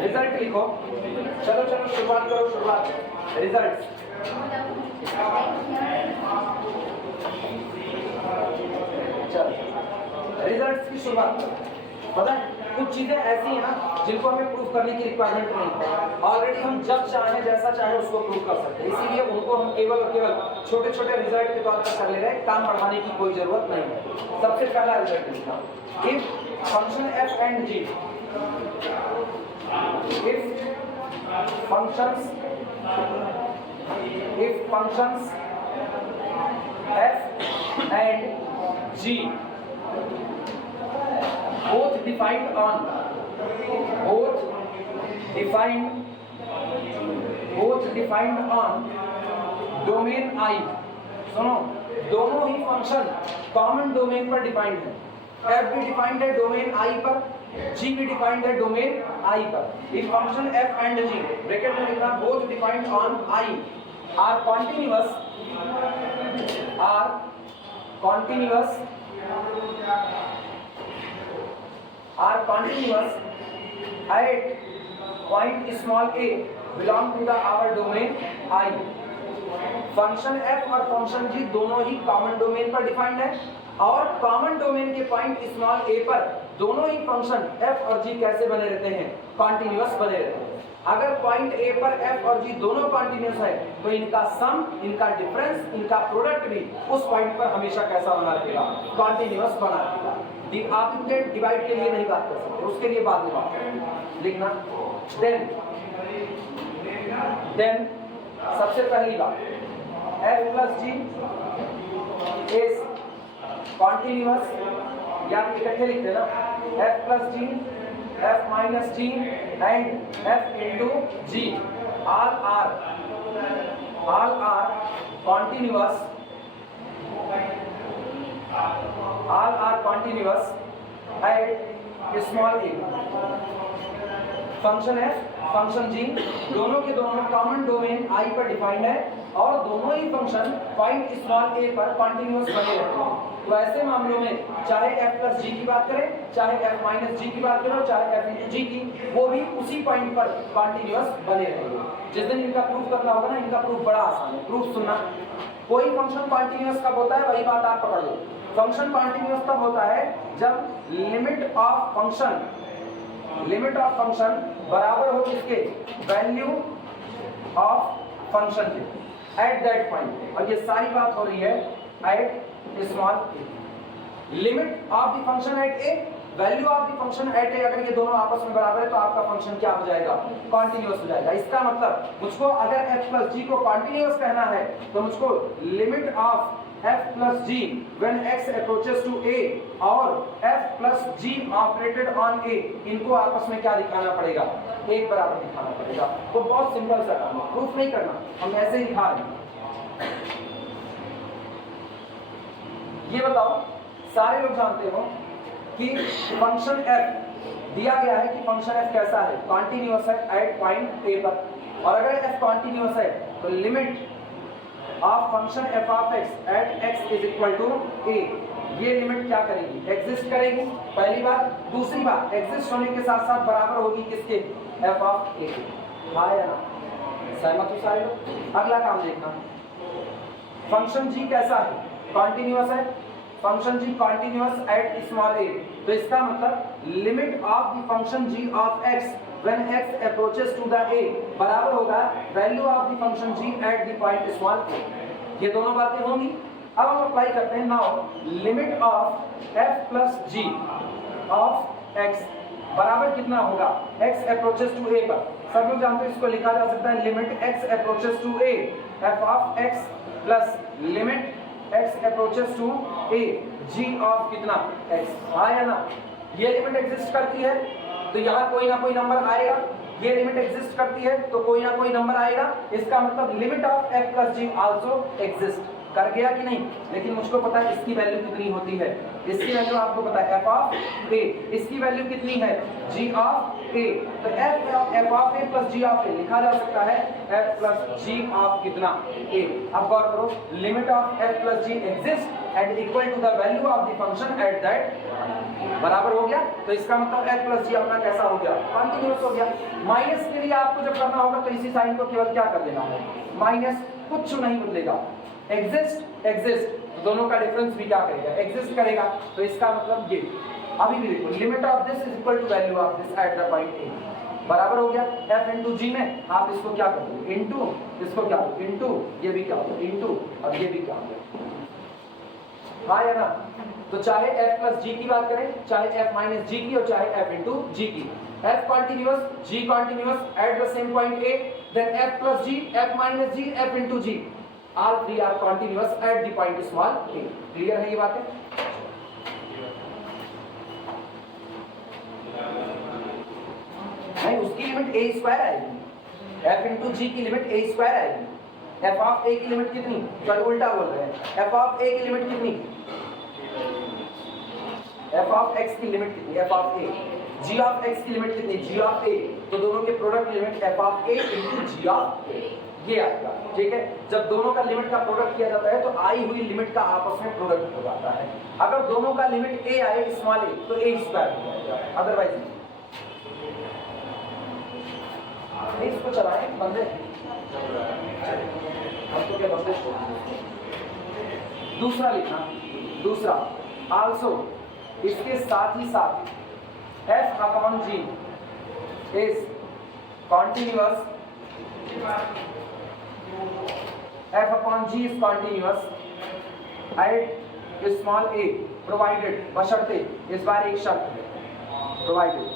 Result लिखो। चलो चलो शुरुआत करो, शुरुआत रिजल्ट। चलो रिजल्ट्स की शुरुआत करो। पता है कुछ चीजें ऐसी हैं ना जिनको हमें प्रूव करने की रिक्वायरमेंट नहीं है, ऑलरेडी हम जब चाहे जैसा चाहे उसको प्रूव कर सकते हैं, इसीलिए उनको हम केवल और केवल छोटे छोटे रिजल्ट के तौर पर कर ले रहे हैं, काम बढ़ाने की कोई जरूरत नहीं है। सबसे पहला रिजल्ट लिखा, if function f and g, if functions f and g both defined on domain I, सुनो दोनों ही फंक्शन कॉमन डोमेन पर डिफाइंड है। f भी डिफाइंड है डोमेन I पर, g भी डिफाइंड है डोमेन I पर। If function f and g bracket में लिखना both defined on I are continuous at point small a belong to the our domain I। Function f और function g दोनों ही common domain पर defined है और common domain के point small a पर दोनों ही फंक्शन f और g कैसे बने रहते हैं, कॉन्टिन्यूअस बने रहते हैं। अगर पॉइंट a पर f और g दोनों कॉन्टिन्यूअस है तो इनका सम, इनका डिफरेंस, इनका प्रोडक्ट भी उस पॉइंट पर हमेशा कैसा बना रहेगा, कॉन्टिन्यूअस बना रहेगा। आप इनके डिवाइड के लिए नहीं बात कर सकते, उसके लिए बाद में बात करेंगे। लिखना देन सबसे पहली बात f plus g is continuous, या इकट्ठे लिखते ना, f plus g, f minus g and f into g all are continuous at small a। Function f function g दोनों के दोनों कॉमन डोमेन I पर डिफाइंड है और दोनों ही फंक्शन पॉइंट स्मॉल a पर कॉन्टिन्यूअस बने रहते हैं। तो ऐसे मामलों में चाहे f प्लस g की बात करें, चाहे f माइनस g की बात करें, चाहे f इंटू g की, वो भी उसी पॉइंट पर कॉन्टिन्यूअस बने रहेंगे। जिस दिन इनका प्रूफ करना होगा ना, इनका प्रूफ बड़ा आसान है। प्रूफ सुनना, कोई फंक्शन कॉन्टिन्यूअस कब होता है, वही बात आप पकड़ लो। फंक्शन कॉन्टिन्यूअस तब होता है जब लिमिट ऑफ फंक्शन बराबर हो किसके, वैल्यू ऑफ फंक्शन के एट दैट पॉइंट। और ये सारी बात हो रही है at small a। Limit of the function at a, value of the function at a, अगर ये दोनों आपस में बराबर है तो आपका फंक्शन क्या हो जाएगा, कॉन्टिन्यूअस हो जाएगा। इसका मतलब मुझको अगर f प्लस g को कॉन्टिन्यूअस कहना है तो मुझको limit of f plus g when x approaches to a और f plus g operated on a, इनको आपस में क्या दिखाना पड़ेगा, एक बराबर दिखाना पड़ेगा। तो बहुत सिंपल सा काम है, प्रूफ नहीं करना, हम ऐसे ही दिखा रहे हैं। ये बताओ, सारे लोग जानते हो कि फंक्शन f दिया गया है कि फंक्शन f कैसा है, कॉन्टिन्यूअस है एट पॉइंट a पर, और अगर f कॉन्टिन्यूअस है तो limit of function f of x at x is equal to a, ये लिमिट क्या करेगी, एग्जिस्ट करेगी, पहली बात। दूसरी बात, एग्जिस्ट होने के साथ साथ बराबर होगी किसके, f ऑफ a के। हाँ या ना, सहमत हो सारे लोग। अगला काम देखना, फंक्शन g कैसा है, कॉन्टिन्यूअस है, function g continuous at small a, तो इसका मतलब limit of the function g of x when x approaches to the a बराबर होगा value of the function g at the point small a। ये दोनों बातें होंगी। अब हम अप्लाई करते हैं। Now limit of f plus g of x बराबर कितना होगा, x approaches to a पर। सब लोग जानते हैं, इसको लिखा जा सकता है limit x approaches to a f of x plus limit x approaches to a g of कितना x। हाँ या ना, ये लिमिट एग्जिस्ट करती है तो यहाँ कोई ना कोई नंबर आएगा, ये लिमिट एग्जिस्ट करती है तो कोई ना कोई नंबर आएगा। इसका मतलब limit of f plus g also exist कर गया कि नहीं, लेकिन मुझको पता है इसकी वैल्यू कितनी होती है, इसकी वैल्यू आपको पता है f ऑफ a, इसकी वैल्यू कितनी है g ऑफ a, तो f of a plus g of a लिखा जा सकता है f प्लस g ऑफ कितना a। अब गौर करो, limit of f plus g exist and equal to the value of the function at that, बराबर हो गया। तो इसका मतलब f प्लस g अपना कैसा हो गया, कॉन्टिन्यूअस हो गया। माइनस के लिए आपको जब करना होगा तो इसी साइन को केवल क्या कर देना है, माइनस, कुछ नहीं बदलेगा, एग्जिस्ट एग्जिस्ट, तो दोनों का डिफरेंस भी क्या करेगा, एग्जिस्ट करेगा। तो इसका मतलब ये, अभी भी देखो, limit of this is equal to value of this at the point a, बराबर हो गया। f इंटू जी में आप इसको क्या कर दो, इंटू, इसको क्या हो, इंटू, ये भी क्या हो, इंटू, अब ये भी क्या हो, हाँ या ना। तो चाहे f प्लस जी की बात करें, चाहे f माइनस जी की, और चाहे f इंटू जी की, f continuous, g continuous at the same point a, then f plus g, f minus g, f into g, all three are continuous at the point small a। Clear है ये बातें? नहीं, उसकी limit a square आएगी, f into g की limit a square आएगी, f of a की limit कितनी, सॉरी उल्टा बोल रहे हैं, f ऑफ a की लिमिट कितनी, f ऑफ x की लिमिट कितनी, f of a, g of x की लिमिट कितनी, g ऑफ a, तो दोनों के प्रोडक्ट की limit f of a into g of a, ये आएगा। ठीक है, जब दोनों का लिमिट का प्रोडक्ट किया जाता है तो आई हुई लिमिट का आपस में प्रोडक्ट हो जाता है। अगर दोनों का लिमिट a आए स्मॉल a तो a स्क्वायर हो जाएगा, अदरवाइज नहीं। इसको चलाएं बंदे, हम तो क्या बंदे छोड़। दूसरा लिखना, दूसरा आल्सो, इसके साथ ही साथ f upon g is continuous, f upon g is continuous at small a provided, बशर्ते, इस बार एक शर्त है, provided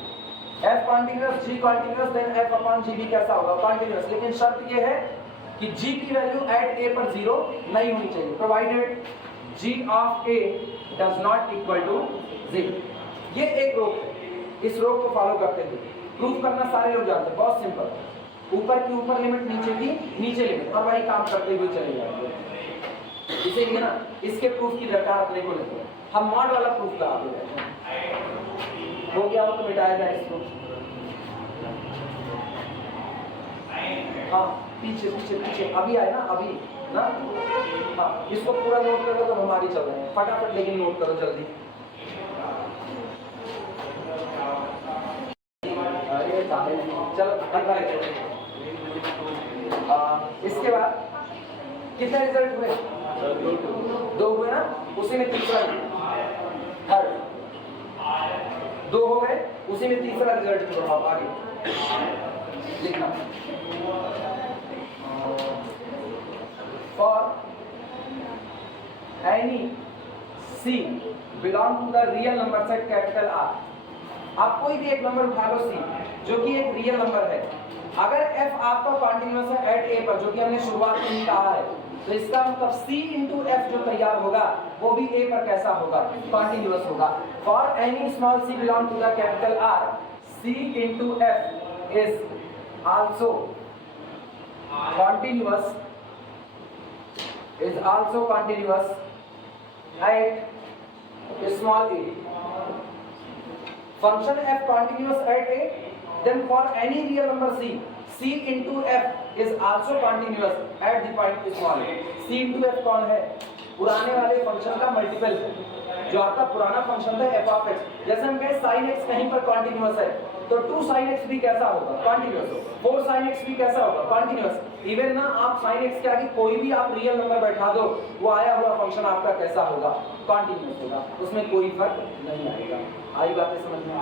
f continuous, g continuous, then f upon g भी कैसा होगा, continuous, लेकिन शर्त ये है कि g की वैल्यू at a पर 0 नहीं होनी चाहिए, provided g of a does not equal to 0। ये एक रोक है, इस रोक को फॉलो करते हुए प्रूफ करना सारे लोग जानते हैं, बहुत सिंपल, ऊपर की ऊपर लिमिट, नीचे की नीचे लिमिट, और वही काम करते हुए चले जाएंगे। इसीलिए ना इसके प्रूफ की दरकार अपने को नहीं है, हम मॉड वाला प्रूफ कराते हैं। हो गया हो तो मिटाया जाए इसको, हाँ पीछे पीछे पीछे, अभी आए ना, अभी ना, हाँ इसको पूरा नोट कर लो, तो हमारी चल रहे हैं फटाफट, लेकिन नोट करो जल्दी। चलो इसके बाद कितने रिजल्ट हुए, 2 हुए ना, उसी में तीसरा, थर्ड 2 हो गए, उसी में तीसरा रिजल्ट हुआ। आगे लिखना, for any c belong to the real number set capital R, आप कोई भी एक नंबर उठा लो c जो कि एक रियल नंबर है, अगर f आपका कॉन्टिन्यूअस है एट a पर, जो कि हमने शुरुआत में ही कहा है, तो इसका मतलब c इंटू f जो तैयार होगा वो भी a पर कैसा होगा, कॉन्टिन्यूअस होगा। For any small c belong to the capital R, c into f is also continuous, is also continuous at small a। Function f continuous at a, then for any real number c into f is also continuous at the point small a। c into f कौन है, पुराने वाले function का multiple है, जो आपका पुराना function था f ऑफ x। जैसे हम कहें sin x कहीं पर कॉन्टिन्यूअस है, तो 2 sin x भी कैसा होगा, कॉन्टिन्यूअस होगा, 4 sin x भी कैसा होगा, कॉन्टिन्यूअस। इवन ना आप sin x के आगे कोई भी आप रियल नंबर बैठा दो, वो आया हुआ फंक्शन आपका कैसा होगा, कॉन्टिन्यूअस होगा, उसमें कोई फर्क नहीं आएगा। आई बातें समझ में?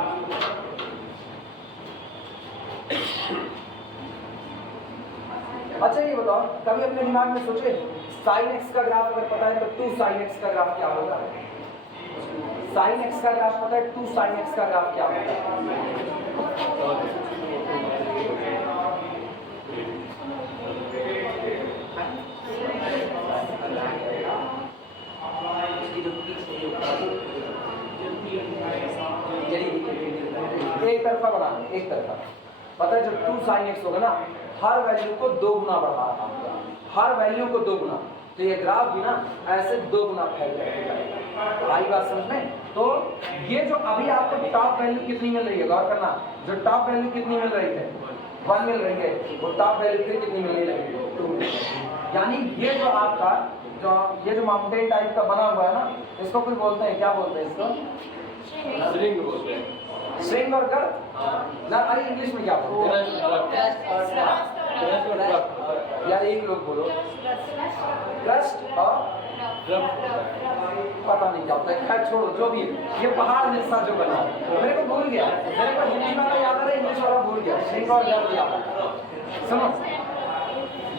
अच्छा ये बताओ, कभी अपने दिमाग में सोचे sin x का ग्राफ अगर पता है तो 2 sin x का ग्राफ क्या होगा, sin x का ग्राफ पता है, 2 sin x का ग्राफ क्या होगा? एक तरफा बना, एक तरफा, पता है जब 2 sin x होगा ना, हर वैल्यू को 2 गुना बढ़ा रहा है, हर वैल्यू को 2 गुना, तो ये ग्राफ भी ना ऐसे 2 गुना फैल जाएगा। आई बात समझ में? तो ये जो अभी आपको टॉप वैल्यू कितनी मिल रही है, गौर करना, जो टॉप वैल्यू कितनी मिल रही है 1 मिल रही है, वो टॉप वैल्यू फिर कितनी मिलने लगी है 2 मिल रही है। यानी ये जो आपका जो ये जो माउंटेन टाइप का बना हुआ है ना, इसको कोई बोलते हैं, क्या बोलते हैं इसको? श्रिंग बोलते हैं। श्रिंग और गर्त ना, अरे इंग्लिश में क्या बोलते हैं यार, एक लोग बोलो। क्रस्ट और पता नहीं क्या होता है, खैर छोड़ो, जो भी है। ये पहाड़ जैसा जो बना है, मेरे को भूल गया, मेरे को हिंदी वाला याद आ रहा है, इंग्लिश वाला भूल गया। श्रिंग और गर्त याद आ रहा है। सुनो,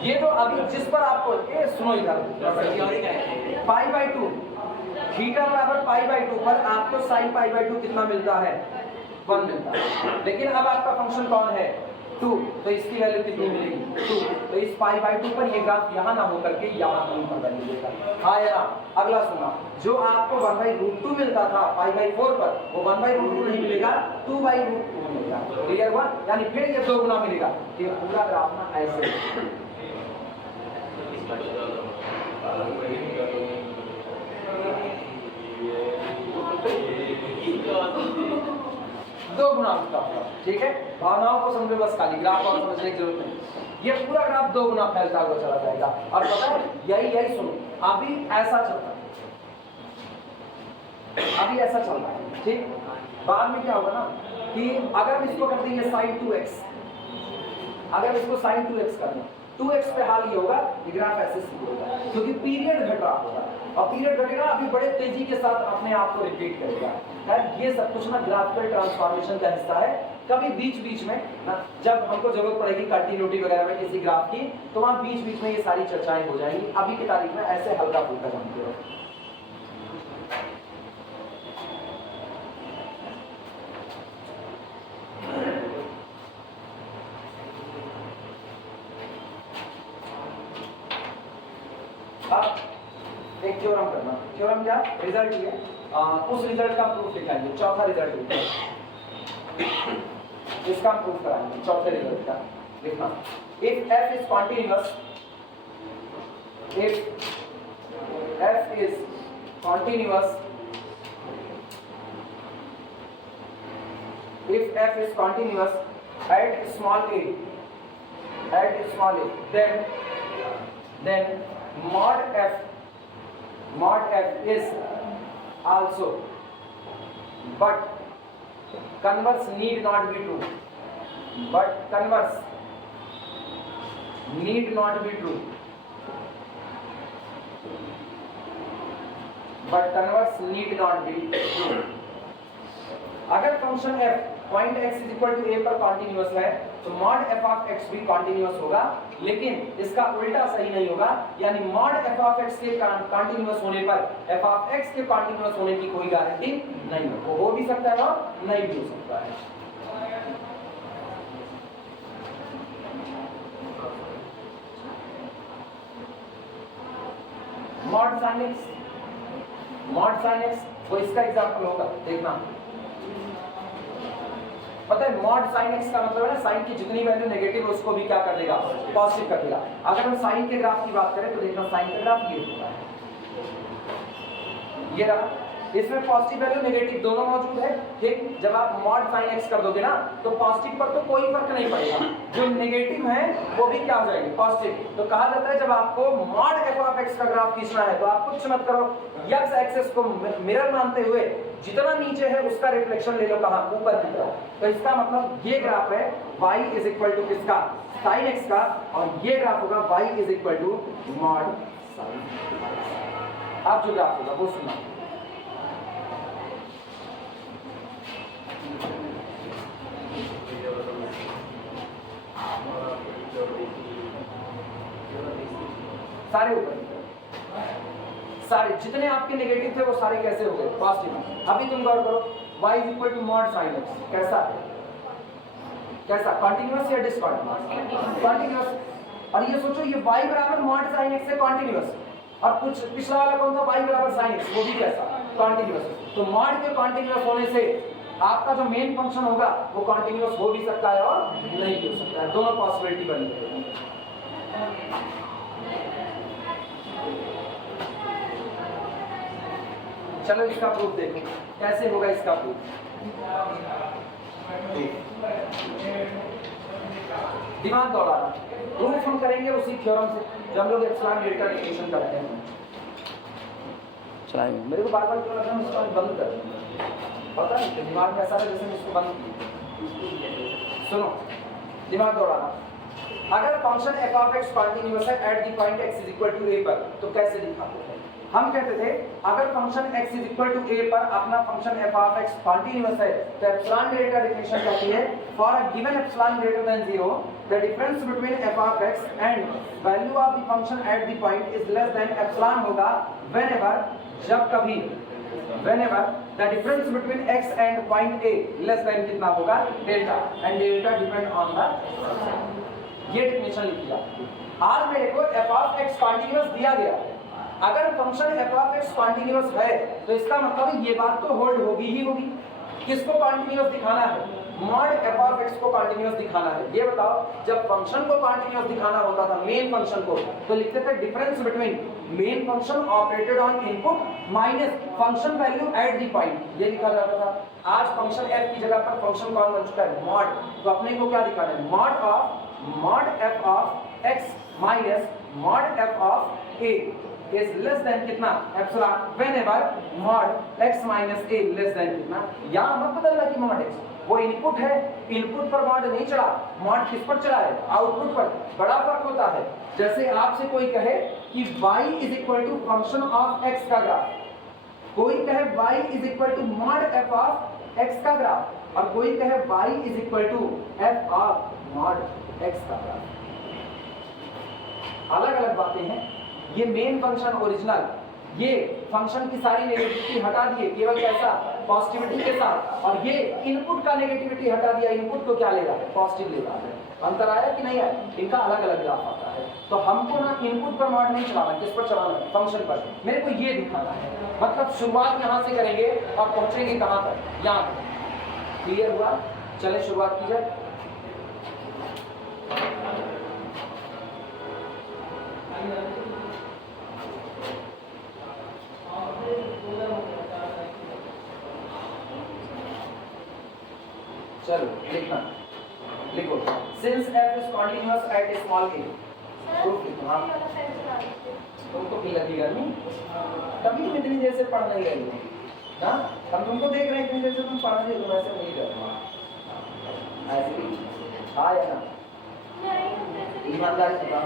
ये जो अभी जिस पर आपको ये सुनो इधर π/2 थीटा बराबर π/2 पर आपको sin π/2 कितना मिलता है 1 मिलता है। लेकिन अब आपका फंक्शन कौन है 2, तो इसकी वैल्यू कितनी मिलेगी 2। तो इस π/2 पर ये ग्राफ यहाँ ना होकर के यहाँ कहीं पर वैल्यू देगा। हाँ या ना? अगला सुना, जो आपको 1/√2 मिलता था π/4 पर, वो 1/√2 नहीं मिलेगा, 2/√2 मिलेगा। क्लियर हुआ? यानी फिर ये 2 गुना मिलेगा। ये पूरा ग्राफ ना ऐसे 2 गुना उसका होगा। ठीक है, भावनाओं को समझो बस, खाली ग्राफ और समझने की जरूरत नहीं। ये पूरा ग्राफ 2 गुना फैलता हुआ चला जाएगा। और पता है यही सुनो, अभी ऐसा चलता है, अभी ऐसा चल रहा है। ठीक, बाद में क्या होगा ना कि अगर हम इसको कर देंगे sin 2x, अगर इसको sin 2x करना, 2x पे हाल ये होगा, ये ग्राफ ऐसे सीधे होगा, क्योंकि पीरियड घट रहा होगा, और पीरियड घटेगा अभी बड़े तेजी के साथ अपने आप को रिपीट करेगा। ये सब कुछ ना ग्राफिकल ट्रांसफॉर्मेशन का हिस्सा है। कभी बीच बीच में ना, जब हमको जरूरत पड़ेगी कंटिन्यूटी वगैरह में किसी ग्राफ की, तो वहाँ बीच बीच में ये सारी चर्चाएं हो जाएंगी। अभी की तारीख में ऐसे हल्का फुल्का जानते हो। अब एक थ्योरम करना, थ्योरम क्या, रिजल्ट ये उस रिजल्ट का प्रूफ दिखाएंगे, चौथा रिजल्ट इसका प्रूफ कराएंगे, चौथे रिजल्ट का लिखना। If f is continuous, if f is continuous, if f is continuous at small a, then mod f is also, but converse need not be true, but converse need not be true, but converse need not be true। अगर function f point x is equal to a पर continuous है, तो mod f of x भी continuous होगा, लेकिन इसका उल्टा सही नहीं होगा। यानी मॉड f ऑफ x के कॉन्टिन्यूअस होने पर f ऑफ x के कॉन्टिन्यूअस होने की कोई गारंटी नहीं है। वो हो भी सकता है और नहीं भी हो सकता है। मॉड sin x, वो इसका एग्जांपल होगा, देखना। पता है मॉड sin x का मतलब है ना, साइन की जितनी वैल्यू नेगेटिव है उसको भी क्या कर देगा, पॉजिटिव कर देगा। अगर हम साइन के ग्राफ की बात करें तो देखना, साइन का ग्राफ ये होता है, ये रहा, इसमें पॉजिटिव वैल्यू नेगेटिव दोनों मौजूद है। ठीक, जब आप मॉड sin x कर दोगे ना, तो पॉजिटिव पर तो कोई फर्क नहीं पड़ेगा, जो नेगेटिव है वो भी क्या हो जाएंगे, पॉजिटिव। तो कहा जाता है जब आपको मॉड f ऑफ x का ग्राफ खींचना है, तो आप कुछ मत करो, x एक्सिस को मिरर मानते हुए जितना नीचे है उसका रिफ्लेक्शन ले लो, कहां, ऊपर की तरफ। तो इसका मतलब ये ग्राफ है y इज इक्वल टू किसका, sin x का, और ये ग्राफ होगा y is equal to mod sin। अब जो ग्राफ होगा वो सुना, सारे ऊपर, सारे जितने आपके नेगेटिव थे वो सारे कैसे हो गए, पॉजिटिव। अभी तुम गौर करो, y is equal to mod sin x कैसा है, कैसा, कॉन्टिन्यूअस या डिसकॉन्टिन्यूअस, कॉन्टिन्यूअस। और ये सोचो, ये y बराबर मॉड sin x से कॉन्टिन्यूअस, और कुछ पिछला वाला कौन था, y बराबर sin x, वो भी कैसा, कॉन्टिन्यूअस। तो मॉड के कॉन्टिन्यूअस होने से आपका जो मेन फंक्शन होगा वो कॉन्टिन्यूअस हो भी सकता है और नहीं भी हो सकता है, दोनों पॉसिबिलिटी बनी है। चलो इसका प्रूफ देखो कैसे होगा इसका प्रूफ। दिमाग दौड़ाना, प्रूफ हम करेंगे उसी थ्योरम से जब हम लोग एप्सिलॉन डेल्टा डेफिनेशन करते हैं। चलाएंगे, मेरे को बार बार क्यों लग रहा है उसको बंद कर, पता नहीं कि दिमाग में ऐसा है जैसे इसको बंद किया। सुनो, दिमाग दौड़ाना, अगर function f of x continuous है at the point x is equal to a पर, तो कैसे दिखाते थे? हम कहते थे अगर function x is equal to a पर अपना function f of x continuous है तो एप्सिलॉन डेल्टा डेफिनेशन कहती है for a given epsilon greater than 0 the difference between f of x and value of the function at the point is less than epsilon होगा whenever, जब कभी, whenever the difference between x and point A less than कितना होगा delta, and delta depend on the, ये definition लिखी जाती है। आज मेरे को f ऑफ x कंटीन्यूअस दिया गया है, अगर function f of x continuous है तो इसका मतलब ये बात तो होल्ड होगी ही होगी। किसको कंटीन्यूअस दिखाना है? मॉड f ऑफ x को कंटीन्यूअस दिखाना है। ये बताओ, जब फंक्शन को कंटीन्यूअस दिखाना होता था मेन फंक्शन को, तो लिखते थे difference between main function operated on input minus function value at the point, ये लिखा जाता था। आज फंक्शन f की जगह पर फंक्शन कौन बन चुका है? मॉड। तो अपने को क्या दिखाना है? Mod f of x minus mod f of a is less than कितना? Epsilon, whenever mod x minus a less than कितना? यहाँ मत बदलना कि mod x, वो इनपुट है, इनपुट पर मॉड नहीं चढ़ा, मॉड किस पर चढ़ा है? आउटपुट पर। बड़ा फर्क होता है, जैसे आपसे कोई कहे कि y is equal to function of x का ग्राफ, कोई कहे y is equal to mod f of x का ग्राफ, और कोई कहे y is equal to f of mod x का ग्राफ। अलग अलग बातें हैं। ये मेन फंक्शन ओरिजिनल, ये फंक्शन की सारी नेगेटिविटी हटा दिए, केवल कैसा? पॉजिटिविटी के साथ, और ये इनपुट का नेगेटिविटी हटा दिया, इनपुट को क्या लेगा? पॉजिटिव लेगा। अंतर आया कि नहीं आया? इनका अलग अलग ग्राफ आता है। तो हमको ना इनपुट पर मॉड नहीं चलाना, किस पर चलाना है? फंक्शन पर। मेरे को ये दिखाना है, मतलब शुरुआत यहाँ से करेंगे और पहुंचेंगे कहाँ तक? यहाँ तक। क्लियर हुआ? चले शुरुआत की जाए। चलो लिखना, लिखो since f is continuous at small a, proof लिखो। हाँ, तुमको भी लगी गर्मी, तभी तुम इतनी देर से पढ़ नहीं रही हो ना, हम तुमको देख रहे हैं इतनी देर से तुम पढ़ रहे हो, तुम ऐसे नहीं कर रहे, ऐसे ही हाँ या ना? ईमानदारी से बताओ।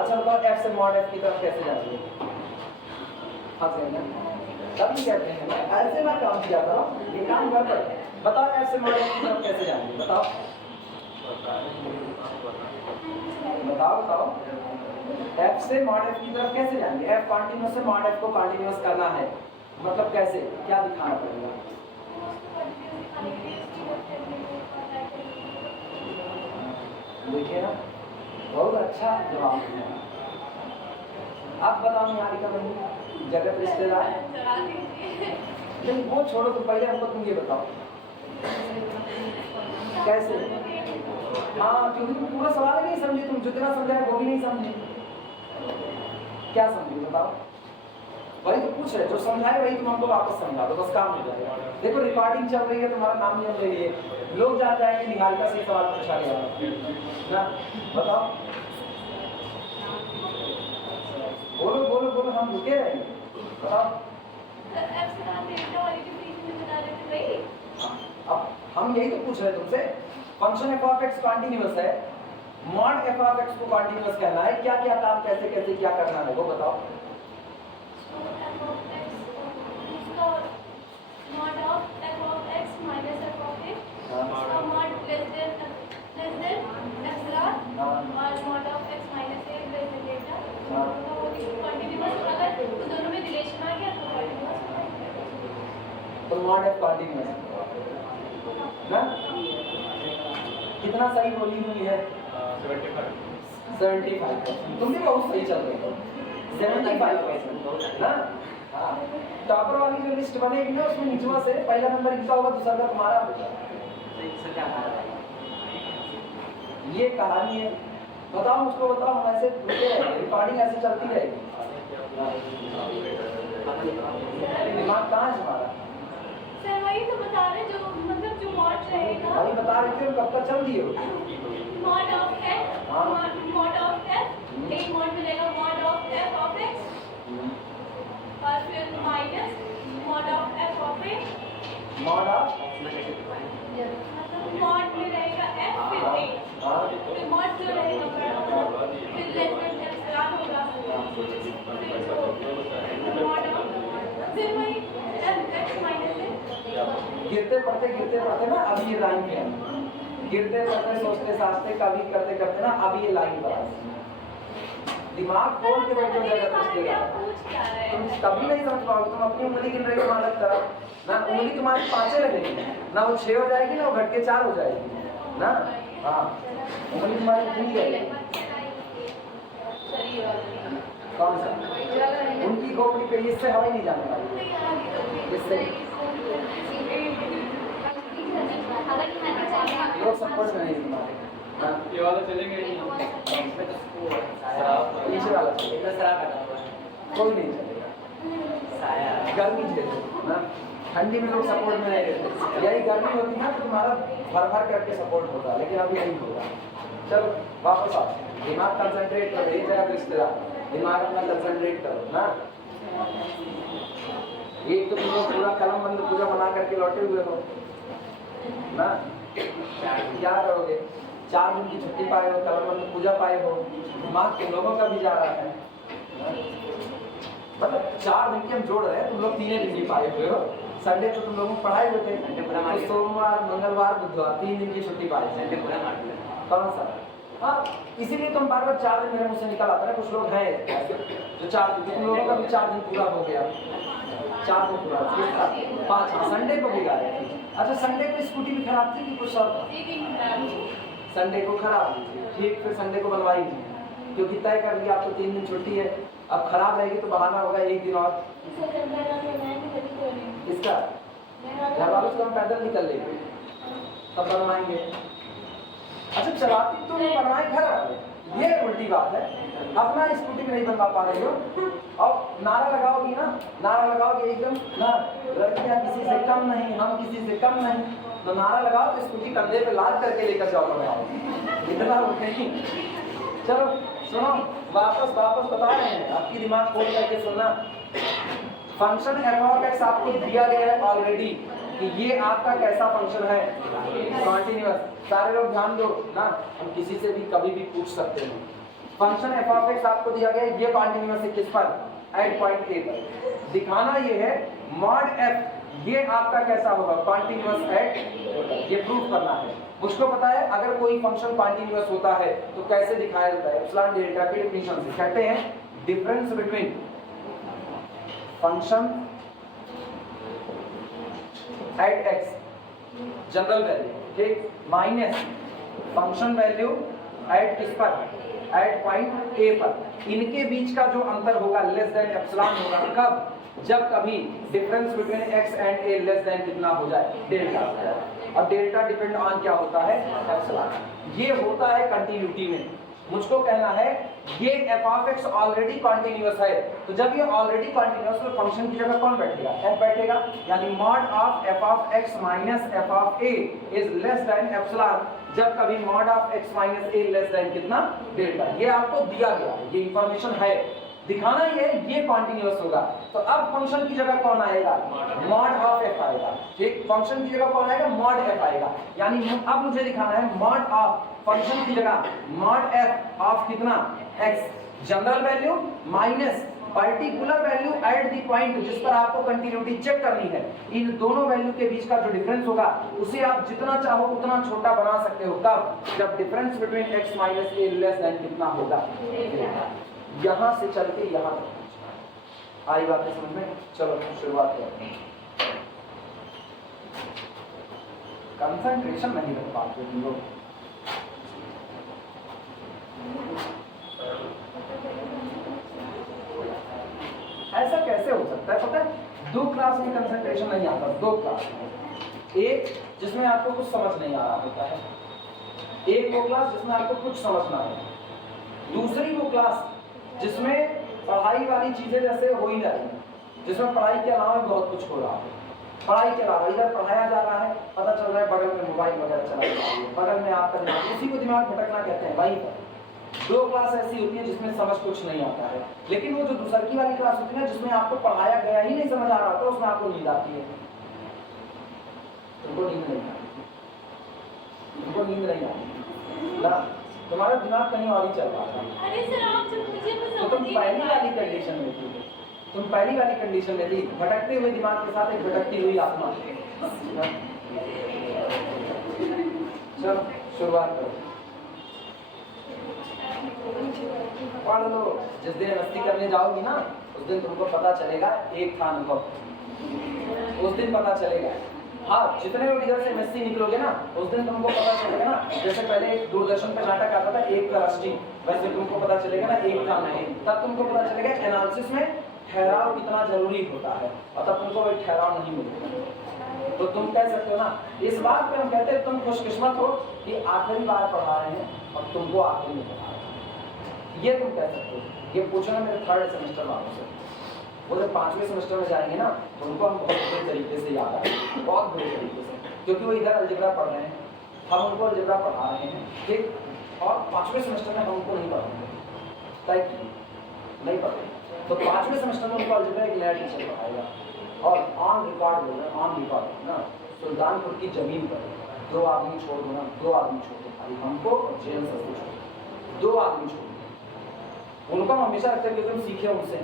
अच्छा बताओ f से मॉड f की तरफ कैसे जाएंगे? हाँ सही ना, तभी कहते हैं ऐसे मैं काम किया करो, ये काम कर पड़े। बताओ f से मॉड f की तरफ कैसे जाएंगे? बताओ बताओ बताओ, f से मॉड f की तरफ कैसे जाएंगे? f कंटीन्यूअस से मॉड f को कंटीन्यूअस करना है, मतलब कैसे? क्या दिखाना पड़ेगा? देखिए ना, बहुत अच्छा जवाब है। आप बताओ निहारिका बहन, जगत रिश्तेदार नहीं, वो छोड़ो, तो पहले हमको तुम ये बताओ कैसे? हाँ, क्योंकि तुम पूरा सवाल नहीं समझे, तुम जितना समझाए वो भी नहीं समझे। क्या समझे बताओ? वही तो पूछ रहे, जो समझाए वही तुम हमको वापस समझा दो, बस काम हो जाएगा। देखो रिकॉर्डिंग चल रही है, तुम्हारा नाम नहीं ले रही है, लोग जान जाएंगे निहारिका से सवाल पूछा गया ना। बताओ, बोलो बोलो बोलो, हम रुके रहेंगे। बताओ, अब हम यही तो पूछ रहे हैं तुमसे, function f of x continuous है, मॉड f ऑफ x को कंटीन्यूअस कहना है, क्या क्या काम कैसे कैसे क्या करना है वो बताओ। Mod of f of x minus f of a, इसका mod less than epsilon, और mod of x minus a less than delta। तो इसको कंटीन्यूअस, अगर उस दोनों में रिलेशन आ गया तो कंटीन्यूअस होगा। तो mod f कंटीन्यूअस ना, कितना सही बोली हुई है? 75। तुम भी बहुत सही चल रहे हो, 75% ना। टॉपर वाली जो लिस्ट बनेगी ना, उसमें निचवा से पहला नंबर इनका होगा, दूसरा का तुम्हारा होगा। ये कहानी है। बताओ मुझको, बताओ, हम ऐसे रुके रहेंगे, रिकॉर्डिंग ऐसे चलती रहेगी। दिमाग कहाँ है हमारा? सर वही तो बता रहे जो मतलब जो मॉड रहेगा अभी बता रही थी कब तक चल दिए हो? मॉड ऑफ एफ हाँ। मॉड ऑफ एफ एक मॉड मिलेगा mod of F of x और फिर minus mod of F of A mod of मतलब मॉड में रहेगा एफ फिर ए हाँ फिर मॉड जो रहेगा बड़ा फिर लेस देन एप्सिलॉन होगा फिर मॉड ऑफ फिर वही एफ एक्स माइनस ए गिरते पड़ते ना अभी ये लाइन पे है, गिरते पड़ते सोचते साचते कभी करते करते ना अभी ये लाइन पर आ दिमाग खोल के बैठो जगह सोचते तुम कभी नहीं समझ पाओगे। तुम अपनी उंगली गिन रही हो अलग तरफ ना, उंगली तुम्हारी 5 लगेगी ना, वो 6 हो जाएगी ना, वो घट के 4 हो जाएगी ना। हाँ उंगली तुम्हारी भूल जाएगी। कौन सा? उनकी खोपड़ी पे इससे हवा ही नहीं जाने वाली, इससे लोग सपोर्ट में नहीं तुम्हारे। हाँ ये वाला चलेंगे नहीं। पीछे वाला चलेगा, कोई नहीं चलेगा, गर्मी झेलो ना, ठंडी में लोग सपोर्ट में नहीं रहते। यही गर्मी होती है तो तुम्हारा भर भर करके सपोर्ट होता है, लेकिन अभी नहीं होगा। चलो वापस आओ, दिमाग कंसंट्रेट करो, एक जगह रिश्तेदार दिमाग अपना कंसंट्रेट करो ना। एक तो तुम लोग पूरा कलम बंद पूरा बना करके लौटे हुए हो ना, क्या करोगे? 4 दिन की छुट्टी पाए हो, कलम बंद पूजा पाए हो, दिमाग तुम लोगों का भी जा रहा है ना? मतलब 4 दिन की हम जोड़ रहे हैं, तुम लोग 3 दिन की पाए हुए हो। संडे तो तुम लोगों को पढ़ाए हुए थे, तो सोमवार मंगलवार बुधवार 3 दिन की छुट्टी पाई। संडे पूरा मार दिया कौन सा? हाँ इसीलिए तुम बार बार 4 दिन मेरे मुंह से निकल आता है। कुछ लोग हैं जो 4 दिन, तुम लोगों का भी 4 दिन पूरा हो गया, 4 दिन पूरा 5। हाँ संडे को भी आए थे। अच्छा संडे को स्कूटी भी खराब थी कि कुछ और था? संडे को खराब हुई थी, ठीक, फिर संडे को बनवाई थी क्योंकि तय कर लिया आपको 3 दिन छुट्टी है। अब खराब रहेगी तो बहाना होगा 1 दिन और इसका घर वालों से हम पैदल निकल लेंगे तब बनवाएंगे। अच्छा चलाती तो नहीं बनवाए घर वाले, ये उल्टी बात है। अपना स्कूटी में नहीं बनवा पा रही हो और नारा लगाओगी ना, नारा लगाओगे एकदम ना, लड़कियां किसी से कम नहीं, हम किसी से कम नहीं, तो नारा लगाओ तो स्कूटी कंधे पे लाद करके लेकर जाओ बनाओ, इतना उठेगी। चलो सुनो, वापस बता रहे हैं, आपकी दिमाग खोल करके सुनना। फंक्शन f(x) आपको दिया गया है ऑलरेडी कि ये आपका कैसा फंक्शन है, कॉन्टिन्यूअस। सारे लोग ध्यान दो ना, हम किसी से भी कभी भी पूछ सकते हैं। फंक्शन f(x) आपको दिया गया है, ये कॉन्टिन्यूअस है किस पर? एट पॉइंट ए पर। दिखाना ये है मॉड f ये आपका कैसा होगा, कॉन्टिन्यूअस एट, ये प्रूफ करना है। मुझको पता है अगर कोई फंक्शन कॉन्टिन्यूअस होता है तो कैसे दिखाया जाता है। एप्सिलॉन डेल्टा की डेफिनेशन से कहते हैं difference between function at x general value, ठीक, माइनस फंक्शन वैल्यू एट किस पर? एट पॉइंट ए पर। इनके बीच का जो अंतर होगा लेस देन एप्सिलॉन होगा। कब? जब कभी difference between x and a less than कितना हो जाए? डेल्टा हो जाए। और डेल्टा डिपेंड ऑन क्या होता है? एप्सिलॉन। ये होता है कंटिन्यूटी में। मुझको कहना है ये f(x) ऑलरेडी कॉन्टिन्यूअस है, तो जब ये ऑलरेडी कॉन्टिन्यूअस तो फंक्शन की जगह कौन बैठेगा? f बैठेगा, यानी mod of f(x) minus f(a) is less than epsilon जब कभी मॉड ऑफ x माइनस a लेस देन कितना? डेल्टा। ये आपको दिया गया है, ये इंफॉर्मेशन है, दिखाना ये कॉन्टिन्यूअस होगा। तो अब फंक्शन की जगह कौन आएगा? मॉड ऑफ f आएगा, ठीक, फंक्शन की जगह कौन आएगा? मॉड f आएगा। यानी अब मुझे दिखाना है मॉड ऑफ फंक्शन की जगह मॉड f ऑफ कितना? x general value minus particular value at the point जिस पर आपको कंटिन्यूटी चेक करनी है। इन दोनों वैल्यू के बीच का जो डिफरेंस होगा उसे आप जितना चाहो उतना छोटा बना सकते हो। कब? जब डिफरेंस बिटवीन x माइनस a लेस देन कितना होगा? यहां से चल के यहां तक आई बात समझ में? चलो शुरुआत करते हैं। कंसंट्रेशन नहीं रख पाते तुम लोग। ऐसा कैसे हो सकता है? पता है 2 क्लास में कंसंट्रेशन नहीं आता। 2 क्लास में, एक जिसमें आपको कुछ समझ नहीं आ रहा होता है, एक वो क्लास जिसमें आपको कुछ समझना है, दूसरी वो क्लास जिसमें पढ़ाई वाली चीजें जैसे हो ही जाएगी, जिसमें पढ़ाई के अलावा भी बहुत कुछ हो रहा है। पढ़ाई के अलावा इधर पढ़ाया जा रहा है, पता चल रहा है बगल में मोबाइल वगैरह चला जा रहा है, बगल में आपका दिमाग, उसी को दिमाग भटकना कहते हैं। वहीं पर 2 क्लास ऐसी होती है जिसमें समझ कुछ नहीं आता है, लेकिन वो जो दूसरी वाली क्लास होती है ना, जिसमें आपको पढ़ाया गया ही नहीं समझ आ रहा होता, उसमें आपको नींद आती है। तुमको नींद नहीं आती, तुमको नींद नहीं आती ना, तुम्हारा दिमाग कहीं और ही चल रहा था। अरे सर आप जब मुझे तो तुम पहली वाली कंडीशन में थी, तुम पहली वाली कंडीशन में थी, भटकते हुए दिमाग के साथ एक भटकती हुई आत्मा। चलो शुरुआत करो, पढ़ लो। जिस दिन मस्ती करने जाओगी ना, उस दिन तुमको पता चलेगा एक था अनुभव, उस दिन पता चलेगा। हाँ, जितने लोग इधर से एमएससी निकलोगे ना, उस दिन तुमको पता चलेगा ना, जैसे पहले एक दूरदर्शन पर नाटक आता था एक का राष्ट्रीय, वैसे तुमको पता चलेगा ना एक था नहीं, तब तुमको पता चलेगा एनालिसिस में ठहराव कितना जरूरी होता है, और तब तुमको वही ठहराव नहीं मिलेगा। तो तुम कह सकते हो ना, इस बात पे हम कहते हैं तुम खुशकिस्मत हो कि आखिरी बार पढ़ा रहे हैं और तुमको आखिरी में पढ़ा रहे हैं, ये तुम कह सकते हो। ये पूछना मेरे 3rd सेमेस्टर वालों से, वो जब 5वें सेमेस्टर में जाएंगे ना, तो उनको हम बहुत बुरे तरीके से याद आएंगे, बहुत बुरे तरीके से, क्योंकि वो इधर अलजेब्रा पढ़ रहे हैं, हम उनको अलजेब्रा पढ़ा रहे हैं, ठीक, और 5वें सेमेस्टर में हम उनको नहीं पढ़ाएंगे, तय नहीं पढ़ेंगे। तो 5वें सेमेस्टर में उनको अलजेब्रा एक नया टीचर पढ़ाएगा, और ऑन रिकॉर्ड बोल रहे हैं, ऑन रिकॉर्ड ना, सुल्तानपुर की जमीन पर 2 आदमी छोड़ दो ना, 2 आदमी छोड़ दो, खाली हमको और जेएन सर को छोड़ दो, 2 आदमी छोड़ दो। उनको हम हमेशा रखते हैं कि तुम सीखे उनसे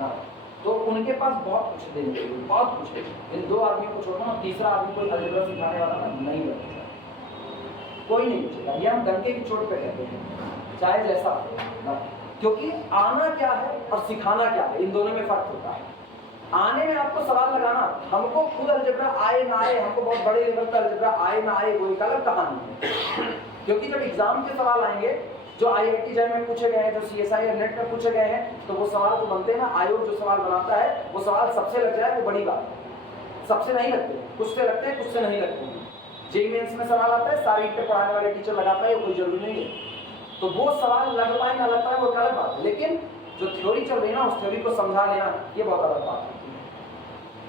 ना, तो उनके पास बहुत कुछ देने के लिए, बहुत कुछ है। इन 2 आदमियों को छोड़ना, तीसरा आदमी कोई अलजेब्रा सिखाने वाला ना नहीं बचेगा, कोई नहीं बचेगा। ये हम डंके की चोट पे कहते हैं, चाहे जैसा ना, क्योंकि आना क्या है और सिखाना क्या है, इन दोनों में फर्क होता है। आने में आपको सवाल लगाना, हमको खुद अलजेब्रा आए ना आए, हमको बहुत बड़े लेवल पर अलजेब्रा आए ना आए, वो एक अलग कहानी है। क्योंकि जब एग्जाम के सवाल आएंगे, जो IIT जैम में पूछे गए हैं, जो CSI और नेट में पूछे गए हैं, तो वो सवाल जो बनते हैं ना, आयोग जो सवाल बनाता है, वो सवाल सबसे लग जाए, वो बड़ी बात है। सबसे नहीं लगते, कुछ से लगते हैं, कुछ से नहीं लगते हैं। जेईई मेंस में सवाल आता है, सारे इंटर पढ़ाने वाले टीचर लगाता है, कोई जरूरी नहीं है, तो वो सवाल लग पाए ना लग पाए वो अलग बात है, लेकिन जो थ्योरी चल रही है ना, उस थ्योरी को समझा लेना, ये बहुत अलग बात है।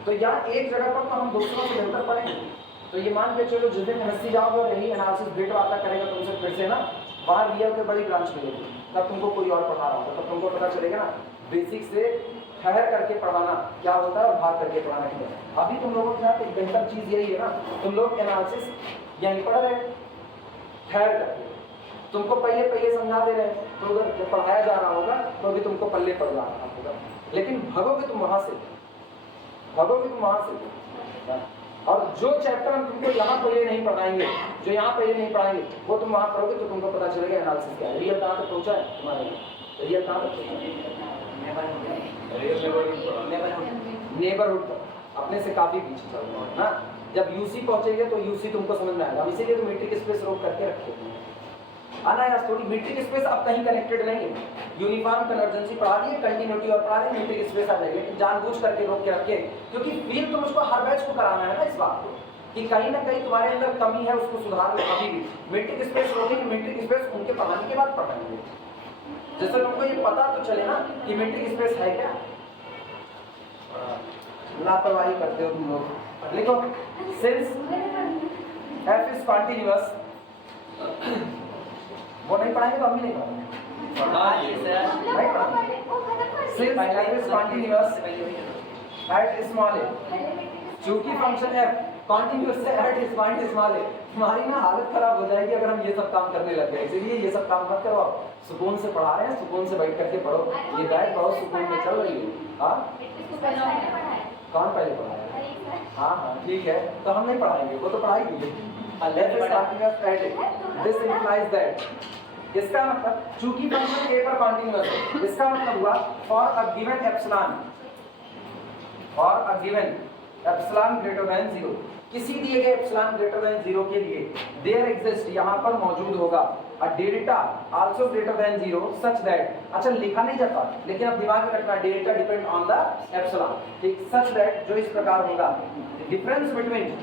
तो यहाँ एक जगह पर तो हम दूसरों से बेहतर पढ़ेंगे। तो ये मान के चलो, जिस दिन एमएससी जाओगे और यही एनालिसिस भेंट वार्ता करेगा तुमसे फिर से ना, वहाँ रियल के बड़ी ब्रांच मिलेगी, तब तुमको कोई और पढ़ा रहा होगा, तब तुमको पता चलेगा ना बेसिक से ठहर करके पढ़ाना क्या होता है और भाग करके पढ़ाना क्या है। अभी तुम लोगों के साथ एक बेहतर चीज़ यही है ना, तुम लोग एनालिसिस यहीं पढ़ रहे ठहर करके, तुमको पहले समझा दे रहे हैं, तो अगर जब पढ़ाया जा रहा होगा तो अभी तुमको पल्ले पड़ रहा होगा, लेकिन भगोगे तुम वहाँ से, भगोगे तुम वहाँ से। और जो चैप्टर हम तुमको यहाँ पहले नहीं पढ़ाएंगे, जो यहाँ पहले नहीं पढ़ाएंगे, वो तुम वहाँ पढ़ोगे तो तुमको पता चलेगा एनालिसिस क्या है। रियल कहाँ तक पहुँचा है तुम्हारे, रियल कहाँ तक नेबरहुड तक, अपने से काफी पीछे चल रहा है ना। जब यूसी पहुंचेंगे तो यूसी तुमको समझ में आएगा, इसीलिए तो मीट्रिक स्पेस रोक करके रखे आना यार, थोड़ी मीट्रिक स्पेस अब कहीं कनेक्टेड नहीं है, यूनिफॉर्म कन्वर्जेंसी पढ़ा दिए, कंटिन्यूटी और पढ़ा दिए, मीट्रिक स्पेस आ जाएगी, लेकिन जानबूझ करके रोक के रखे, क्योंकि फील तुम उसको हर बैच को कराना है ना, इस बात को कि कहीं ना कहीं तुम्हारे अंदर कमी है, उसको सुधार लो। अभी भी मीट्रिक स्पेस रोकेंगे, मीट्रिक स्पेस उनके पढ़ाने के बाद पढ़ाएंगे, जैसे तुमको ये पता तो चले ना कि मीट्रिक स्पेस है क्या। लापरवाही करते हो तुम लोग। लिखो, सिंस f इज कॉन्टिन्यूअस, वो नहीं पढ़ाएंगे तो हम भी नहीं पढ़ाएंगे, नहीं पढ़ाएंगे। Since f is continuous at small a, चूंकि फंक्शन f कॉन्टिन्यूअस है एट पॉइंट स्मॉल a, हमारी ना हालत खराब हो जाएगी अगर हम ये सब काम करने लग गए। इसलिए ये सब काम मत करो, सुकून से पढ़ा रहे हैं, सुकून से बैठ करके पढ़ो, ये बैच बहुत सुकून में चल रही है। हाँ, कौन पहले पढ़ाया? हाँ ठीक है, तो हम नहीं पढ़ाएंगे, वो तो पढ़ाएंगे। Left is continuous at a, this implies that, इसका मतलब चूंकि फंक्शन a पर कॉन्टिन्यूअस है, इसका मतलब हुआ for a given epsilon, for a given epsilon greater than 0, किसी दिए गए एप्सिलॉन ग्रेटर देन 0 के लिए देयर एग्जिस्ट, यहाँ पर मौजूद होगा a delta also greater than 0 such that, अच्छा लिखा नहीं जाता लेकिन अब दिमाग में रखना, delta depend on the epsilon, ठीक, सच दैट जो इस प्रकार होगा, difference between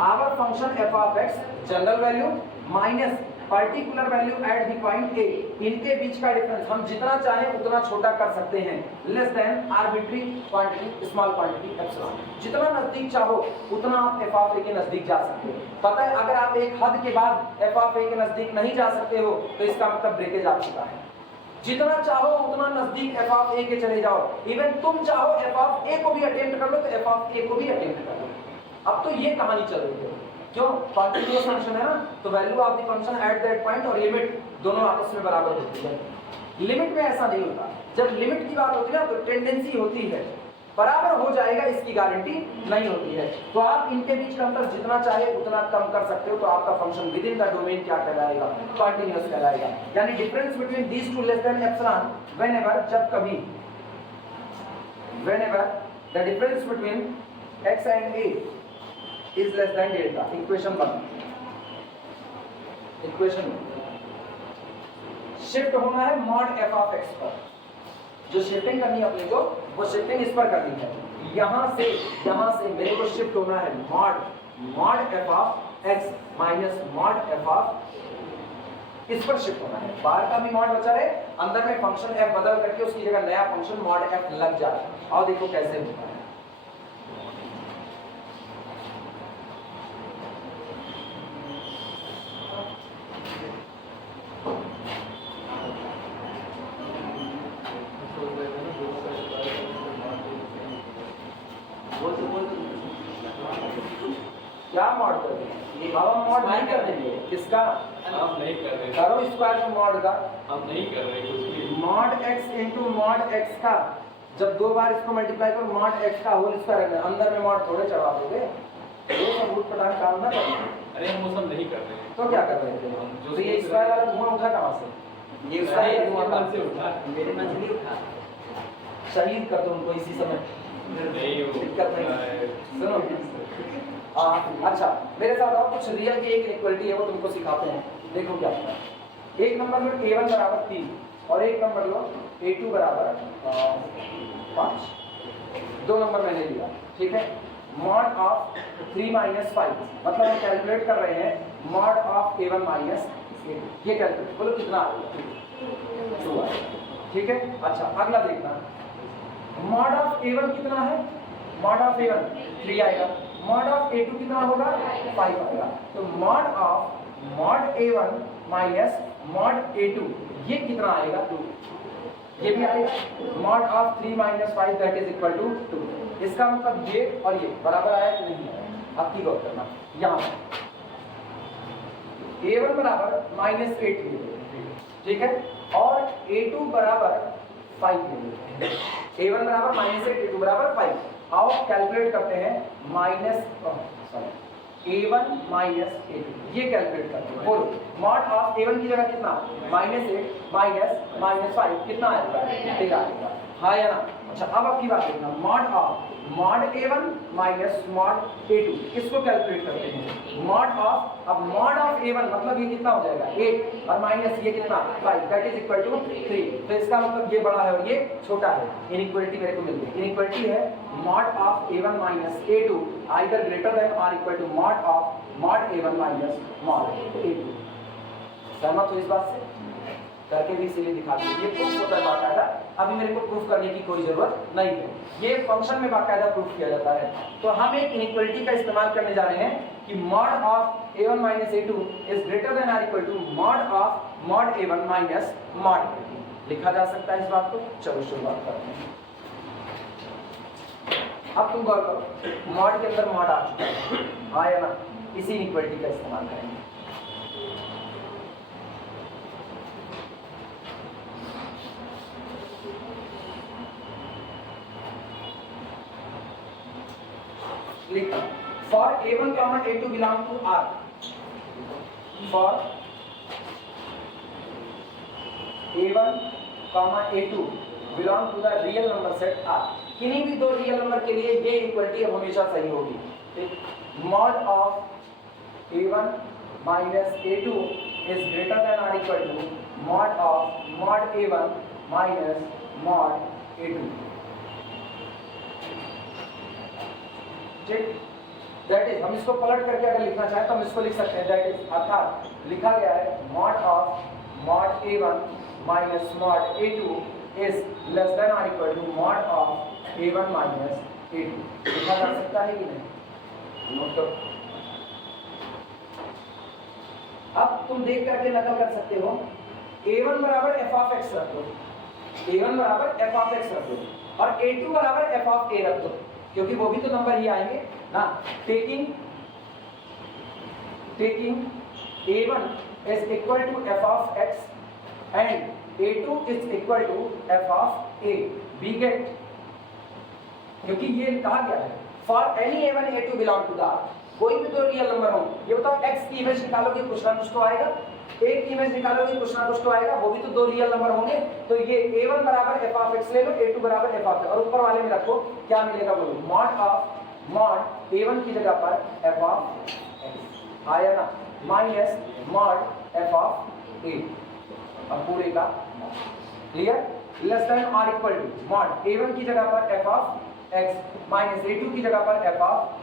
our function f of x general value minus particular value at the point a, इनके बीच का डिफरेंस हम जितना चाहें उतना छोटा कर सकते हैं, less than arbitrary quantity small quantity epsilon. जितना नजदीक चाहो उतना आप एफ ऑफ ए के नजदीक जा सकते हो। पता है अगर आप एक हद के बाद एफ ऑफ ए के नजदीक नहीं जा सकते हो तो इसका मतलब ब्रेकेज आ चुका है। जितना चाहो उतना नजदीक एफ ऑफ ए के चले जाओ, इवन तुम चाहो एफ ऑफ ए को भी अटेम्प्ट कर लो तो एफ ऑफ ए को भी अटेम्प्ट कर लो। अब तो ये कहानी चल रही है, क्यों? कॉन्टिन्यूअस फंक्शन है ना, तो value of the function at that point और लिमिट दोनों आपस में बराबर होती है। लिमिट में ऐसा नहीं होता, जब लिमिट की बात होती है ना तो टेंडेंसी होती है बराबर हो जाएगा, इसकी गारंटी नहीं होती है। तो आप इनके बीच का अंतर जितना चाहे उतना कम कर सकते हो, तो आपका function within the domain क्या कहलाएगा? कॉन्टिन्यूअस कहलाएगा। यानी difference between these two less than epsilon whenever, जब कभी, whenever the difference between x and a is less than delta. Equation 1, equation shift होना है मॉड एफ ऑफ एक्स पर। जो शिफ्टिंग करनी है अपने को, वो शिफ्टिंग इस पर करनी है। यहां से मेरे को शिफ्ट होना है mod f of x minus mod f of, इस पर शिफ्ट होना है। बाहर का भी मॉड बचा रहे, अंदर में फंक्शन एफ बदल करके उसकी जगह नया फंक्शन मॉड एफ लग जाए। और देखो कैसे होता है। क्या मॉड कर देंगे? अब हम मॉड नहीं कर देंगे, किसका? हम नहीं कर रहे, करो स्क्वायर में मॉड का। हम नहीं कर रहे कुछ भी। Mod x into mod x का, जब दो बार इसको मल्टीप्लाई करो मॉड एक्स का होल स्क्वायर, अंदर में मॉड थोड़े चढ़ा दोगे, ये सब उठ पटांग काम ना करो। अरे हम वो सब नहीं कर रहे हैं। तो क्या कर रहे थे हम? जो तो ये स्क्वायर वाला धुआं उठा कहां से? ये स्क्वायर धुआं कहां से उठा? मेरे मन से नहीं उठा। शहीद कर दो उनको इसी समय, नहीं वो दिक्कत नहीं। सुनो अच्छा, मेरे साथ और कुछ रियल की एक इक्वलिटी है, वो तुमको सिखाते हैं। देखो क्या होता है। एक नंबर लो a1 बराबर 3 और एक नंबर लो a2 बराबर 5। दो नंबर मैंने लिया, ठीक है। मॉड ऑफ 3 माइनस 5, मतलब हम कैलकुलेट कर रहे हैं mod of a1 minus a2। ये कैलकुलेट बोलो कितना आएगा? 2 आएगा, ठीक है। अच्छा अगला देखना, मॉड ऑफ a1 कितना है? मॉड ऑफ a1 3 आएगा, मॉड ऑफ a2 कितना होगा? 5 आएगा। तो mod a1 minus mod a2 ये कितना आएगा? 2। ये भी आएगा। Mod of 3 minus 5 that is equal to 2। इसका मतलब ये और ये बराबर आया कि नहीं आया? अब की गौर करना, यहाँ a1 बराबर माइनस 8 ले लो, ठीक है, और a2 बराबर 5 ले लो। a1 बराबर माइनस 8, a2 बराबर 5। आओ कैलकुलेट करते हैं माइनस a1 माइनस a2, ये कैलकुलेट करते हैं। बोलो मॉड ऑफ a1 की जगह कितना? माइनस 8 माइनस 5 कितना आएगा? 13 आएगा, हाँ या ना? अच्छा अब आपकी बात देखना, mod a1 minus mod a2, इसको कैलकुलेट करते हैं। मॉड ऑफ, अब मॉड ऑफ a1 मतलब ये कितना हो जाएगा? 8 और माइनस ये कितना? 5 दैट इज इक्वल टू 3। तो इसका मतलब ये बड़ा है और ये छोटा है। इनइक्वालिटी मेरे को मिल गई। इनइक्वालिटी है mod of a1 minus a2 either greater than और equal to mod of mod a1 minus mod a2। सहमत हो इस बात से? करके भी इसीलिए दिखा दीजिए, ये प्रूफ होता है बाकायदा। अभी मेरे को प्रूफ करने की कोई जरूरत नहीं है, ये फंक्शन में बाकायदा प्रूफ किया जाता है। तो हम एक इनइक्वालिटी का इस्तेमाल करने जा रहे हैं कि mod of a1 minus a2 is greater than और equal to mod of mod a1 minus mod a2। लिखा जा सकता है इस बात को। चलो शुरुआत करते हैं। अब तुम गौर करो, मॉड के अंदर मॉड आ चुका है, हाँ या ना? इसी इनइक्वालिटी का इस्तेमाल करेंगे। For a1 comma a2 belong to R, for a1 comma a2 belong to the real number set R, किन्हीं भी दो रियल नंबर के लिए ये इक्वलिटी अब हमेशा सही होगी। ठीक, mod of a1 minus a2 is greater than और equal to mod of mod a1 minus mod a2। ठीक, दैट इज, हम इसको पलट करके अगर लिखना चाहें तो हम इसको लिख सकते हैं दैट इज, अर्थात लिखा गया है mod of mod a1 minus mod a2 is less than और equal to mod of a1 minus a2। लिखा जा सकता है कि नहीं? नोट करो। अब तुम देख करके नकल कर सकते हो, a1 बराबर f ऑफ x रख दो, a1 बराबर f ऑफ x रख दो और a2 बराबर f ऑफ a रख दो, क्योंकि वो भी तो नंबर ही आएंगे ना। Taking a1 is equal to f of x and a2 is equal to f of a, we get, क्योंकि ये कहा गया है for any a1 a2 belong to the R, कोई भी दो रियल नंबर हो। ये बताओ x की इमेज निकालोगे कुछ ना कुछ तो आएगा, a की इमेज निकालोगे कुछ ना कुछ तो आएगा, वो भी तो दो रियल नंबर होंगे। तो ये a1 बराबर f of x ले लो, a2 बराबर f of x, और ऊपर वाले में रखो, क्या मिलेगा बोलो? मॉड ऑफ मॉड a1 की जगह पर f of x आया ना, minus mod f of a, अब पूरे का क्लियर, लेस देन और इक्वल टू मॉड a1 की जगह पर f of x minus a2 की जगह पर f of a।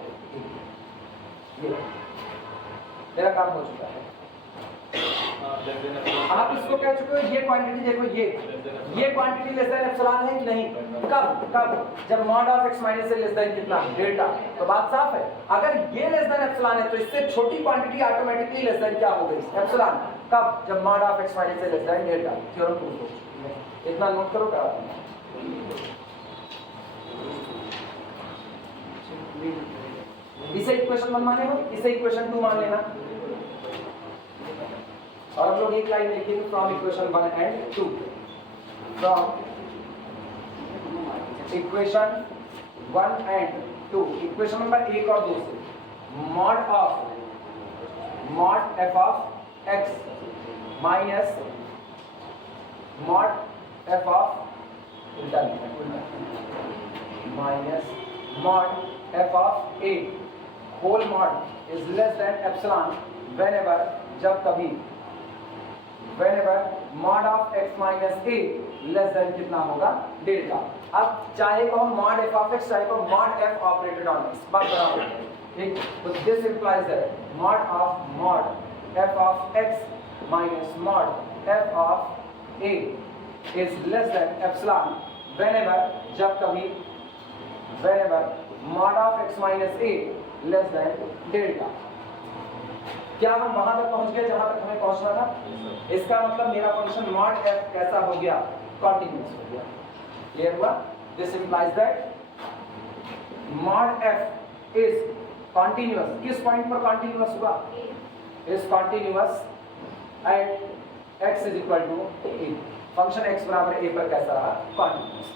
ये मेरा काम हो चुका है। आप इसको कह चुके हो, ये क्वांटिटी देखो, ये क्वांटिटी लेस देन एप्सिलॉन है कि नहीं? कब? जब मॉड ऑफ x माइनस से लेस देन कितना? डेल्टा। तो बात साफ है, अगर ये लेस देन एप्सिलॉन है तो इससे छोटी क्वांटिटी ऑटोमेटिकली लेस देन क्या हो गई? एप्सिलॉन। कब? जब मॉड ऑफ x माइनस से less than delta. Theorem proof हो। इतना नोट करो क्या? इसे इक्वेशन 1 माने हो, इसे इक्वेशन 2 मान लेना, और हम लोग एक लाइन लिखेंगे from equation 1 and 2, from equation 1 and 2, equation number 1 और 2 से mod of mod f of x minus mod f of minus mod f of a whole mod is less than epsilon whenever, जब कभी, whenever mod of x minus a less than कितना होगा? Delta. अब चाहे को हम mod f of x, चाहे को mod f operated on x, बात बराबर है, ठीक? तो this implies that mod f of x minus mod f of a is less than epsilon whenever, जब कभी, whenever mod of x minus a less than delta. क्या हम वहां तक पहुंच गए जहां तक हमें पहुंचना था? इसका मतलब मेरा फंक्शन mod f कैसा हो गया? कॉन्टिन्यूअस हो गया। क्लियर हुआ? This implies that mod f is continuous. किस पॉइंट पर कॉन्टिन्यूअस हुआ? Is continuous at x is equal to a। Function x बराबर a पर कैसा रहा? कॉन्टिन्यूअस।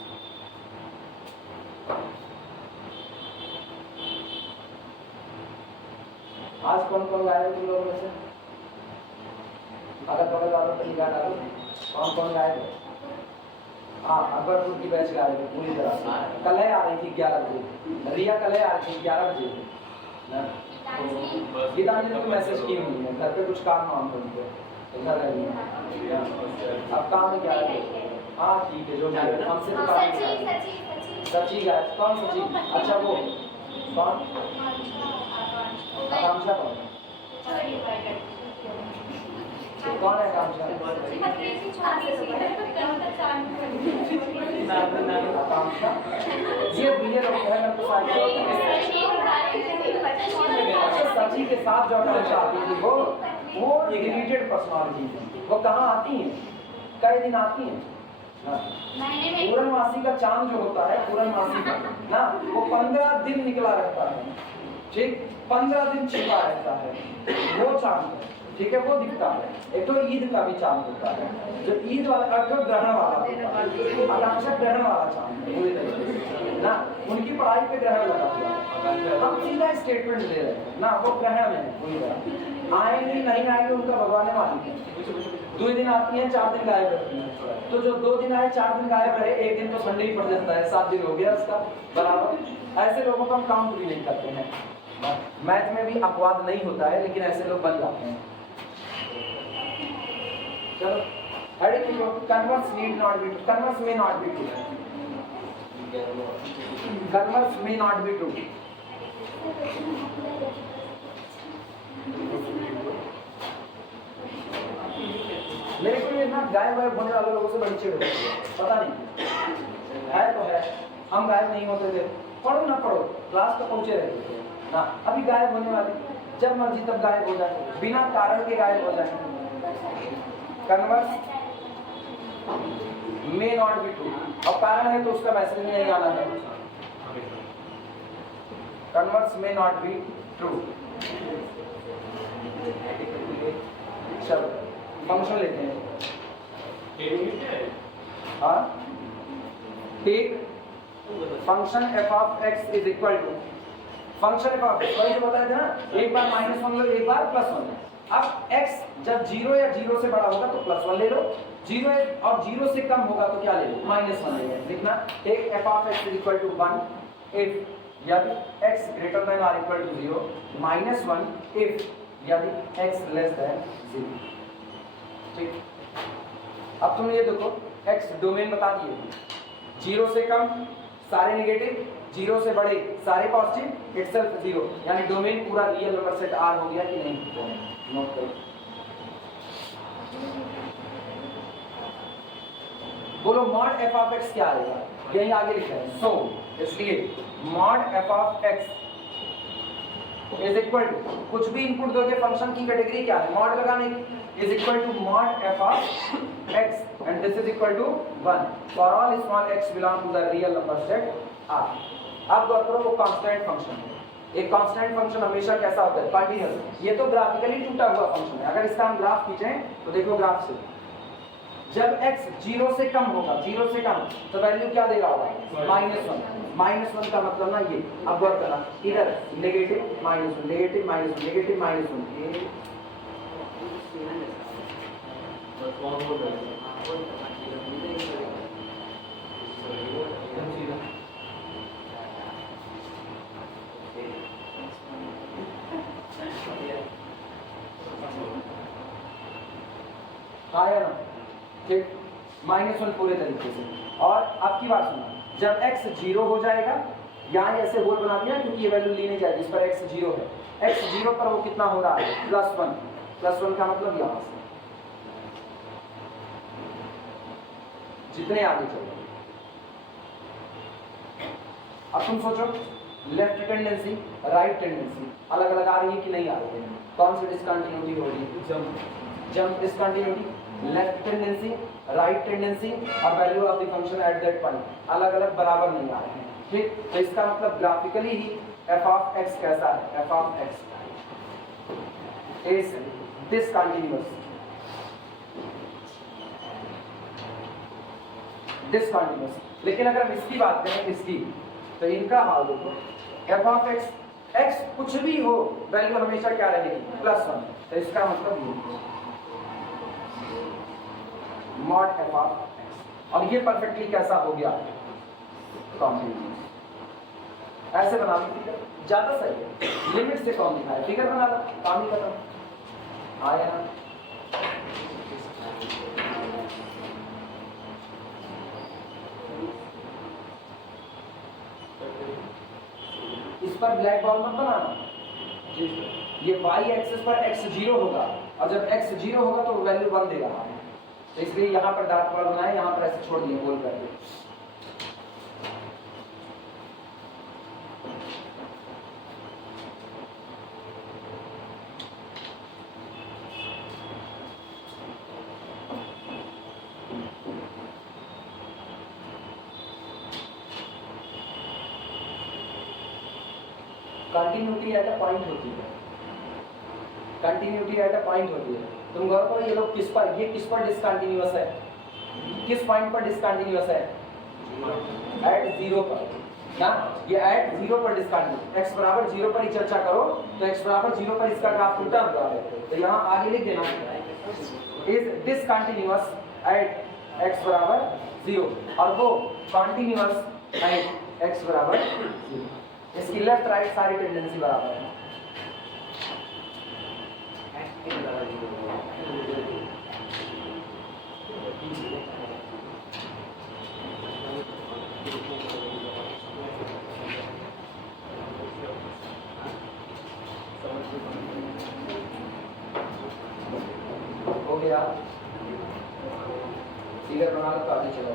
आज कौन कौन गाए तुम लोगों में से? अगर बगल वालों पर निगाह डालो, कौन कौन गाए थे? हाँ, अकबरपुर की बैच गा रही थी पूरी तरह से। कल आ रही थी 11 बजे, रिया कल आ रही थी 11 बजे। गीतांजलि को मैसेज की हुई है, घर पे कुछ काम वाम करते हैं, अब काम में क्या है? हाँ ठीक है, जो हमसे तो सची गाय। कौन सची? अच्छा वो कौन? आकांक्षा कौन है? आकांक्षा ये बीए लोग है ना, तो सची के साथ जो आकांक्षा आती थी वो डिलीटेड पर्सनालिटी थी। वो कहाँ आती हैं? कई दिन आती हैं ना। पूर्णमासी का चांद जो होता है, पूर्णमासी का ना, वो 15 दिन निकला रहता है, ठीक, 15 दिन छिपा रहता है, वो चांद है, ठीक है, वो दिखता है। एक तो ईद का भी चांद होता है, जो ईद वाला अर्थ ग्रहण वाला होता है, आकांक्षा ग्रहण वाला चांद है पूरी तरीके ना। उनकी पढ़ाई पे ग्रहण लगा हुआ, हम सीधा स्टेटमेंट दे रहे हैं ना, वो ग्रहण में है पूरी तरह। आएंगे नहीं आएंगे उनका भगवान ने मालूम है। 2 दिन आती हैं, 4 दिन गायब रहती हैं, तो जो 2 दिन आए 4 दिन गायब रहे, एक दिन तो संडे ही पड़ जाता है, 7 दिन हो गया उसका बराबर। ऐसे लोगों को हम काउंट भी नहीं करते हैं। मैथ में भी अपवाद नहीं होता है, लेकिन ऐसे लोग बन जाते हैं। चलो converse need not be true, converse may not be true, converse may not be true. मेरे को ये ना गायब वायब होने वाले लोगों से बड़ी चिढ़ होती है, पता नहीं है तो है, हम गायब नहीं होते थे, पढ़ो ना पढ़ो क्लास तो पहुंचे रहते थे ना, अभी गायब होने वाले, जब मर्जी तब गायब हो जाए, बिना कारण के गायब हो जाए। Converse may not be true, अब कारण है तो उसका मैसेज नहीं आना है। Converse may not be true. चलो फंक्शन लेते हैं। हाँ, take function f of x is equal to function f of x, वही बताया था ना, एक बार -1 लो, एक बार +1। अब x जब 0 या 0 से बड़ा होगा तो +1 ले लो, 0 और 0 से कम होगा तो क्या ले लो, -1 ले लो। लिखना take f of x is equal to 1 if यदि x ग्रेटर देन और इक्वल टू 0, -1 इफ यदि x लेस देन 0। ठीक, अब तुम ये देखो x डोमेन बता दिए, 0 से कम सारे नेगेटिव, 0 से बड़े सारे पॉजिटिव, इटसेल्फ 0, यानी डोमेन पूरा रियल नंबर सेट R हो गया कि नहीं। नोट करो, बोलो मॉड एफ ऑफ एक्स क्या आएगा, यही आगे लिखा है। सो इसलिए mod f of x is equal to, कुछ भी इनपुट दोगे फंक्शन की कैटेगरी क्या है, मॉड लगाने की, is equal to mod f of x and this is equal to 1 for all small x belong to the real number set R। अब गौर करो, वो कांस्टेंट फंक्शन है। एक कांस्टेंट फंक्शन हमेशा कैसा होता है, कंटीन्यूअस। ये तो ग्राफिकली टूटा हुआ फंक्शन है, अगर इसका हम ग्राफ खींचें तो देखो ग्राफ से, जब x 0 से कम होगा, 0 से कम तो वैल्यू क्या देगा होगा, -1। -1 का मतलब ना ये, अब गौर करना, इधर नेगेटिव -1, नेगेटिव -1, नेगेटिव -1, ये आया ना, ठीक, -1 पूरे तरीके से। और आपकी बात सुना, जब x 0 हो जाएगा, यहाँ ऐसे होल बना दिया क्योंकि ये वैल्यू ली नहीं जाएगी, इस पर x 0 है, x 0 पर वो कितना हो रहा है, +1, +1 का मतलब यहाँ से जितने आगे चलो। अब तुम सोचो, लेफ्ट टेंडेंसी राइट टेंडेंसी अलग अलग आ रही है कि नहीं आ रही है, कौन सी डिसकंटिन्यूटी हो रही है, jump discontinuity, left tendency, right tendency और value of the function at that point अलग अलग बराबर नहीं आ रहे हैं। ठीक, तो इसका मतलब graphically he F of x कैसा है, F of x is discontinuous, discontinuous. लेकिन अगर हम इसकी बात करें, इसकी, तो इनका हाल देखो, एफ ऑफ एक्स, एक्स कुछ भी हो वैल्यू हमेशा क्या रहेगी, +1, तो इसका मतलब मॉड एफ ऑफ एक्स। और ये परफेक्टली कैसा हो गया, कॉन्टिन्यूअस। ऐसे बना लो फिगर, ज्यादा सही है, लिमिट से कौन दिखाए, फिगर बना लो, काम ही खत्म। आया ना, इस पर ब्लैक बॉल मत बनाना, ये y एक्सिस पर x 0 होगा, और जब x 0 होगा तो वैल्यू 1 देगा, तो इसलिए यहाँ पर डार्क बॉल बनाए, यहाँ पर ऐसे छोड़ दिए गोल करके। कंटिन्यूटी एट अ पॉइंट होती है, कंटिन्यूटी एट अ पॉइंट होती है। तुम गौर करो, ये लोग किस पर, ये किस पर डिसकंटिन्यूअस है, किस पॉइंट पर डिसकंटिन्यूअस है, एट 0 पर ना, ये एट 0 पर डिसकंटिन्यूअस। x बराबर 0 पर ही चर्चा करो, तो x बराबर 0 पर इसका ग्राफ उल्टा हुआ है, तो यहाँ आगे लिख देना इज डिसकंटिन्यूअस एट x बराबर 0, और वो कॉन्टिन्यूअस एट x बराबर 0। इसकी लेफ्ट राइट सारी टेंडेंसी बराबर है। यार, फिगर बना लो तो आगे चलो।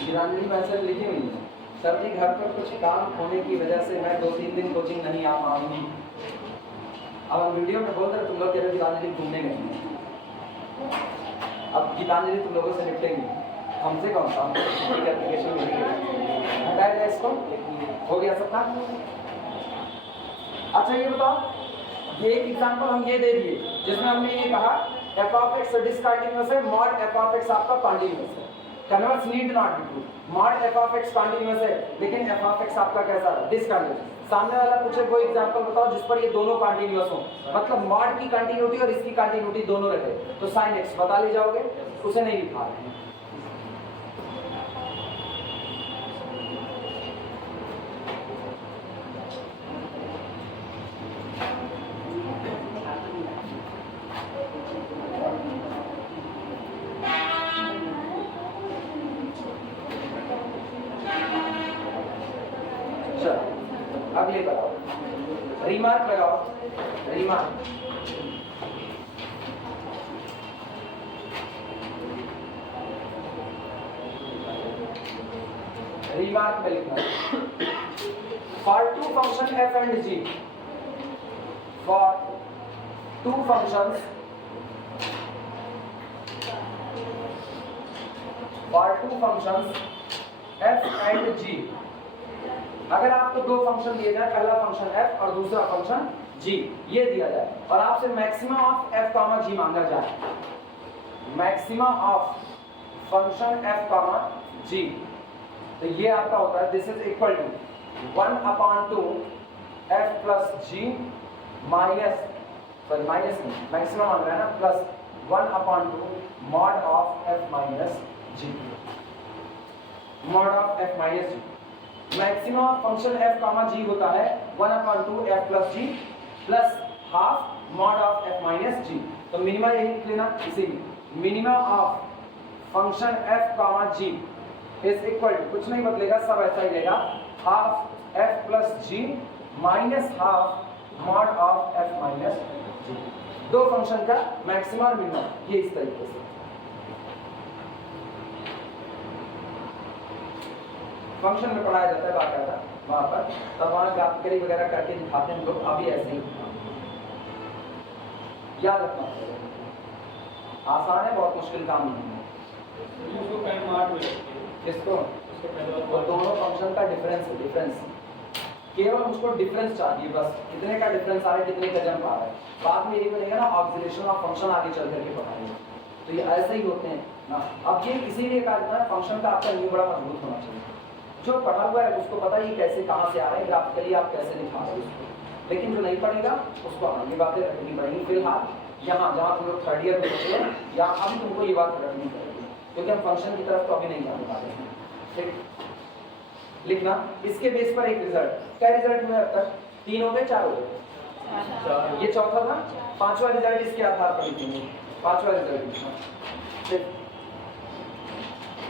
गीतांजलि मैसेज लिखी हुई है, सर जी घर पर कुछ काम होने की वजह से मैं 2-3 दिन कोचिंग नहीं आ पाऊंगी। अब हम वीडियो में बोल रहे तुम लोग कह रहे गीतांजलि घूमने गए, अब गीतांजलि तुम लोगों से निपटेंगे, हमसे कौन सा एप्लीकेशन में हटाया जाए इसको, हो गया सबका। अच्छा ये बताओ, ये एक एग्जांपल हम ये दे दिए जिसमें हमने ये कहा f of x डिसकंटीन्यूअस है, mod f of x आपका कॉन्टिन्यूअस है। Converse need not be true, mod f of x continuous है लेकिन f of x आपका कैसा है, डिसकंटीन्यूअस। सामने वाला पूछे कोई एग्जांपल बताओ जिस पर ये दोनों कॉन्टिन्यूअस हो, मतलब mod की कंटिन्यूटी और इसकी कंटिन्यूटी दोनों रहे, तो sin x बता ले जाओगे, उसे नहीं लिखा है। अगले बताओ, रिमार्क लगाओ, रिमार्क। रिमार्क में लिखना for two function f and g, for two functions, for two functions f and g, अगर आपको दो फंक्शन दिए जाए, पहला फंक्शन f और दूसरा फंक्शन g, ये दिया जाए और आपसे maxima of f comma g मांगा जाए, maxima of function f comma g, तो ये आपका होता है this is equal to 1/2 f plus g minus, sorry minus नहीं, मैक्सिमा मांग रहा है ना, plus 1/2 mod of f minus g, mod of f minus g। Maximum of function f comma g होता है 1/2 f plus g plus half mod of f minus g। तो minima यही लिख लेना, इसीलिए minima of function f comma g is equal to, कुछ नहीं बदलेगा, सब ऐसा ही रहेगा, half f plus g minus half mod of f minus g। दो फंक्शन का मैक्सिमम और मिनिमम ये इस तरीके से। फंक्शन में पढ़ाया जाता है बाकायदा वहाँ पर, तब वहाँ ग्राफिकली वगैरह करके दिखाते हैं लोग, अभी ऐसे ही याद रखना पड़ेगा, आसान है, बहुत मुश्किल काम नहीं है। उसको पहले मार्क में किसको, वो दोनों फंक्शन का डिफरेंस है, डिफरेंस केवल उसको डिफरेंस चाहिए बस, कितने का डिफरेंस आ रहा है, कितने का जंप आ रहा है। बाद में ये बनेगा ना ऑब्जर्वेशन ऑफ फंक्शन, आगे चल करके पढ़ाएंगे, तो ये ऐसे ही होते हैं ना। अब ये इसीलिए कहा जाता है फंक्शन का आपका न्यू बड़ा मजबूत होना चाहिए, जो पढ़ा हुआ है उसको पता ही कैसे कहाँ से आ रहा है, ग्राफिकली आप कैसे दिखा रहे हो उसको, लेकिन जो नहीं पढ़ेगा उसको ये बातें रखनी पड़ेंगी। फिलहाल यहाँ जहाँ तुम लोग थर्ड ईयर में बचे हो, यहाँ अभी तुमको ये बात रखनी पड़ेगी, क्योंकि हम फंक्शन की तरफ तो अभी नहीं जाने वाले हैं। ठीक, लिखना इसके बेस पर एक रिजल्ट, क्या रिजल्ट हुए अब तक, 3 हो गए, 4 हो गए, ये चौथा था, 5वां रिजल्ट इसके आधार पर लिखेंगे, 5वां रिजल्ट लिखना।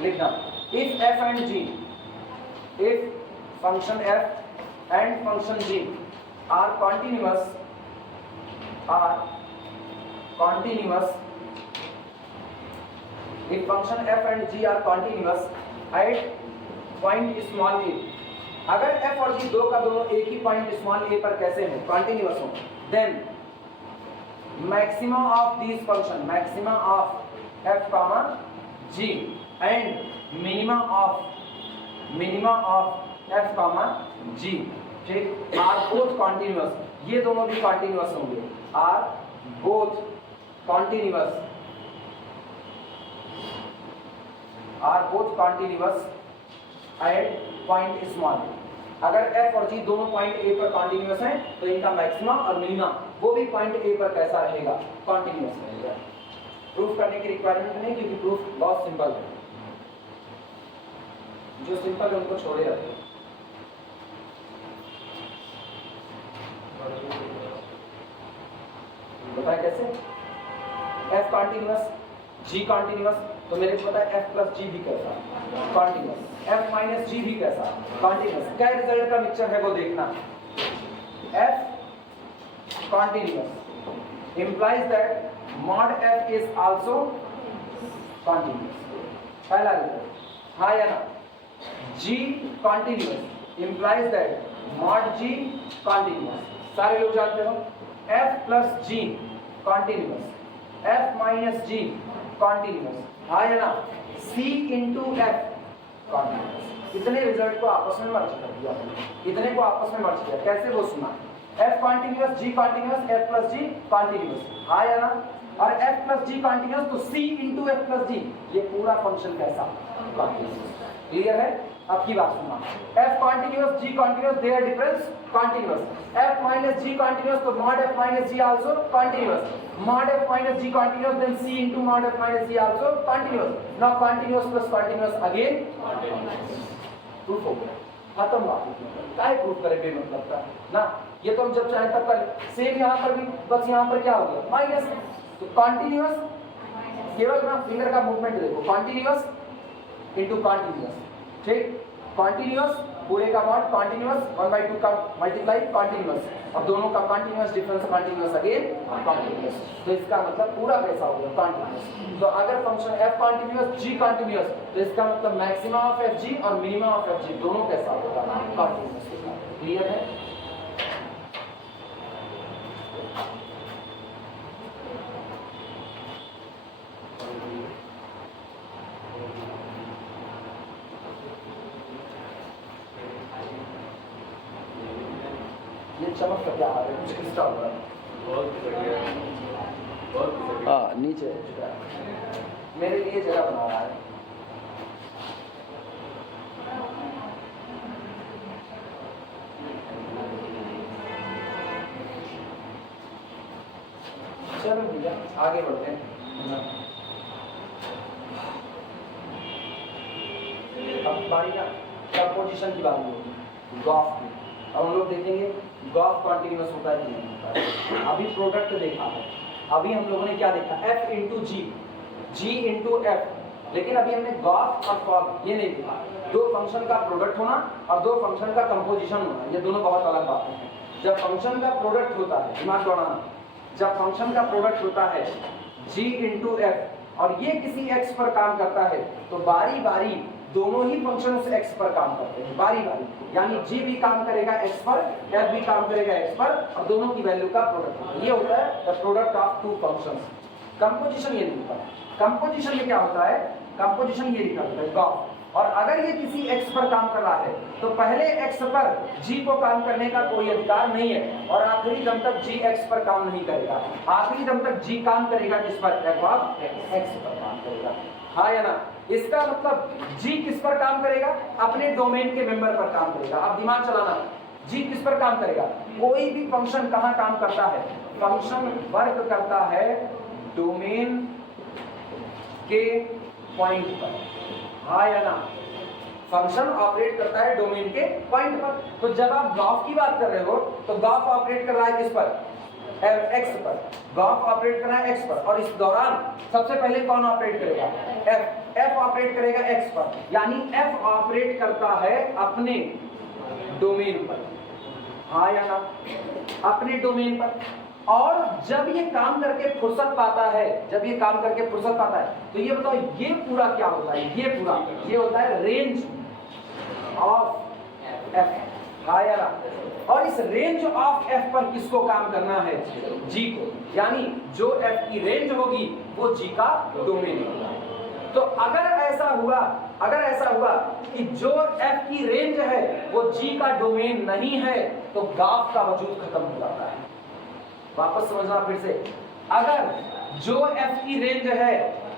लिखना if f and g, if function f and function g are continuous if function f and g are continuous at point small a, अगर f और g दो का दोनों एक ही पॉइंट स्मॉल a पर कैसे हैं, कंटिन्यूअस हो, then maximum of these function, maximum of f comma g and minimum of f comma g, ठीक, are both continuous, ये दोनों भी continuous होंगे, are both continuous at point small। अगर f और g दोनों पॉइंट a पर कंटिन्यूअस हैं तो इनका मैक्सिमम और मिनिमम वो भी पॉइंट a पर कैसा रहेगा, कंटिन्यूअस रहेगा। प्रूफ करने की रिक्वायरमेंट नहीं, क्योंकि प्रूफ बहुत सिंपल है, जो सिंपल है उनको छोड़े रहते हैं। बताए कैसे, F कॉन्टिन्यूअस, G कॉन्टिन्यूअस, तो मेरे को पता है F प्लस G भी कैसा कॉन्टिन्यूअस, F माइनस G भी कैसा कॉन्टिन्यूअस। क्या रिजल्ट का मिक्सचर है वो देखना। F continuous implies that mod F is also continuous, पहला रिजल्ट, हाँ या ना। G continuous implies that mod G continuous, सारे लोग जानते हो। F plus G continuous, F minus G continuous, हाँ या ना। C into F continuous। इतने रिजल्ट को आपस में मर्ज कर दिया, इतने को आपस में मर्ज किया। कैसे वो सुना, F continuous, G continuous, F plus G continuous, हाँ या ना। और F plus G continuous तो C into F plus G, ये पूरा फंक्शन कैसा continuous। क्लियर है? अब की बात सुनना, F continuous, G continuous, their difference continuous, F minus G continuous तो mod F minus G also continuous, mod F minus G continuous then C into mod F minus G also continuous, now continuous plus continuous again proof हो गया, खत्म बात। काय proof करे बेमतलब का ना, ये तो हम जब चाहे तब कर। सेम यहाँ पर भी, बस यहाँ पर क्या हो गया माइनस, तो कॉन्टिन्यूअस केवल ना फिंगर का मूवमेंट देखो, कॉन्टिन्यूअस इनटू कॉन्टिन्यूअस, ठीक, कॉन्टिन्यूअस पूरे का मॉड कॉन्टिन्यूअस 1/2 का मल्टीप्लाई कॉन्टिन्यूअस, अब दोनों का continuous difference continuous again continuous, तो इसका मतलब पूरा कैसा हो गया कॉन्टिन्यूअस। तो अगर function f continuous g continuous तो इसका मतलब मैक्सिमम ऑफ fg और मिनिमम ऑफ fg दोनों कैसा होगा कॉन्टिन्यूअस होगा। क्लियर है? चमक का क्या हाल है, कुछ खिंचता हुआ हाँ नीचे मेरे लिए जगह बना रहा है। चलो भैया आगे बढ़ते हैं। अब बारी का कंपोजिशन की बात होगी गॉफ की। अब हम लोग देखेंगे गॉफ कॉन्टिन्यूअस होता है कि नहीं होता है। अभी प्रोडक्ट देखा है, अभी हम लोगों ने क्या देखा F इंटू जी, G इंटू F, लेकिन अभी हमने गॉफ और फॉग ये नहीं देखा। दो फंक्शन का प्रोडक्ट होना और दो फंक्शन का कंपोजिशन होना, ये दोनों बहुत अलग बातें हैं। जब फंक्शन का प्रोडक्ट होता है, दिमाग दौड़ाना, जब फंक्शन का प्रोडक्ट होता है G इंटू F और ये किसी x पर काम करता है तो बारी बारी दोनों ही फंक्शन उस x पर काम करते हैं बारी बारी, यानी g भी काम करेगा x पर, f भी काम करेगा x पर, और दोनों की वैल्यू का प्रोडक्ट होता है। ये होता है the product of two functions. Composition ये नहीं होता। कंपोजिशन में क्या होता है, कंपोजिशन ये लिखा होता है गॉफ, और अगर ये किसी x पर काम कर रहा है तो पहले x पर g को काम करने का कोई अधिकार नहीं है और आखिरी दम तक g x पर काम नहीं करेगा। आखिरी दम तक g काम करेगा किस पर, f ऑफ x पर काम करेगा, हाँ या ना। इसका मतलब g किस पर काम करेगा, अपने डोमेन के मेंबर पर काम करेगा। अब दिमाग चलाना, g किस पर काम करेगा, कोई भी फंक्शन कहाँ काम करता है, फंक्शन वर्क करता है डोमेन के पॉइंट पर, हाँ या ना। फंक्शन ऑपरेट करता है डोमेन के पॉइंट पर। तो जब आप गॉफ की बात कर रहे हो तो गॉफ ऑपरेट कर रहा है किस पर, x पर, गॉफ ऑपरेट कर रहा है x पर, और इस दौरान सबसे पहले कौन ऑपरेट करेगा, f ऑपरेट करेगा x पर, यानी f ऑपरेट करता है अपने डोमेन पर, हाँ या ना, अपने डोमेन पर। और जब ये काम करके फुर्सत पाता है, जब ये काम करके फुर्सत पाता है तो ये बताओ ये पूरा क्या होता है, ये पूरा ये होता है रेंज ऑफ f, हाँ या ना। और इस रेंज ऑफ f पर किसको काम करना है, g को, यानी जो f की रेंज होगी वो g का डोमेन होगा। तो अगर ऐसा हुआ कि जो f की रेंज है वो g का डोमेन नहीं है तो गॉफ का वजूद खत्म हो जाता है। वापस समझना फिर से, अगर जो f की रेंज है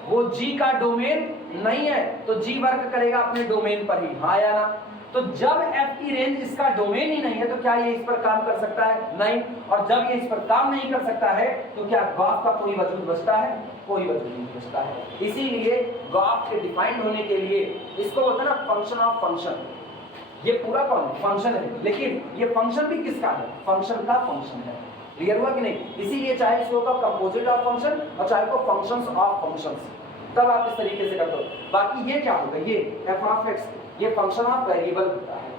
वो g का डोमेन नहीं है तो g वर्क करेगा अपने डोमेन पर ही, हाँ या ना। तो जब f की रेंज इसका डोमेन ही नहीं है तो क्या ये इस पर काम कर सकता है, नहीं। और जब ये इस पर काम नहीं कर सकता है तो क्या गॉफ का कोई वजूद बचता है, कोई वजूद नहीं बचता है। इसीलिए गॉफ के डिफाइंड होने के लिए इसको होता है ना फंक्शन ऑफ फंक्शन। ये पूरा कौन है, फंक्शन है, लेकिन ये फंक्शन भी किसका है, फंक्शन का फंक्शन है। क्लियर हुआ कि नहीं? इसीलिए चाहे इसको कब कंपोजिट ऑफ फंक्शन और चाहे को फंक्शंस ऑफ फंक्शंस, तब आप इस तरीके से करते हो। बाकी ये क्या होगा, ये f ऑफ x ये फंक्शन ऑफ वेरिएबल होता है,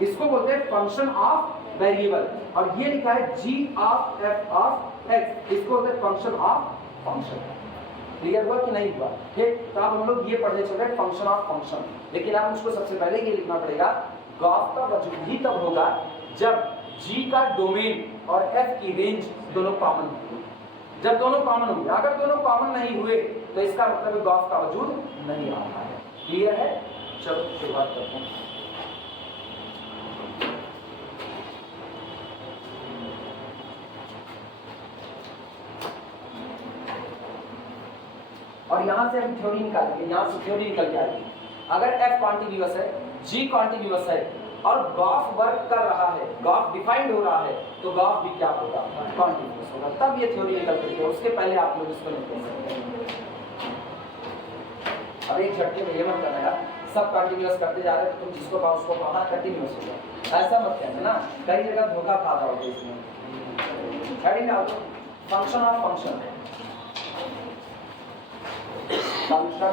इसको बोलते हैं फंक्शन ऑफ वेरिएबल। और ये लिखा है g of f of x, इसको बोलते हैं फंक्शन ऑफ फंक्शन। क्लियर हुआ कि नहीं हुआ? ठीक, तो अब हम लोग ये पढ़ने चल रहे हैं फंक्शन ऑफ फंक्शन। लेकिन आप मुझको सबसे पहले ये लिखना पड़ेगा, ग्राफ का वजूद ही तब होगा जब g का डोमेन और f की रेंज दोनों कॉमन होंगे। जब दोनों कॉमन होंगे, अगर दोनों कॉमन नहीं हुए तो इसका मतलब ग्राफ का वजूद नहीं आ रहा है। क्लियर है? चलो शुरुआत करते हैं। और यहां से हम थ्योरी निकालेंगे, यहां से थ्योरी निकल के आएगी। अगर f कॉन्टिन्यूअस है, g कॉन्टिन्यूअस है और ग्राफ वर्क कर रहा है, ग्राफ डिफाइंड हो रहा है, तो ग्राफ भी क्या होगा, कॉन्टिन्यूअस होगा। तब ये थ्योरी निकल करके, उसके पहले आप लोग इसको नहीं कह सकते। अब एक झटके में ये मत करना यार, सब कॉन्टिन्यूअस करते जा रहे हैं तो तुम जिसको कहो उसको कहा कंटिन्यूअस हो जाए, ऐसा मत कहना ना, कई जगह धोखा खा जाओगे इसमें। हेडिंग डाल दो, function of function, function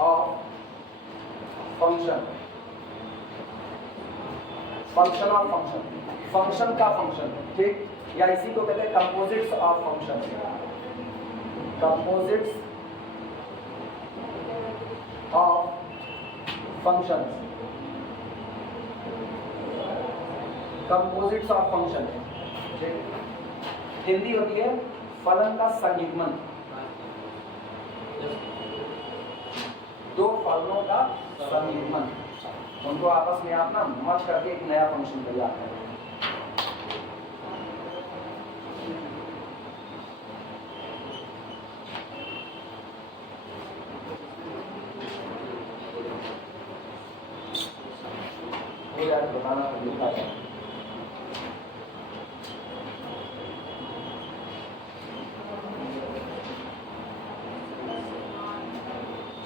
of function, function of function, function का फंक्शन, ठीक, या इसी को कहते हैं composites of function, composites of function, composites of function, ठीक। हिंदी होती है फलन का संयुग्मन, दो फलनों का संयुग्मन, उनको आपस में आप ना मर्ज करके एक नया फंक्शन तैयार करें। बताना लिखा है।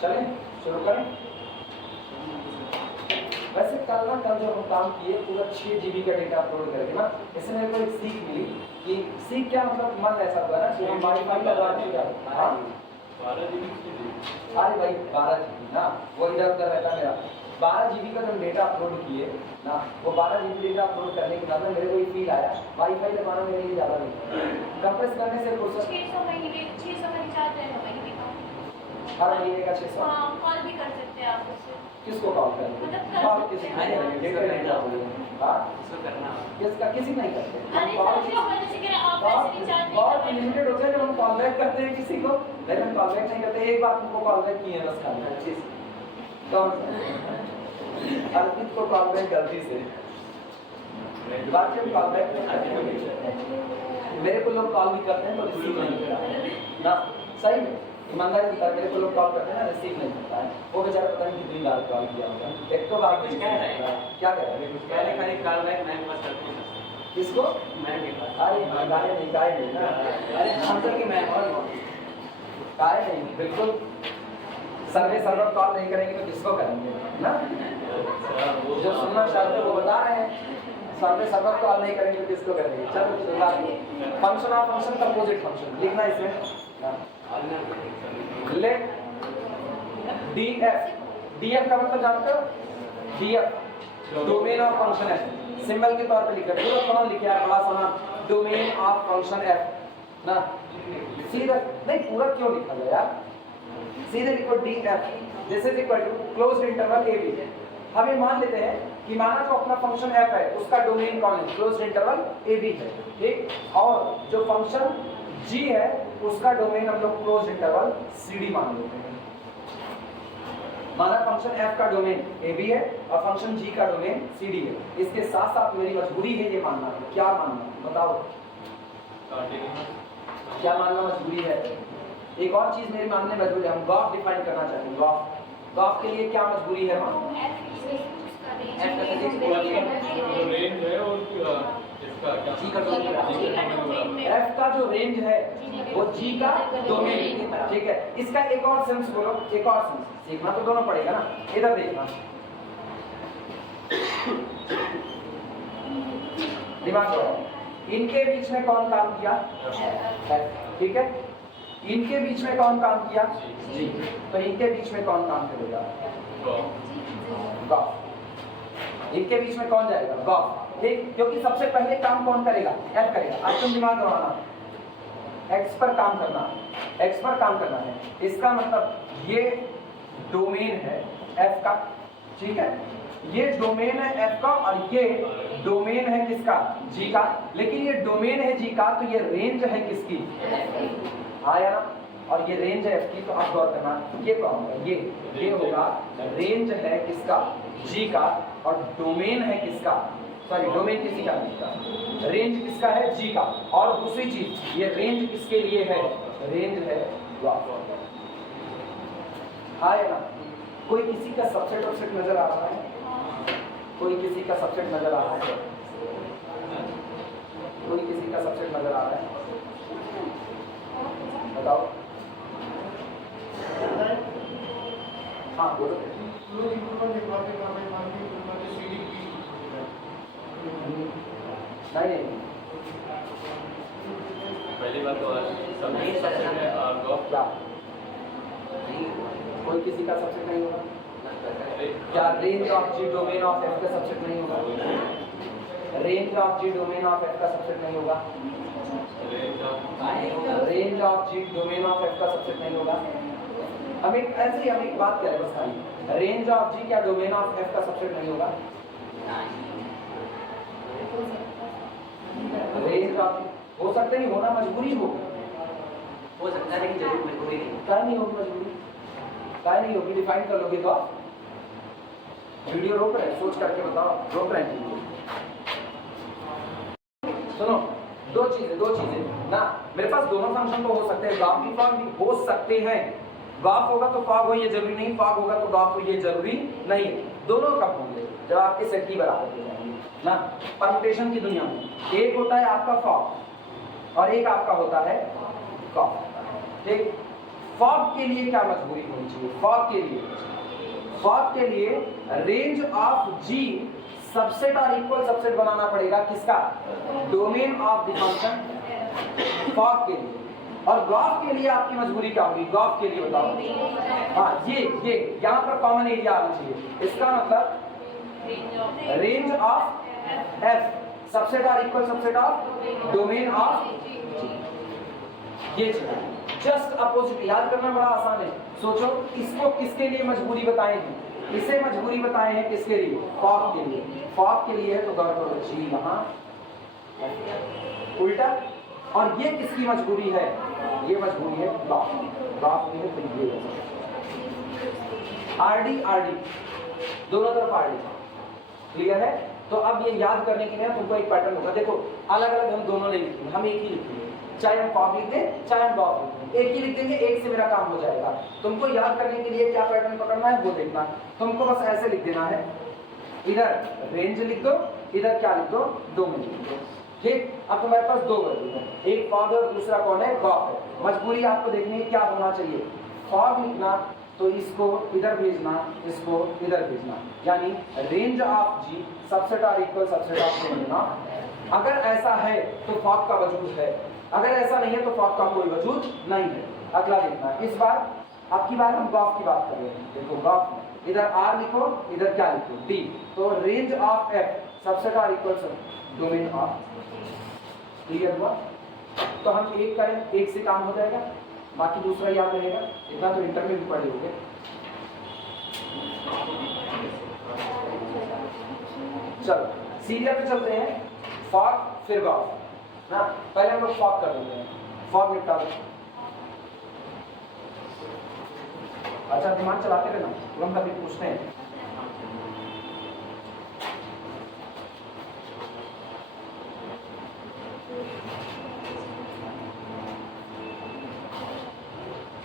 चलें शुरू करें। वैसे कल जो हम काम किए पूरा 6 GB का डेटा अपलोड करके ना, इसमें मेरे को एक सीख मिली कि सीख क्या मतलब मन ऐसा हुआ ना कि हम वाईफाई लगा दिया। हाँ 12 GB, अरे भाई 12 GB ना, वो इधर उधर रहता मेरा। 12 GB का जब डेटा अपलोड किए ना, वो 12 GB डेटा अपलोड करने के बाद में मेरे को ये फील आया वाईफाई लगाना मेरे लिए ज़्यादा नहीं, कंप्रेस करने से फुर्सत 600 महीने 600 का रिचार्ज है, महीने का हर महीने का 600। हाँ, कॉल भी कर सकते हैं आप उससे। किसको कॉल करेंगे? मतलब कर कॉल सकते किसी हैं। नहीं करेंगे, डेटा लेना बोलेंगे। हाँ इसको करना किसका, किसी नहीं करते। अरे कॉल सर, जिस वजह से कि आप पैसे रिचार्ज नहीं बहुत कर रहे हैं। लिमिटेड होता है जब हम कॉल बैक करते हैं किसी को, लेकिन कॉल बैक नहीं करते। एक बार तुमको कॉल बैक किए बस खाली अच्छी से, कौन सा अर्पित को कॉल बैक गलती से, बाकी हम कॉल बैक नहीं करते। मेरे को लोग कॉल भी करते हैं तो रिसीव नहीं करता ना, सही में ईमानदारी बता, मेरे को लोग कॉल करते हैं ना रिसीव नहीं करता है, वो बेचारा पता नहीं कितनी बार कॉल किया होगा, एक तो बार कुछ कह रहा है, क्या कह रहा है कुछ पहले खाली कॉल बैक मैं पास करती हूँ, किसको? मैं के पास। अरे गाय नहीं ना, अरे आंसर की मैं और गाय नहीं, बिल्कुल सर्वे सर्वर कॉल नहीं करेंगे तो किसको करेंगे ना, जो सुनना चाहते हो वो बता रहे हैं, सर्वे सर्वर कॉल नहीं करेंगे तो किसको करेंगे। चलो शुरुआत, function of function, composite function लिखना इसमें, लेट डीएफ का मतलब जानते हो, डीएफ डोमेन ऑफ फंक्शन है, सिंबल के तौर पे लिखा है, पूरा कौन लिखा है बड़ा सोना, डोमेन ऑफ फंक्शन एफ ना, सीधा नहीं पूरा क्यों लिखा गया यार, सीधे लिखो DF, this is equal to closed interval A b. हम ये मान लेते हैं कि माना जो अपना फंक्शन एफ है उसका डोमेन कौन है, क्लोज्ड इंटरवल ए बी है, ठीक, और जो फंक्शन जी है उसका डोमेन हम लोग क्लोज्ड इंटरवल सी डी मान लेते हैं। माना फंक्शन f का डोमेन ए बी है और फंक्शन g का डोमेन सी डी है, इसके साथ साथ मेरी मजबूरी है ये मानना है, क्या मानना बताओ, क्या मानना मजबूरी है। एक और चीज मेरी मानने मजबूरी है, हम ग्राफ डिफाइन करना चाहते हैं, ग्राफ के लिए क्या मजबूरी है मानना, रेंज है और इसका क्या जी का डोमेन, f का जो रेंज है वो g का डोमेन, ठीक है। इसका एक और सेंस बोलो, एक और सेंस सीखना तो दोनों पड़ेगा ना, इधर देखना दिमाग लगाओ, इनके बीच में कौन काम किया? ठीक है, इनके बीच में कौन काम किया? जी। तो इनके बीच में कौन काम करेगा? गॉफ। इनके बीच में कौन जाएगा? गॉफ। ठीक, क्योंकि सबसे पहले काम कौन करेगा? एफ करेगा। आज तुम दिमाग लगाना, एक्स पर काम करना, एक्स पर काम करना है। इसका मतलब ये डोमेन है एफ का, ठीक है, ये डोमेन है एफ का और ये डोमेन है किसका? जी का। लेकिन ये डोमेन है जी का, तो ये रेंज है किसकी? आया ना? और ये रेंज है एफ की। तो आप गौर करना, ये कौन होगा? ये होगा रेंज है किसका? जी का। और डोमेन है किसका? सॉरी, डोमेन किसी का नहीं का, रेंज किसका है? जी का। और दूसरी चीज, ये रेंज किसके लिए है? रेंज है ग्राफ। आया ना? कोई किसी का सबसेट ऑफसेट नजर आ रहा है? कोई किसी का सबसेट नजर आ रहा है? कोई किसी का सबसेट नजर आ रहा है? बताओ। हाँ बोलो। नहीं, पहली बात तो सबसे है और गॉफ क्या कोई किसी का सबसेट नहीं होगा? क्या range of g domain of f का सबसेट नहीं होगा? Range of g domain of f का सबसेट नहीं होगा? Range of g domain of f का सबसेट नहीं होगा? हम एक बात करें बस खाली, रेंज ऑफ जी क्या डोमेन ऑफ एफ का सबसेट नहीं होगा? रेंज ऑफ हो सकता है, होना मजबूरी हो सकता है, लेकिन जरूर मजबूरी नहीं। क्या नहीं होगी मजबूरी? क्या नहीं होगी? डिफाइन कर लोगे तो आप वीडियो रोक रहे हैं, सोच करके बताओ, रोक रहे हैं। सुनो, दो चीजें ना, मेरे पास दोनों फंक्शन तो हो सकते हैं, गॉफ भी फॉग भी हो सकते हैं। गॉफ होगा तो फॉग हो ये जरूरी नहीं, फॉग होगा तो गॉफ हो ये जरूरी नहीं। दोनों कब होंगे? जब आपके सेट की बराबर हो जाएंगे ना। परम्यूटेशन की दुनिया में एक होता है आपका फॉग और एक आपका होता है गॉफ। ठीक, फॉग के लिए क्या मजबूरी होनी चाहिए? फॉग के लिए रेंज ऑफ जी सबसेट और इक्वल सबसेट बनाना पड़ेगा किसका? Domain of the function fog के लिए। और गॉफ के लिए आपकी मजबूरी क्या होगी? गॉफ के लिए बताओ। हाँ, ये यहाँ पर कॉमन एरिया आना चाहिए। इसका मतलब रेंज ऑफ एफ सबसेट और equal subset of domain of ये जस्ट अपोजिट। याद करना बड़ा आसान है। सोचो, इसको किसके लिए मजबूरी बताएंगे? इसे मजबूरी बताए हैं किसके लिए? फॉग के लिए। फॉग के लिए है तो गौर करो, जी वहां उल्टा। और ये किसकी मजबूरी है? ये मजबूरी है गॉफ। गॉफ की है तो ये आरडी दोनों तरफ आरडी। क्लियर है? तो अब ये याद करने के लिए तुमको एक पैटर्न होगा। देखो, अलग अलग हम दोनों नहीं लिखेंगे, हम एक ही लिखेंगे। चाहे हम फॉग लिख दें चाहे हम गॉफ लिख दें, एक ही लिख देंगे, एक से मेरा काम हो जाएगा। तुमको याद करने के लिए क्या पैटर्न पकड़ना है वो देखना। तुमको बस ऐसे लिख देना है, इधर रेंज लिख दो, इधर क्या लिख दो? डोमेन लिख दो। ठीक, अब तुम्हारे पास दो वैल्यू है, एक फॉग और दूसरा कौन है? गॉफ है। मजबूरी आपको देखनी है क्या होना चाहिए? फॉग लिखना तो इसको इधर भेजना, इसको इधर भेजना, यानी रेंज ऑफ जी सबसेट और इक्वल सबसेट ऑफ डोमेन। अगर ऐसा है तो फॉग का वजूद है, अगर ऐसा नहीं है तो फॉग का कोई वजूद नहीं है। अगला देखना, इस बार आपकी बार हम गॉफ की बात कर रहे हैं। देखो गॉफ, इधर आर लिखो, इधर क्या लिखो? डी। तो रेंज ऑफ एफ सबसेट और इक्वल डोमेन ऑफ। क्लियर हुआ? तो हम एक करें, एक से काम हो जाएगा, बाकी दूसरा याद रहेगा। इतना तो इंटर में भी पढ़े होंगे। चलो सीरियल पे चलते हैं, फॉग फिर गॉफ ना। पहले हम लोग फॉग कर लेते हैं, फॉग निपटा दो। अच्छा, दिमाग चलाते रहना, तुरंत कभी पूछते हैं।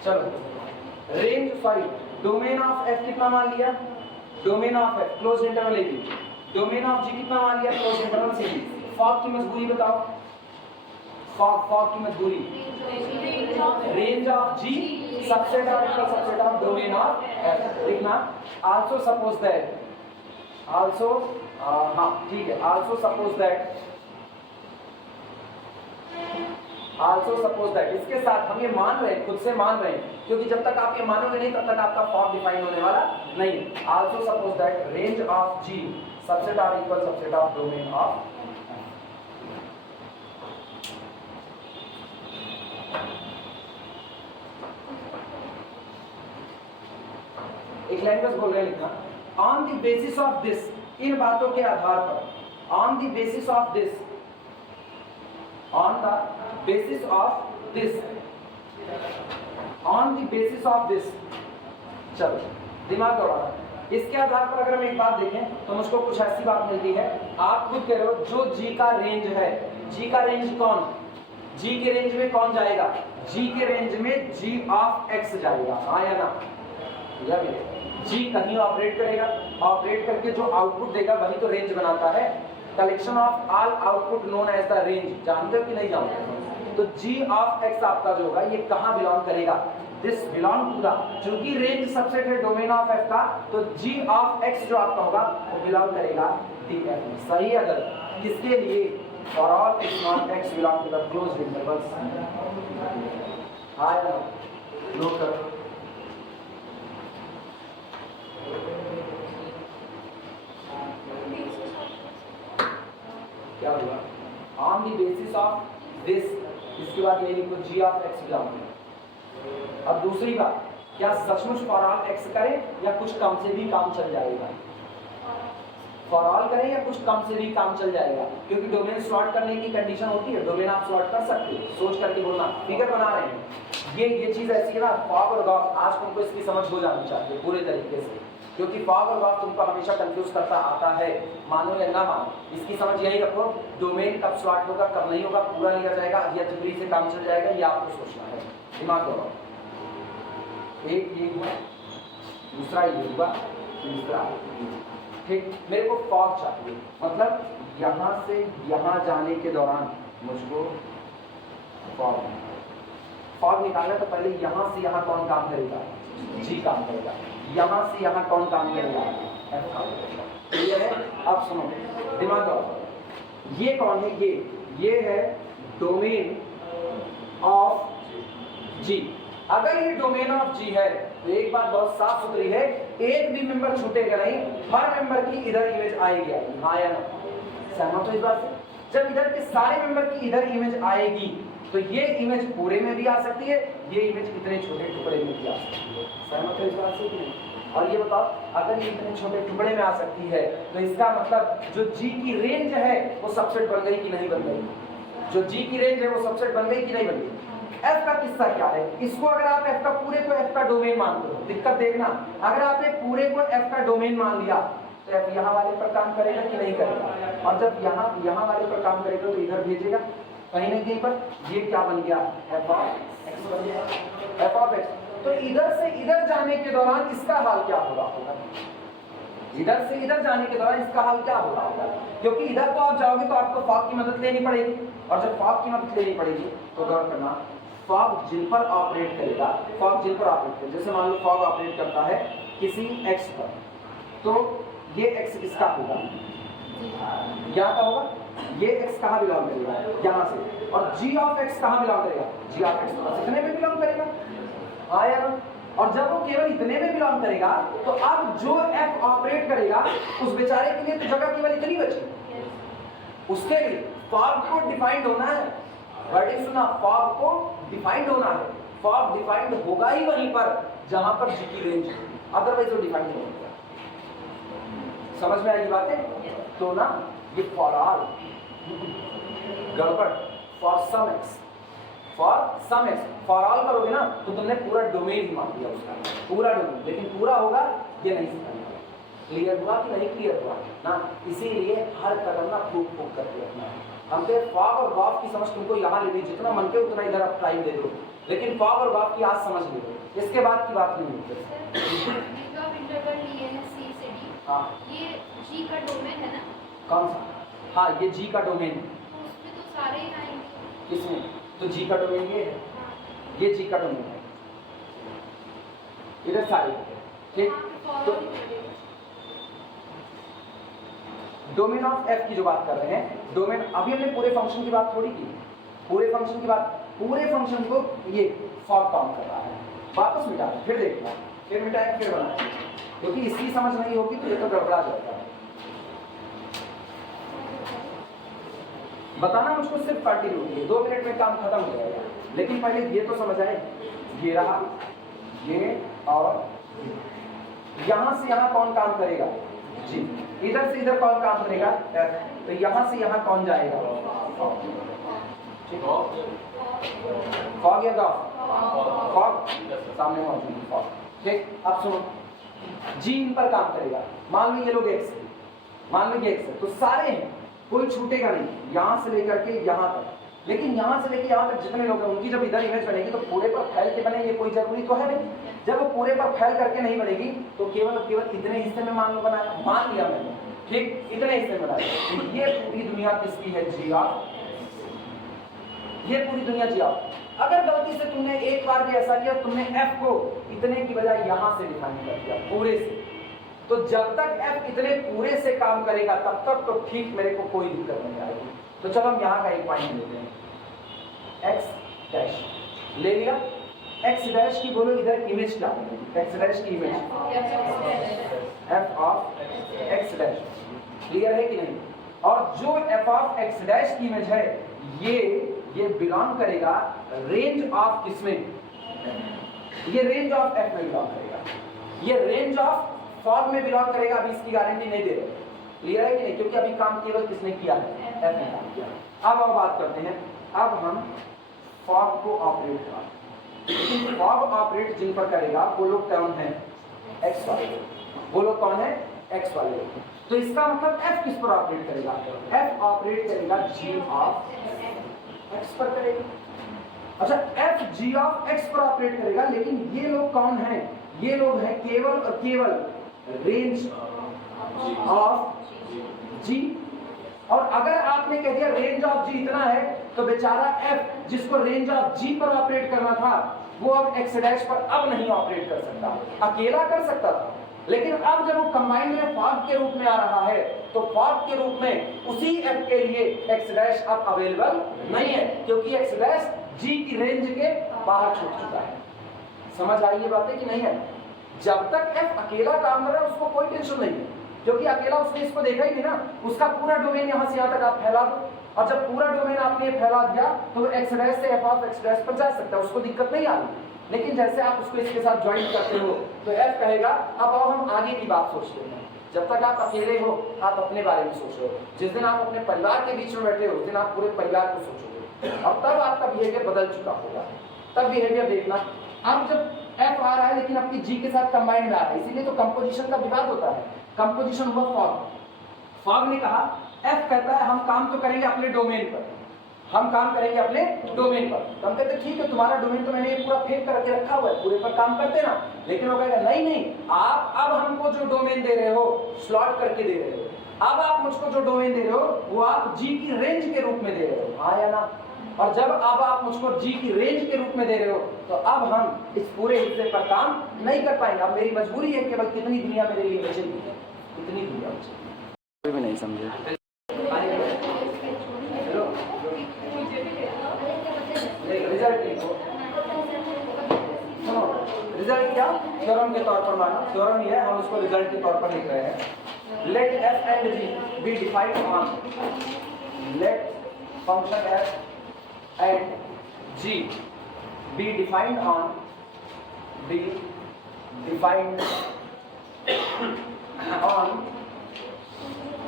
चलो, range sorry domain of F कितना मान लिया? Domain of F close interval A B. Domain of G कितना मान लिया? Close interval C B. Fog की मजबूरी बताओ। फॉग की मजबूरी रेंज ऑफ जी सबसेट और equal subset of domain of F लिखना। आल्सो सपोज दैट, आल्सो हाँ ठीक है, also suppose that also suppose that, इसके साथ हम ये मान रहे हैं, खुद से मान रहे हैं, क्योंकि जब तक आप ये मानोगे नहीं तब तक आपका फॉर्म डिफाइन होने वाला नहीं है। Also suppose that range of G subset or equal subset of domain of एक लैंग्वेज बोल रहे हैं लिखना, on the basis of this, इन बातों के आधार पर, on the basis of this, on the basis of this, on the basis of this, चलो दिमाग दौड़ाना। इसके आधार पर अगर हम एक बात देखें तो मुझको कुछ ऐसी बात मिलती है, आप खुद कह रहे हो जो जी का रेंज है, जी का रेंज कौन, जी के रेंज में कौन जाएगा, जी के रेंज में जी ऑफ एक्स जाएगा, हाँ या ना, या भी जी कहीं ऑपरेट करेगा, ऑपरेट करके जो आउटपुट देगा वही तो रेंज बनाता है। Collection of all output known as the range, जानते हो कि नहीं जानते? तो जी ऑफ एक्स आपका जो होगा ये कहाँ बिलोंग करेगा, दिस बिलोंग टू द, चूंकि रेंज सबसेट है डोमेन ऑफ एफ का, तो जी ऑफ एक्स जो आपका होगा वो बिलोंग करेगा डी एफ में। सही है गलत? किसके लिए? For all x not x belong to the closed intervals. हाँ या नो करो। क्या हुआ? On the basis of this, इसके बाद ये लिखो जी ऑफ एक्स बिलोंग। अब दूसरी बात, क्या सचमुच फॉर ऑल एक्स करें या कुछ कम से भी काम चल जाएगा? फॉर ऑल करें या कुछ कम से भी काम चल जाएगा, क्योंकि डोमेन सॉर्ट करने की कंडीशन होती है, डोमेन आप सॉर्ट कर सकते हो, सोच करके बोलना। फिगर बना रहे हैं, ये चीज ऐसी है ना, फॉग और गॉफ, आज तुमको इसकी समझ हो जानी चाहिए पूरे तरीके से, क्योंकि फॉग और गॉफ तुमको हमेशा कंफ्यूज करता आता है, मानो या ना मानो। इसकी समझ यही रखो, डोमेन कब सॉर्ट होगा कब नहीं होगा पूरा लिया जाएगा या जिब्री से काम चल जाएगा, ये आपको सोचना है, दिमाग लगाओ। एक ये हुआ, दूसरा ये हुआ, तीसरा ठीक। मेरे को फॉग चाहिए, मतलब यहाँ से यहाँ जाने के दौरान मुझको फॉग निकालना, तो पहले यहाँ से यहाँ कौन काम करेगा, जी काम करेगा, यहाँ से यहाँ कौन काम करेगा, एफ काम करेगा। क्लियर है? अब सुनो, दिमाग लगाओ, ये कौन है, ये है डोमेन ऑफ जी। अगर ये डोमेन ऑफ जी है तो एक बात बहुत साफ सुथरी है, एक भी मेंबर छूटेगा नहीं, हर मेंबर की इधर इमेज आएगी। हाँ या ना? सहमत हो इस बात से? जब इधर के सारे मेंबर की इधर इमेज आएगी तो ये इमेज पूरे में भी आ सकती है, ये इमेज इतने छोटे टुकड़े में भी आ सकती है। सहमत हो इस बात से कि नहीं? और ये बताओ, अगर ये इतने छोटे टुकड़े में आ सकती है तो इसका मतलब जो जी की रेंज है वो सबसेट बन गई कि नहीं बन गई? जो जी की रेंज है वो सबसेट बन गई कि नहीं बन गई? एफ का किस्सा क्या है, इसको अगर आप एफ का पूरे को एफ का डोमेन मानते हो, दिक्कत देखना, अगर आपने पूरे को एफ का डोमेन मान लिया तो एफ यहाँ वाले पर काम करेगा कि नहीं करेगा? और जब यहाँ वाले पर काम करेगा तो इधर भेजेगा कहीं ना कहीं पर, ये क्या बन गया, एफ ऑफ एक्स बन गया, एफ ऑफ एक्स। तो इधर से इधर जाने के दौरान इसका हाल क्या होगा? इधर से इधर जाने के दौरान इसका हाल क्या होगा? क्योंकि इधर को आप जाओगे तो आपको फॉग की मदद लेनी पड़ेगी, और जब फॉग की मदद लेनी पड़ेगी तो गौर करना, फॉग जिन पर ऑपरेट करेगा, फॉग जिन पर ऑपरेट करेगा, जैसे मान लो फॉग ऑपरेट करता है किसी एक्स पर, तो ये एक्स किसका होगा, यहाँ का होगा, ये एक्स कहाँ बिलोंग करेगा, यहाँ से, और जी ऑफ एक्स कहाँ बिलोंग करेगा, जी ऑफ एक्स तो इतने में बिलोंग करेगा। आया ना? और जब वो केवल इतने में बिलोंग करेगा तो अब जो एफ ऑपरेट करेगा उस बेचारे के लिए तो जगह केवल इतनी बची, उसके लिए फॉग को डिफाइंड होना है, वर्डिंग सुना, फॉग को डिफाइंड होना है, फॉग डिफाइंड होगा ही वहीं पर जहां पर जी की रेंज, अदरवाइज वो डिफाइंड नहीं होगा। समझ में आएगी बातें? तो ना ये फॉर ऑल गड़बड़, for some x, for all करोगे ना तो तुमने पूरा डोमेन ही मान लिया उसका, पूरा डोमेन, लेकिन पूरा होगा ये नहीं समझ। क्लियर हुआ कि नहीं क्लियर हुआ ना? इसीलिए हर कदम ना फूक करके रखना है। हम पे फॉग और गॉफ की समझ तुमको यहाँ ले ली, जितना मन के उतना इधर आप टाइम दे दो, लेकिन फॉग और गॉफ की आज समझ लो, इसके बाद की बात नहीं होती। हाँ, ये जी का डोमेन है ना? कौन सा? हाँ, ये जी का डोमेन है। तो उसमें तो सारे ही आएंगे। किसमें? तो जी का डोमेन ये है, ये जी का डोमेन है, इधर सारे, ठीक। तो डोमेन ऑफ एफ की जो बात कर रहे हैं, डोमेन, अभी हमने पूरे फंक्शन की बात थोड़ी की, पूरे फंक्शन की बात पूरे फंक्शन को ये फॉग काउंट कर रहा है। वापस मिटा दें, फिर देखना, फिर मिटाएं, फिर बनाएं, क्योंकि इसकी समझ नहीं होगी तो ये तो गड़बड़ा जाएगा। बताना मुझको सिर्फ कंटिन्यूटी है, 2 मिनट में काम खत्म हो जाएगा। लेकिन पहले ये तो समझ आए, ये रहा, ये और यहां से यहां कौन काम करेगा? जी। इधर से इधर कौन काम करेगा? एफ। तो यहां से यहां कौन जाएगा? फॉग या गॉफ? फॉग सामने मौजूद है, फॉग। ठीक, अब सुनो, जी इन पर काम करेगा। मान लो ये लोग एक्स है, मान लो ये एक्स है, तो सारे हैं, कोई छूटेगा नहीं, यहां से लेकर के यहां तक। लेकिन यहां से लेकर यहां तक जितने लोग हैं उनकी जब इधर इमेज बनेगी तो पूरे पर फैल के बने, ये कोई जरूरी तो है नहीं। जब वो पूरे पर फैल करके नहीं बनेगी तो केवल और केवल इतने हिस्से में मान लो बनाया, मान लिया मैंने, ठीक, इतने हिस्से में बनाया। तो ये पूरी दुनिया किसकी है? जी ऑफ। ये पूरी दुनिया जी ऑफ। अगर गलती से तुमने एक बार भी ऐसा किया, तुमने एफ को इतने की बजाय यहां से डिफाइन कर दिया पूरे से, तो जब तक एफ इतने पूरे से काम करेगा तब तक तो ठीक, मेरे को कोई दिक्कत नहीं आएगी। तो चलो हम यहाँ का एक पॉइंट लेते हैं, एक्स डैश ले लिया। एक्स डैश की बोलो इधर इमेज क्या बनेगी? एक्स डैश की image F of x dash. Clear है कि नहीं? और जो एफ ऑफ एक्स डैश की इमेज है ये बिलोंग करेगा रेंज ऑफ किसमें? ये रेंज ऑफ एफ में बिलोंग करेगा, ये रेंज ऑफ फॉग में बिलोंग करेगा। अभी इसकी गारंटी नहीं दे रहे। क्लियर है कि नहीं? क्योंकि अभी काम केवल किसने किया है? एफ ने काम किया। अब बात करते हैं, अब हम फॉग को ऑपरेट करें। लेकिन फॉग ऑपरेट जिन पर करेगा वो लोग कौन है? एक्स वाले। वो लोग कौन है? एक्स वाले। तो इसका मतलब एफ किस पर ऑपरेट करेगा? एफ ऑपरेट करेगा जी ऑफ एक्स पर करेगा। अच्छा, एफ जी ऑफ एक्स पर ऑपरेट करेगा, लेकिन ये लोग कौन हैं? ये लोग हैं केवल और केवल रेंज ऑफ जी। और अगर आपने कह दिया रेंज ऑफ जी इतना है, तो बेचारा एफ जिसको रेंज ऑफ जी पर ऑपरेट करना था वो अब एक्स डैश पर अब नहीं ऑपरेट कर सकता। अकेला कर सकता था, लेकिन अब जब वो कंबाइंड में फॉग के रूप में आ रहा है तो फॉग के रूप में उसी एफ के लिए एक्स डैश अब अवेलेबल नहीं है, क्योंकि एक्स डैश जी की रेंज के बाहर छूट चुका है। समझ आई ये बातें कि नहीं है? जब तक एफ अकेला काम कर रहा है उसको कोई टेंशन नहीं है, क्योंकि अकेला उसने इसको देखा ही नहीं ना। उसका पूरा डोमेन यहाँ से यहाँ तक आप फैला दो, और जब पूरा डोमेन आपने फैला दिया तो एक्स डैश से एफ ऑफ एक्स डैश पर जा सकता है, उसको दिक्कत नहीं आ रही। लेकिन जैसे आप उसको इसके साथ ज्वाइन करते हो तो एफ कहेगा अब आओ हम आगे की बात सोचते हैं। जब तक आप अकेले हो आप अपने बारे में सोचो, जिस दिन आप अपने परिवार के बीच में बैठे हो उस दिन आप पूरे परिवार को सोचोगे, और तब आपका बिहेवियर बदल चुका होगा। तब बिहेवियर देखना। अब जब एफ आ रहा है लेकिन आपकी जी के साथ कंबाइन में आ रहा है, इसीलिए तो कंपोजिशन का विवाद होता है। कंपोजिशन हुआ फॉग। फॉग ने कहा, एफ कहता है हम काम तो करेंगे अपने डोमेन पर, हम काम करेंगे अपने डोमेन पर। तो हम कहते हैं ठीक है, तुम्हारा डोमेन तो मैंने ये पूरा फेंक करके रखा हुआ है, पूरे पर काम करते ना। लेकिन वो कहेगा नहीं नहीं, आप अब हमको जो डोमेन दे रहे हो स्लॉट करके दे रहे हो, अब आप मुझको जो डोमेन दे रहे हो वो आप जी की रेंज के रूप में दे रहे हो, हाँ या ना? और जब अब आप मुझको जी की रेंज के रूप में दे रहे हो तो अब हम इस पूरे हिस्से पर काम नहीं कर पाएंगे। अब मेरी मजबूरी है, केवल कितनी दुनिया मेरे लिए बचेगी, कितनी दुनिया बचेगी। कोई भी नहीं समझे। रिजल्ट लिखो, सुनो, रिजल्ट क्या? थ्योरम के तौर पर माना, थ्योरम ये है, हम उसको रिजल्ट के तौर पर लिख रहे हैं। Let f and g be defined on, let function f and G be defined on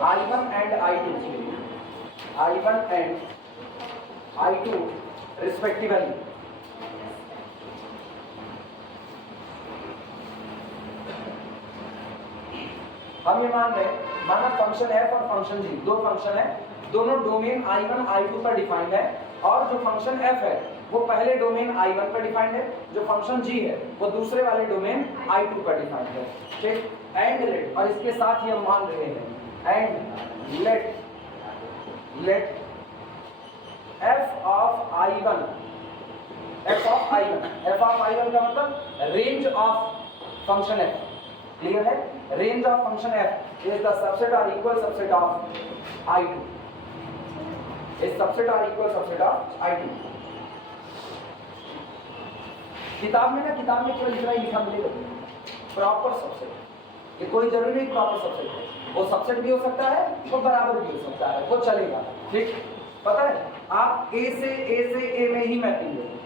I1 and I2 respectively. हम ये मान रहे हैं, माना फंक्शन f और फंक्शन g दो फंक्शन है, दोनों डोमेन I1 I2 पर डिफाइंड है, और जो फंक्शन f है वो पहले डोमेन I1 पर डिफाइंड है, जो फंक्शन g है वो दूसरे वाले डोमेन I2 पर डिफाइंड है। ठीक, एंड लेट, और इसके साथ ही हम मान रहे हैं and let f of I1 का मतलब range of function f। Clear है? Range of function f is the subset और equal subset of I2, is subset और इक्वल सबसेट ऑफ I2। किताब में केवल इतना ही लिखा मिलेगा, प्रॉपर सबसेट। ये कोई जरूरी नहीं प्रॉपर सबसेट है, वो सबसेट भी हो सकता है, वो बराबर भी हो सकता है, वो चलेगा। ठीक, पता है आप ए से ए में ही मैपिंग ले लो,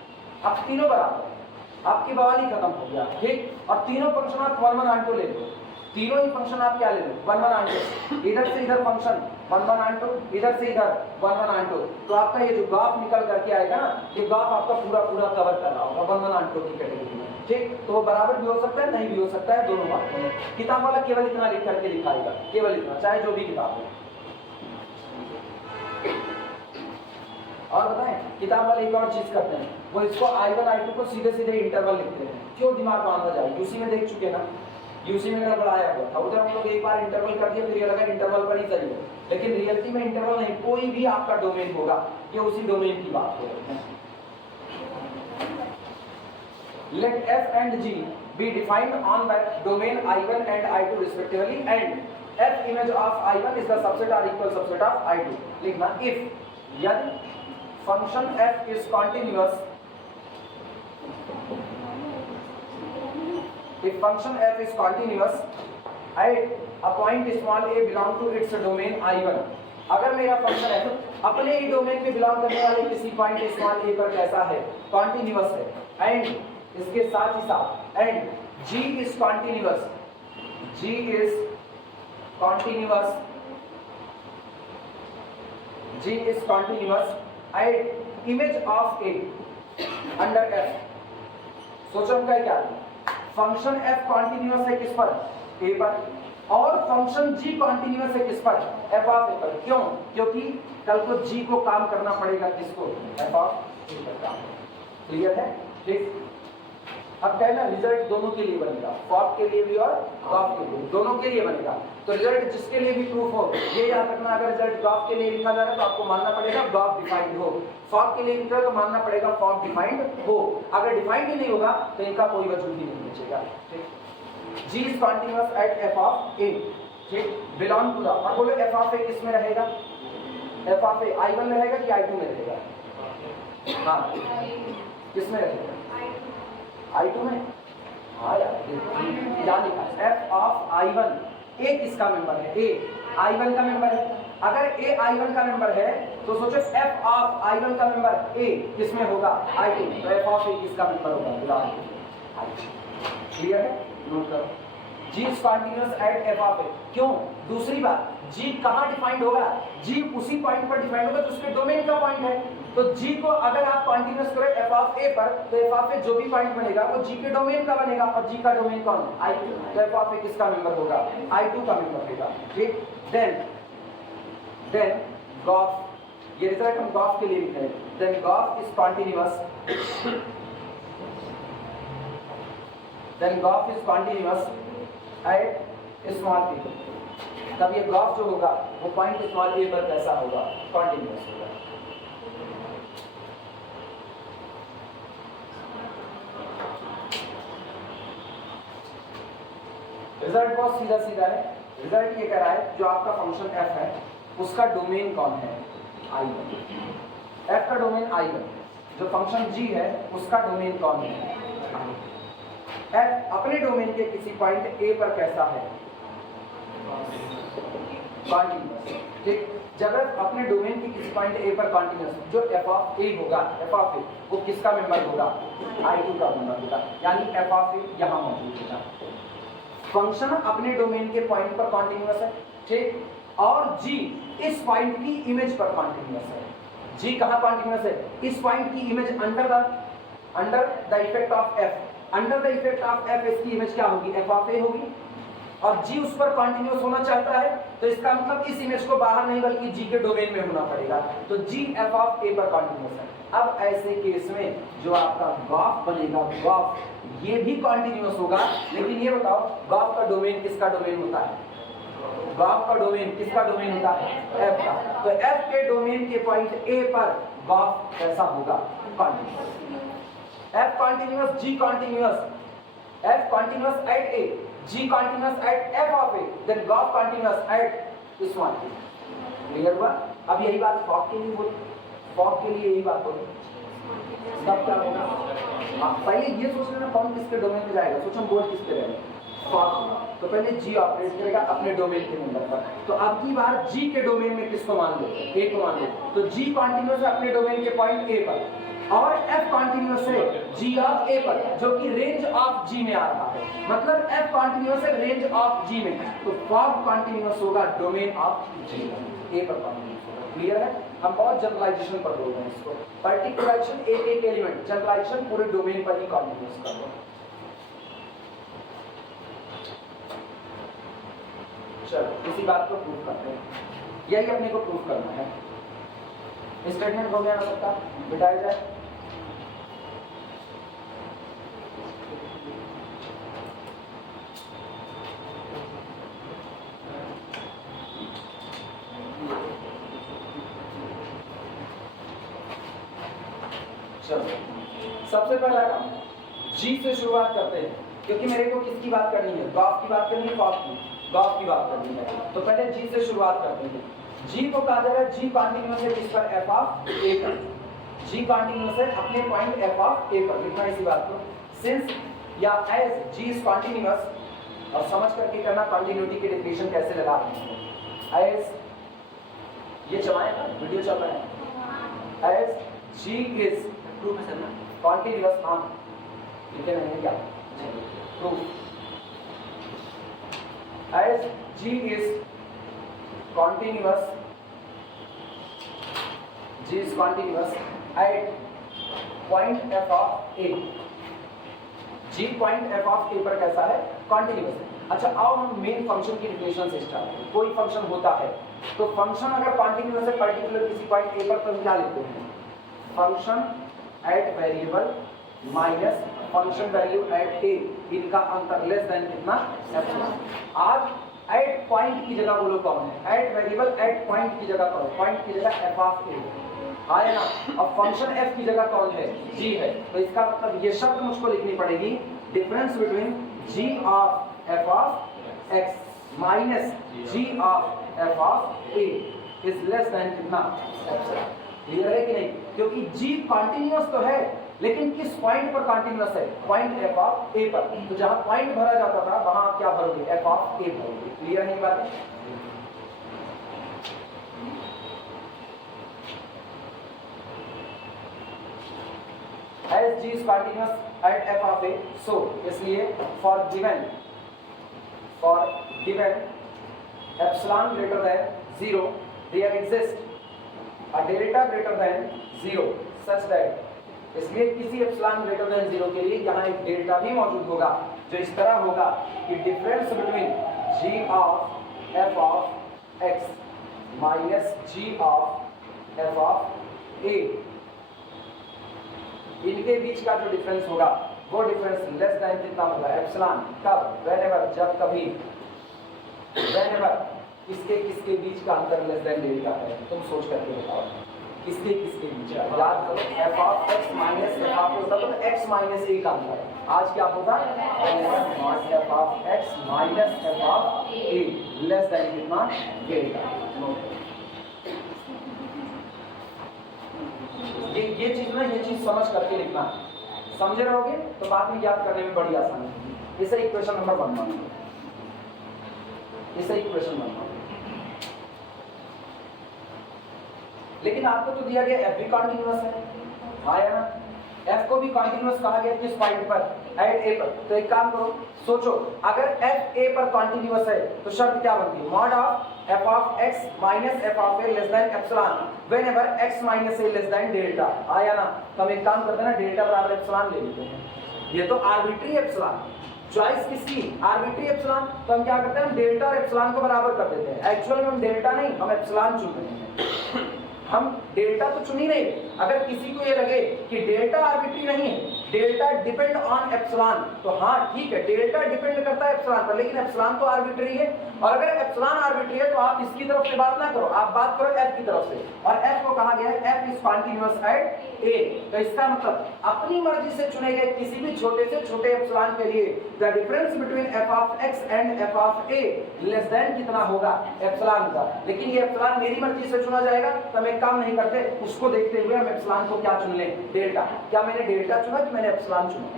अब तीनों बराबर, आपकी बवाल ही खत्म हो गया। ठीक, और तीनों फंक्शन आप 1 1 आंटो ले लो, तीनों ही फंक्शन आप क्या ले लो 1 1 आंटो, इधर से इधर फंक्शन 1 1 आंटो, इधर से इधर 1 1 आंटो, तो आपका ये जो ग्राफ निकल करके आएगा ना, ये ग्राफ आपका पूरा कवर कर रहा होगा 1 1 आंटो की कैटेगरी में। ठीक, तो वो बराबर भी हो सकता है, नहीं भी हो सकता है, दोनों बात है। किताब वाला केवल इतना लिख करके दिखाएगा, केवल इतना, चाहे जो भी किताब हो। और बताएं, किताब वाले एक और चीज करते हैं, वो इसको I1 I2 को सीधे इंटरवल लिखते हैं। क्यों दिमाग बांधा जाए, यूसी में देख चुके ना, यूसी में गड़बड़ाया हुआ था, उधर हम लोग एक बार इंटरवल कर दिया, फिर ये लगा इंटरवल पर ही सही है, लेकिन रियलिटी में इंटरवल नहीं, कोई भी आपका डोमेन होगा, ये उसी डोमेन की बात हो रही है। Let f and g be defined on the domain I1 and I2 respectively, and f image of I1 is the subset or equal subset of I2. लिखना if यदि function f is continuous, if function f is continuous at a point small a belong to its domain I1, अगर मेरा function f अपने ही domain में belong करने वाले किसी point small a पर कैसा है, कॉन्टिन्यूअस है, एंड इसके साथ ही साथ and g is continuous, g is continuous, g is continuous at image of a under f। सोचो हम क्या फंक्शन f कॉन्टिन्यूअस है किस पर, a पर, और फंक्शन g कॉन्टिन्यूअस है किस पर, f ऑफ a पर। क्यों, क्योंकि कल को g को काम करना पड़ेगा किसको, f ऑफ a पर काम। क्लियर है? ठीक, अब कहना रिजल्ट दोनों के लिए बनेगा, फॉप के लिए भी और ग्राफ के लिए, दोनों के लिए बनेगा। तो रिजल्ट जिसके लिए भी प्रूफ हो, ये याद रखना, अगर रिजल्ट ग्राफ के लिए लिखा जा रहा है तो आपको मानना पड़ेगा ग्राफ डिफाइंड हो, फॉप के लिए लिखा है तो मानना पड़ेगा फॉप डिफाइंड हो। अगर डिफाइंड ही नहीं होगा तो इनका कोई वजूद ही नहीं बचेगा। ठीक, g is continuous at f of a, ठीक, बिलोंग टू द, और बोलो f of a किस में रहेगा, f of a I1 में रहेगा कि I2 में रहेगा, हाँ किस में रहेगा, I2 में। हाँ यार क्या लिखा है, f of I1, a किसका मेंबर है, a I1 का मेंबर है। अगर a I1 का मेंबर है तो सोचो f of I1 का मेंबर a किसमें होगा, I2, तो f of a किसका मेंबर होगा, क्लियर है? नोट करो, g is continuous at f of a। क्यों, दूसरी बात, g कहाँ डिफाइंड होगा, g उसी पॉइंट पर डिफाइंड होगा जो उसके डोमेन का पॉइंट है। तो g को अगर आप कॉन्टिन्यूअस करें f ऑफ a पर, तो f ऑफ a जो भी पॉइंट बनेगा वो g के डोमेन का बनेगा, और g का डोमेन कौन है, I2, तो f ऑफ a किसका मेंबर होगा, I2 का मेंबर होगा। ठीक, देन ग्राफ, ये रिजल्ट हम ग्राफ के लिए लिख रहे हैं, then graph is continuous, then graph is continuous at small a। तब ये ग्राफ जो होगा वो पॉइंट स्मॉल a पर कैसा होगा, कॉन्टिन्यूअस होगा। रिजल्ट बहुत सीधा है, रिजल्ट ये कह रहा है जो आपका फंक्शन f है उसका डोमेन कौन है, I1, f का डोमेन I1, जो फंक्शन g है उसका डोमेन कौन है, f अपने डोमेन के किसी पॉइंट a पर कैसा है, कॉन्टिन्यूअस। ठीक, जब f अपने डोमेन के किसी पॉइंट a पर कॉन्टिन्यूअस, जो f ऑफ a होगा, f ऑफ a वो किसका मेंबर होगा, I2 का मेंबर होगा, यानी f ऑफ a यहाँ मौजूद होगा। फंक्शन अपने डोमेन के पॉइंट पर कॉन्टिन्यूअस है, ठीक, और g इस पॉइंट की इमेज पर कॉन्टिन्यूअस है। g कहाँ कॉन्टिन्यूअस है, इस पॉइंट की image under the effect of f, under the effect of f इसकी इमेज क्या होगी, f ऑफ a होगी, और g उस पर कॉन्टिन्यूअस होना चाहता है तो इसका मतलब इस इमेज को बाहर नहीं बल्कि g के डोमेन में होना पड़ेगा, तो g f ऑफ a पर कॉन्टिन्यूअस है। अब ऐसे केस में जो आपका ग्राफ बनेगा, ग्राफ ये भी कॉन्टिन्यूअस होगा, लेकिन ये बताओ ग्राफ का डोमेन किसका डोमेन होता है, ग्राफ का डोमेन किसका डोमेन होता है, f का, तो f के डोमेन के पॉइंट a पर ग्राफ कैसा होगा, continuous. f continuous, g continuous, f continuous at a, g continuous at f of a, then graph continuous at small a। Clear हुआ? अब यही बात फॉग के लिए बोली, फॉग के लिए यही बात बोली, तब क्या होगा, आप पहले ये सोच लेना कौन किसके डोमेन में जाएगा, सोचो हम बोर्ड किस पे रहेगा, तो पहले जी ऑपरेट करेगा अपने डोमेन के नंबर पर। तो अब की बार जी के डोमेन में किसको मान लो, ए को मान लो, तो जी कॉन्टिन्यूअस है अपने डोमेन के पॉइंट ए पर, और एफ कॉन्टिन्यूअस है जी ऑफ ए पर, जो कि रेंज ऑफ जी में आ रहा है, मतलब एफ कॉन्टिन्यूअस है रेंज ऑफ जी में, तो फॉर्म कॉन्टिन्यूअस होगा डोमेन ऑफ जी, ए पर कॉन्टिन्यूअस होगा। क्लियर है? हम बहुत जनरलाइजेशन पर बोल रहे हैं इसको, पर्टिकुलराइजेशन एक एलिमेंट, जनरलाइजेशन पूरे डोमेन पर ही कॉन्टिन्यूअस कर रहे हैं। चलो इसी बात को प्रूव करते हैं, यही अपने को प्रूव करना है। स्टेटमेंट हो गया ना सबका, बिठाया जाए। चलो सबसे पहला काम जी से शुरुआत करते हैं, क्योंकि मेरे को किसकी बात करनी है, गॉस की बात करनी है, गॉस की बात करनी है, तो पहले जी से शुरुआत करते हैं। जी को कहा जाएगा जी कॉन्टिन्यूअस है किस पर, एफ ऑफ ए पर, जी कॉन्टिन्यूअस है अपने पॉइंट एफ ऑफ ए पर, लिखना इसी बात को, सिंस या एज जी इज कॉन्टिन्यूअस, और समझ करके करना कॉन्टिन्यूटी की डेफिनेशन कैसे लगा रहे हैं, एज ये चलाए ना वीडियो चल रहा है, एज जी इज कॉन्टिन्यूअस, हाँ लिखे नहीं क्या proof, as G is continuous at point f of a, G point f of a पर कैसा है, कॉन्टिन्यूअस है। अच्छा आओ हम मेन फंक्शन की डेफिनेशन से स्टार्ट करें। कोई फंक्शन होता है तो फंक्शन अगर कॉन्टिन्यूअस है पर्टिकुलर किसी पॉइंट ए पर, तो हम क्या लिखते हैं, function at variable minus function value at A, इनका अंतर लेस देन कितना, एप्सिलॉन। आज एट पॉइंट की जगह बोलो कौन है, एट वेरिएबल एट पॉइंट की जगह कौन है, पॉइंट की जगह एफ ऑफ ए आया ना, अब फंक्शन एफ की जगह कौन है, जी है, तो इसका मतलब ये शर्त मुझको लिखनी पड़ेगी, difference between ji of F of x minus ji of F of a is less than कितना, एप्सिलॉन। क्लियर है कि नहीं, क्योंकि जी कॉन्टिन्यूअस तो है लेकिन किस पॉइंट पर कॉन्टिन्यूअस है, पॉइंट एफ ऑफ ए पर, तो जहां पॉइंट भरा जाता था वहां क्या भरोगे, एफ ऑफ ए भरोगे। क्लियर है ये बात? As G is continuous at F of A, so इसलिए for given epsilon greater than 0 there exist a delta greater than 0 such that, इसलिए किसी एप्सिलॉन ग्रेटर देन 0 के लिए यहाँ एक डेल्टा भी मौजूद होगा, जो इस तरह होगा कि difference between ji of F of x minus ji of F of A, इनके बीच का जो डिफरेंस होगा वो डिफरेंस लेस देन कितना होगा, एप्सिलॉन। कब, व्हेनेवर, जब कभी, व्हेनेवर किसके किसके बीच का अंतर लेस देन डेल्टा है, तुम सोच करके बताओ किसके किसके बीच का, याद करो F of x minus F of होता तो एक्स माइनस ए का अंतर, आज क्या होगा, F of x minus F of A less than कितना, डेल्टा। ये चीज ना, ये चीज समझ करके लिखना, समझे रहोगे तो बाद में याद करने में बड़ी आसानी होगी। इसे इक्वेशन नंबर 1 मान लो, इसे इक्वेशन नंबर, लेकिन आपको तो दिया गया एफ भी कॉन्टिन्यूअस है, आया ना, एफ को भी कॉन्टिन्यूअस कहा गया किस पॉइंट पर, एट ए पर। तो एक काम करो, सोचो अगर एफ ए पर कॉन्टिन्यूअस है तो शर्त क्या बनती है, mod of F of x minus F of A less than epsilon whenever x minus A less than delta, आया ना। तो हम एक काम करते हैं ना, डेल्टा बराबर एप्सिलॉन ले लेते हैं, ये तो आर्बिट्री एप्सिलॉन, चॉइस किसकी, आर्बिट्री एप्सिलॉन, तो हम क्या करते हैं, हम डेल्टा और एप्सिलॉन को बराबर कर देते हैं। एक्चुअल में हम डेल्टा नहीं, हम एप्सिलॉन चुन रहे हैं, हम डेल्टा तो चुन ही नहीं। अगर किसी को ये लगे कि डेल्टा आर्बिट्री नहीं है, डेल्टा डिपेंड ऑन एप्सिलॉन, तो हाँ ठीक है, डेल्टा डिपेंड करता है एप्सिलॉन पर, लेकिन एप्सिलॉन तो आर्बिट्री है। और अगर एप्सिलॉन आर्बिट्री है तो आप इसकी तरफ से बात ना करो, आप बात करो एफ की तरफ से, और एफ को कहा गया है एफ इज कॉन्टिन्यूअस एट ए। तो इसका मतलब अपनी मर्जी से चुने गए किसी भी छोटे से छोटे एप्सिलॉन के लिए the difference between F of x and F of A less than कितना होगा, एप्सिलॉन का। लेकिन ये एप्सिलॉन मेरी मर्जी से चुना जाएगा, तो हम एक काम नहीं करते, उसको देखते हुए हम एप्सिलॉन को क्या चुन लें, डेल्टा। क्या मैंने डेल्टा चुना कि मैंने मैंने एप्सिलॉन चुना,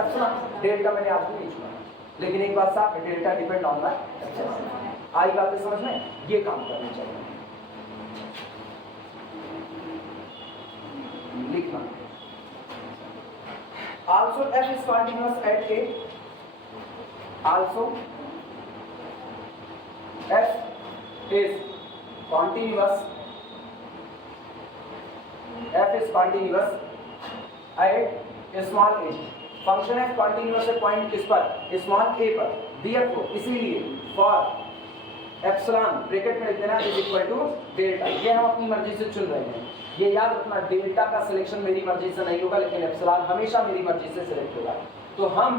एप्सिलॉन डेल्टा मैंने आज भी नहीं चुना, लेकिन एक बात साफ है, delta depend on the epsilon. आई बातें समझ में, ये काम करना चाहिए। लिखना also f is continuous at a, also f is continuous, f is continuous at a small a, function f continuous है पॉइंट किस पर, स्मॉल a पर, therefore इसीलिए for एप्सिलॉन ब्रैकेट में लिख देना इज इक्वल टू डेल्टा। ये हम अपनी मर्जी से चुन रहे हैं, ये याद रखना, डेल्टा का सिलेक्शन मेरी मर्जी से नहीं होगा, लेकिन एप्सिलॉन हमेशा मेरी मर्जी से सिलेक्ट होगा। तो हम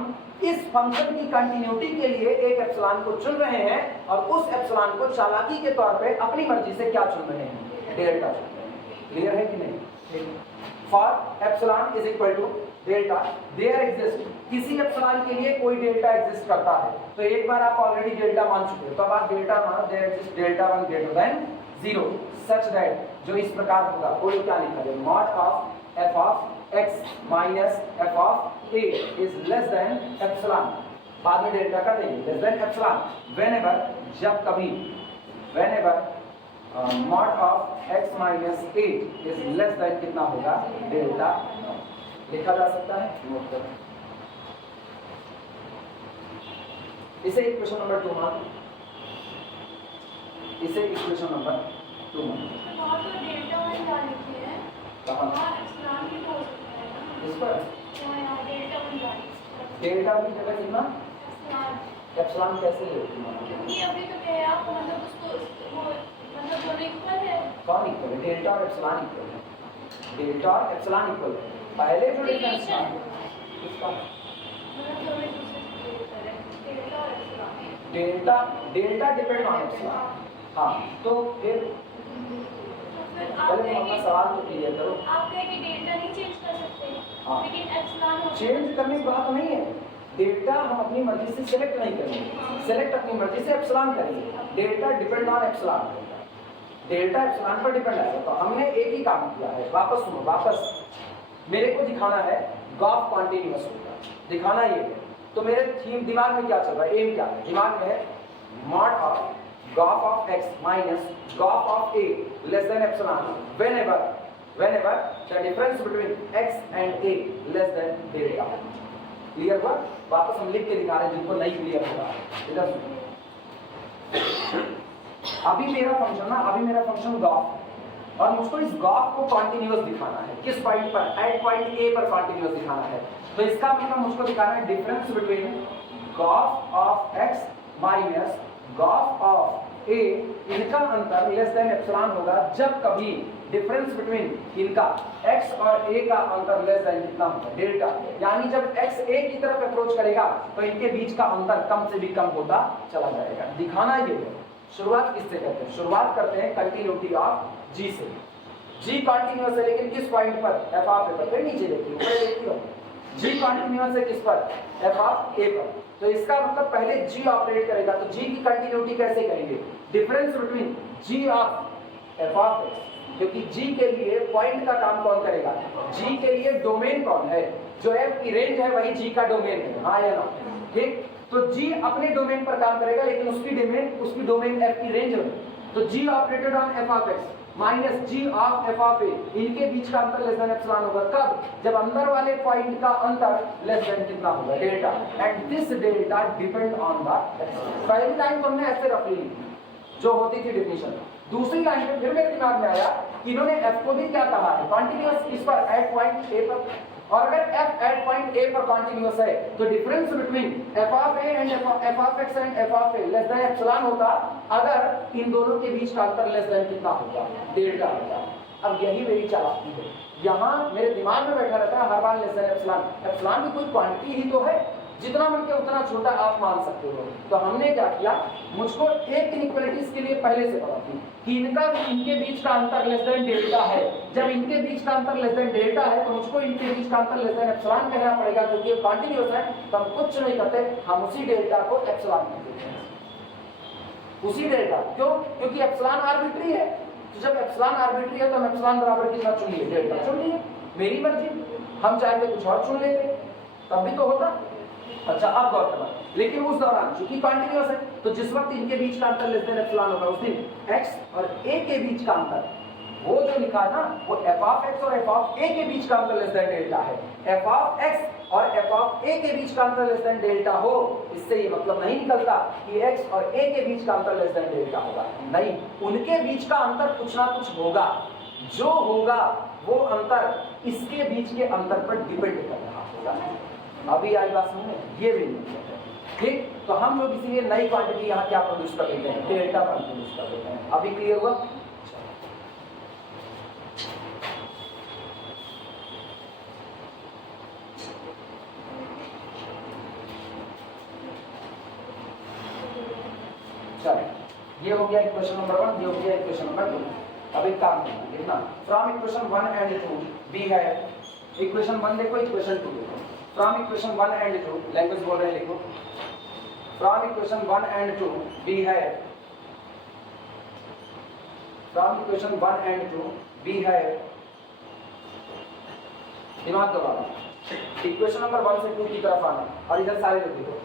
इस फंक्शन की कंटिन्यूटी के लिए एक एप्सिलॉन को चुन रहे हैं और उस एप्सिलॉन को चालाकी के तौर पे अपनी मर्जी से क्या चुन रहे हैं, डेल्टा चुन रहे हैं। क्लियर है कि नहीं? For epsilon is equal to delta there exist, किसी एप्सिलॉन के लिए कोई डेल्टा एग्जिस्ट करता है, तो एक बार आप ऑलरेडी डेल्टा मान चुके हो, तो अब आप डेल्टा मान there exist delta 1 greater than 0 such that, जो इस प्रकार होगा, बोलो क्या लिखा है, mod of f of x minus f of a is less than epsilon, बाद में डेल्टा कर देंगे, लेस देन एप्सिलॉन व्हेनेवर, जब कभी, व्हेनेवर मॉड ऑफ x माइनस a इज लेस देन कितना होगा, डेल्टा। लिखा जा सकता है, नोट करो इसे इक्वेशन नंबर 2 मान, इसे इक्वेशन नंबर 2 मान। वहाँ तो डेल्टा 1 डाल लिखी है, कहाँ? वहाँ एप्सिलॉन भी तो हो सकता है ना? इस पर यहाँ डेल्टा 1 डाल, डेल्टा की जगह कितना, एप्सिलॉन, एप्सिलॉन कैसे लेते हैं? क्योंकि अभी तो क्या है आपको, मतलब उसको वो मतलब दोनों इक्वल है। कौन इक्वल है? डेल्टा और एप्सिलॉन इक्वल है, डेल्टा और एप्सिलॉन इक्वल है। पहले जो डिफरेंस था किसका, मतलब दोनों एक दूसरे से इक्वल है, डेल्टा और epsilon. Delta, delta depend on epsilon. हाँ, तो फिर फिर आप पहले कहें अपना कि सवाल तो क्लियर करो। आप कहें कि डेल्टा नहीं चेंज कर सकते, हाँ। लेकिन एप्सिलॉन हो चेंज करने की बात नहीं है, डेल्टा हम अपनी मर्जी से सिलेक्ट नहीं करेंगे, सिलेक्ट अपनी मर्जी से एप्सिलॉन करेंगे, delta depend on epsilon, delta epsilon पर डिपेंड है। तो हमने एक ही काम किया है, वापस सुनो, वापस मेरे को दिखाना है गॉफ कॉन्टिन्यूअस होगा, दिखाना ये है, तो मेरे थीम दिमाग में क्या चल रहा है, एम क्या है, दिमाग में है mod of Gauff of x minus Gauff of a less than epsilon whenever the difference between x and a less then delta. Clear हुआ? वापस हम लिख के दिखा रहे हैं जिनको नहीं क्लियर होगा। इधर अभी मेरा फंक्शन गॉफ, और मुझको इस गॉफ को कॉन्टिन्यूअस दिखाना है, किस पॉइंट पर, एट पॉइंट ए पर कॉन्टिन्यूअस दिखाना है। तो इसका मतलब मुझको दिखाना है difference between Gauff of x minus Gauff of a, इनका अंतर लेस देन एप्सिलॉन होगा जब कभी डिफरेंस बिटवीन इनका x और a का अंतर लेस देन कितना होगा, डेल्टा। यानी जब x a की तरफ अप्रोच करेगा तो इनके बीच का अंतर कम से भी कम होता चला जाएगा। दिखाना ये है। शुरुआत किससे करते हैं? शुरुआत करते हैं कंटिन्यूटी ऑफ g से। g कंटिन्यूअस है लेकिन किस पॉइंट पर, f ऑफ a पर, फिर नीचे देखिए, ऊपर देखिए, g कंटिन्यूअस है किस पर, f ऑफ a पर। तो इसका मतलब पहले g ऑपरेट करेगा, तो g की कंटिन्यूटी कैसे करेंगे, difference between g of f of x, क्योंकि g के लिए पॉइंट का काम कौन करेगा, g के लिए डोमेन कौन है, जो f की रेंज है वही g का डोमेन है, हाँ या ना, ठीक। तो g अपने डोमेन पर काम करेगा, लेकिन उसकी डोमेन f की रेंज में, तो g operated on f of x minus g of f of a, इनके बीच का अंतर लेस देन एप्सिलॉन होगा कब, जब अंदर वाले पॉइंट का अंतर लेस देन कितना होगा, delta, and this delta depend on the epsilon. पहली लाइन तो हमने ऐसे रख ली जो होती थी डिफिनीशन। दूसरी लाइन में फिर मेरे दिमाग में आया कि इन्होंने f को भी क्या कहा है, कॉन्टिन्यूअस इस पर, एट पॉइंट a पर, और अगर f एट पॉइंट a पर कॉन्टिन्यूअस है तो difference between f of a and f of x and f of a less than epsilon होता अगर इन दोनों के बीच का अंतर लेस देन कितना होगा, डेल्टा होगा। अब यही मेरी चालाकी है, यहाँ मेरे दिमाग में बैठा रहता है हर बार लेस देन एप्सिलॉन, एप्सिलॉन भी कोई क्वांटिटी ही तो है, जितना मन के उतना छोटा आप मान सकते हो। तो हमने क्या किया, मुझको एक इनइक्वालिटीज के लिए पहले से पता थी कि इनके बीच का अंतर लेस देन डेल्टा है, जब इनके बीच का अंतर लेस देन डेल्टा है तो मुझको इनके बीच का अंतर लेस देन एप्सिलॉन कहना पड़ेगा, क्योंकि ये कंटीन्यूअस है। तो हम कुछ नहीं करते, हम उसी डेल्टा को एप्सिलॉन कहते हैं, उसी डेल्टा, क्यों, क्योंकि एप्सिलॉन आर्बिट्री है। तो जब एप्सिलॉन आर्बिट्री है तो हम एप्सिलॉन बराबर कितना चुनिए, डेल्टा चुनिए, मेरी मर्जी। हम चाहते कुछ और चुन लेते, तब भी तो होता। अच्छा अब गौर करना, लेकिन उस दौरान चूंकि कॉन्टिन्यूअस है तो जिस वक्त इनके बीच का अंतर लेस देन एप्सिलॉन होगा उस दिन x और a के बीच का अंतर, वो जो लिखा है ना वो f ऑफ x और f ऑफ a के बीच का अंतर लेस देन डेल्टा है। f ऑफ x और f ऑफ a के बीच का अंतर लेस देन डेल्टा हो, इससे ये मतलब नहीं निकलता कि x और a के बीच का अंतर लेस देन डेल्टा होगा, नहीं, उनके बीच का अंतर कुछ ना कुछ होगा, जो होगा वो अंतर इसके बीच के अंतर पर डिपेंड कर रहा होगा। अभी आई बात समझ में, ये भी ठीक। तो हम लोग इसीलिए नई क्वांटिटी यहाँ क्या प्रोड्यूस कर देते हैं, डेल्टा पर प्रोड्यूस कर देते हैं। अभी क्लियर हुआ? चलिए, ये हो गया इक्वेशन नंबर 1, ये हो गया इक्वेशन नंबर 2। अब एक काम करना, देखना from equation 1 and 2 we have, equation 1 देखो, इक्वेशन 2 देखो। फ्रॉम इक्वेशन 1 एंड 2, लैंग्वेज बोल रहे हैं लिखो, from equation 1 and 2 we have, from equation 1 and 2 we have, दिमाग दबाना, इक्वेशन नंबर 1 से 2 की तरफ आना और इधर सारे लोग देखो।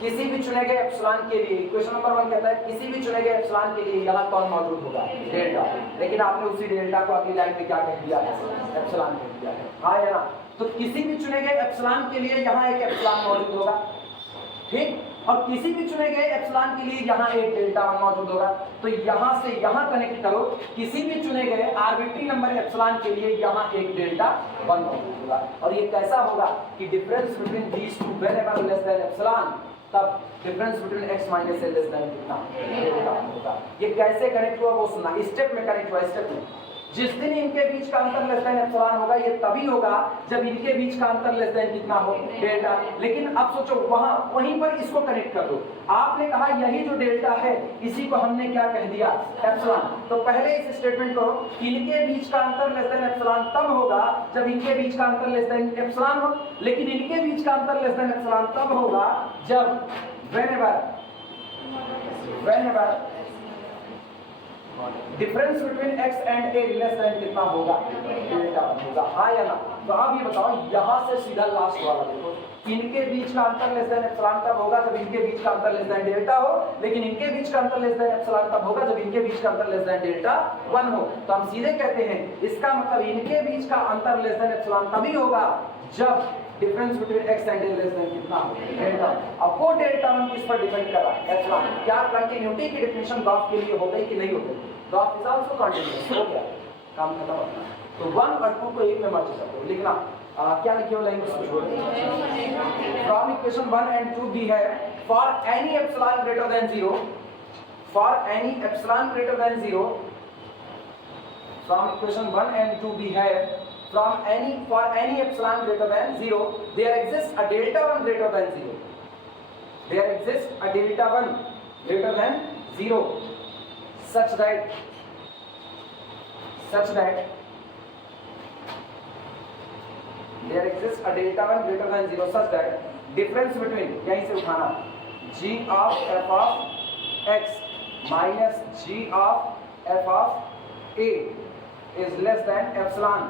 किसी भी चुने गए एप्सिलॉन के लिए, इक्वेशन नंबर 1 कहता है किसी भी चुने गए एप्सिलॉन के लिए यहाँ कौन मौजूद होगा, डेल्टा। लेकिन आपने उसी डेल्टा को अगली लाइन में क्या कह दिया है, एप्सिलॉन कह दिया है, हाँ या ना। तो किसी भी चुने गए एप्सिलॉन के लिए यहाँ एक एप्सिलॉन मौजूद होगा, ठीक, और किसी भी चुने गए एप्सिलॉन के लिए यहाँ एक डेल्टा 1 मौजूद होगा। तो यहाँ से यहाँ कनेक्ट करो, किसी भी चुने गए आर्बिट्री नंबर एप्सिलॉन के लिए यहाँ एक डेल्टा 1 मौजूद होगा। और ये कैसा होगा कि difference between these two whenever less than epsilon, तब डिफरेंस बिटवीन x माइनस a लेस देन कितना डेल्टा होगा। ये कैसे कनेक्ट हुआ वो सुनना, स्टेप में कनेक्ट हुआ, स्टेप में। जिस दिन इनके बीच का अंतर लेस देन एप्सिलॉन होगा ये तभी होगा जब इनके बीच का अंतर लेस देन कितना हो, डेल्टा। लेकिन अब सोचो वहीं पर इसको कनेक्ट कर दो। आपने कहा यही जो डेल्टा है इसी को हमने क्या कह दिया, एप्सिलॉन। तो पहले इस स्टेटमेंट को, इनके बीच का अंतर लेस देन एप्सिलॉन तब होगा जब इनके बीच का अंतर लेस देन एप्सिलॉन हो, लेकिन इनके बीच का अंतर लेस देन एप्सिलॉन तब होगा जब whenever difference between x and a less than कितना होगा, डेल्टा होगा, हाँ या ना। तो अब ये बताओ, यहाँ से सीधा लास्ट वाला देखो, इनके बीच का अंतर लेस देन एप्सिलॉन तब होगा जब इनके बीच का अंतर लेस देन डेल्टा हो, लेकिन इनके बीच का अंतर लेस देन एप्सिलॉन तब होगा जब इनके बीच का अंतर लेस देन डेल्टा 1 हो। तो हम सीधे कहते हैं इसका मतलब इनके बीच का अंतर लेस देन एप्सिलॉन तभी होगा जब difference between x and a less than कितना हो, डेल्टा। अब वो डेल्टा 1 किस पर डिपेंड कर रहा है, एप्सिलॉन। क्या कंटिन्यूटी की डेफिनेशन ग्राफ के लिए हो गई कि नहीं हो गई, ग्राफ इज आल्सो कंटीन्यूअस, हो गया, काम खत्म होता है। तो 1 और 2 को एक में मर्ज कर दो, लिखना क्या लिखे हो लाइन में छोड़ दो। From equation 1 and 2 we have for any epsilon greater than 0, for any epsilon greater than 0, from equation 1 and 2 we have from any, for any epsilon greater than 0 there exists a delta 1 greater than 0, there exists a delta 1 greater than 0 such that there exists a delta 1 greater than 0 such that difference between, यहीं से उठाना, g of f of x minus g of f of a is less than epsilon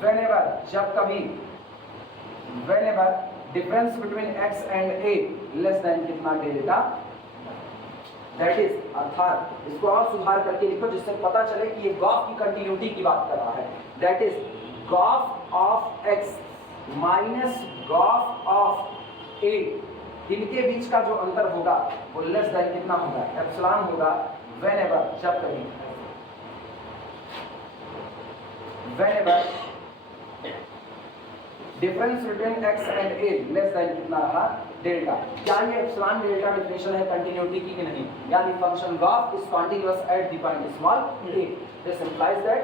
whenever, जब कभी, whenever difference between x and a less than कितना delta, that is, अर्थात इसको और सुधार करके लिखो जिससे पता चले कि ये ग्राफ की कंटिन्यूटी की बात कर रहा है। that is graph of x minus graph of a, इनके बीच का जो अंतर होगा वो लेस देन कितना होगा, एप्सिलॉन होगा, whenever, जब कभी, whenever difference between x and a less than कितना रहा, डेल्टा। क्या ये एप्सिलॉन डेल्टा डेफिनेशन है कंटिन्यूटी की कि नहीं, यानी function graph is continuous at the point small a, this implies that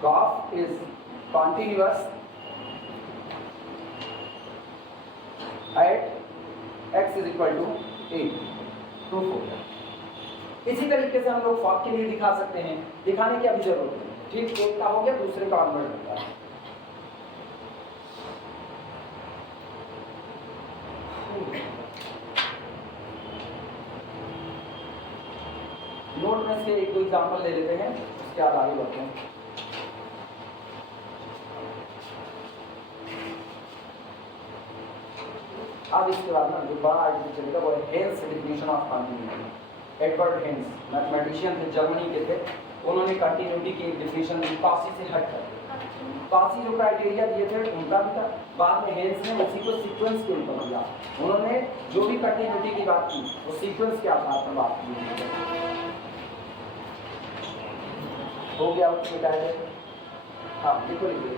graph is continuous at x is equal to a, to 4। इसी तरीके से हम लोग फॉर्म के लिए दिखा सकते हैं, दिखाने की अभी जरूरत है, ठीक, एक का हो गया दूसरे का कन्वर्ट होता है। नोट में से एक दो एग्जाम्पल ले लेते हैं, उसके बाद आगे बढ़ते हैं। अब इसके बाद ना जो बड़ा आर्टिकल चलेगा वो है Heine's definition of continuity. Edward हेल्स मैथमेटिशियन थे, जर्मनी के थे, उन्होंने कंटिन्यूटी की डेफिनेशन दी कॉची से हटकर। कॉची जो क्राइटेरिया दिए थे उनका भी था, बाद में हेल्स ने उसी को सीक्वेंस के ऊपर दिया। उन्होंने जो भी कंटिन्यूटी की बात की वो सीक्वेंस के आधार पर बात की। हो गया उसमें डायरेक्ट, हाँ लिखो लिखो।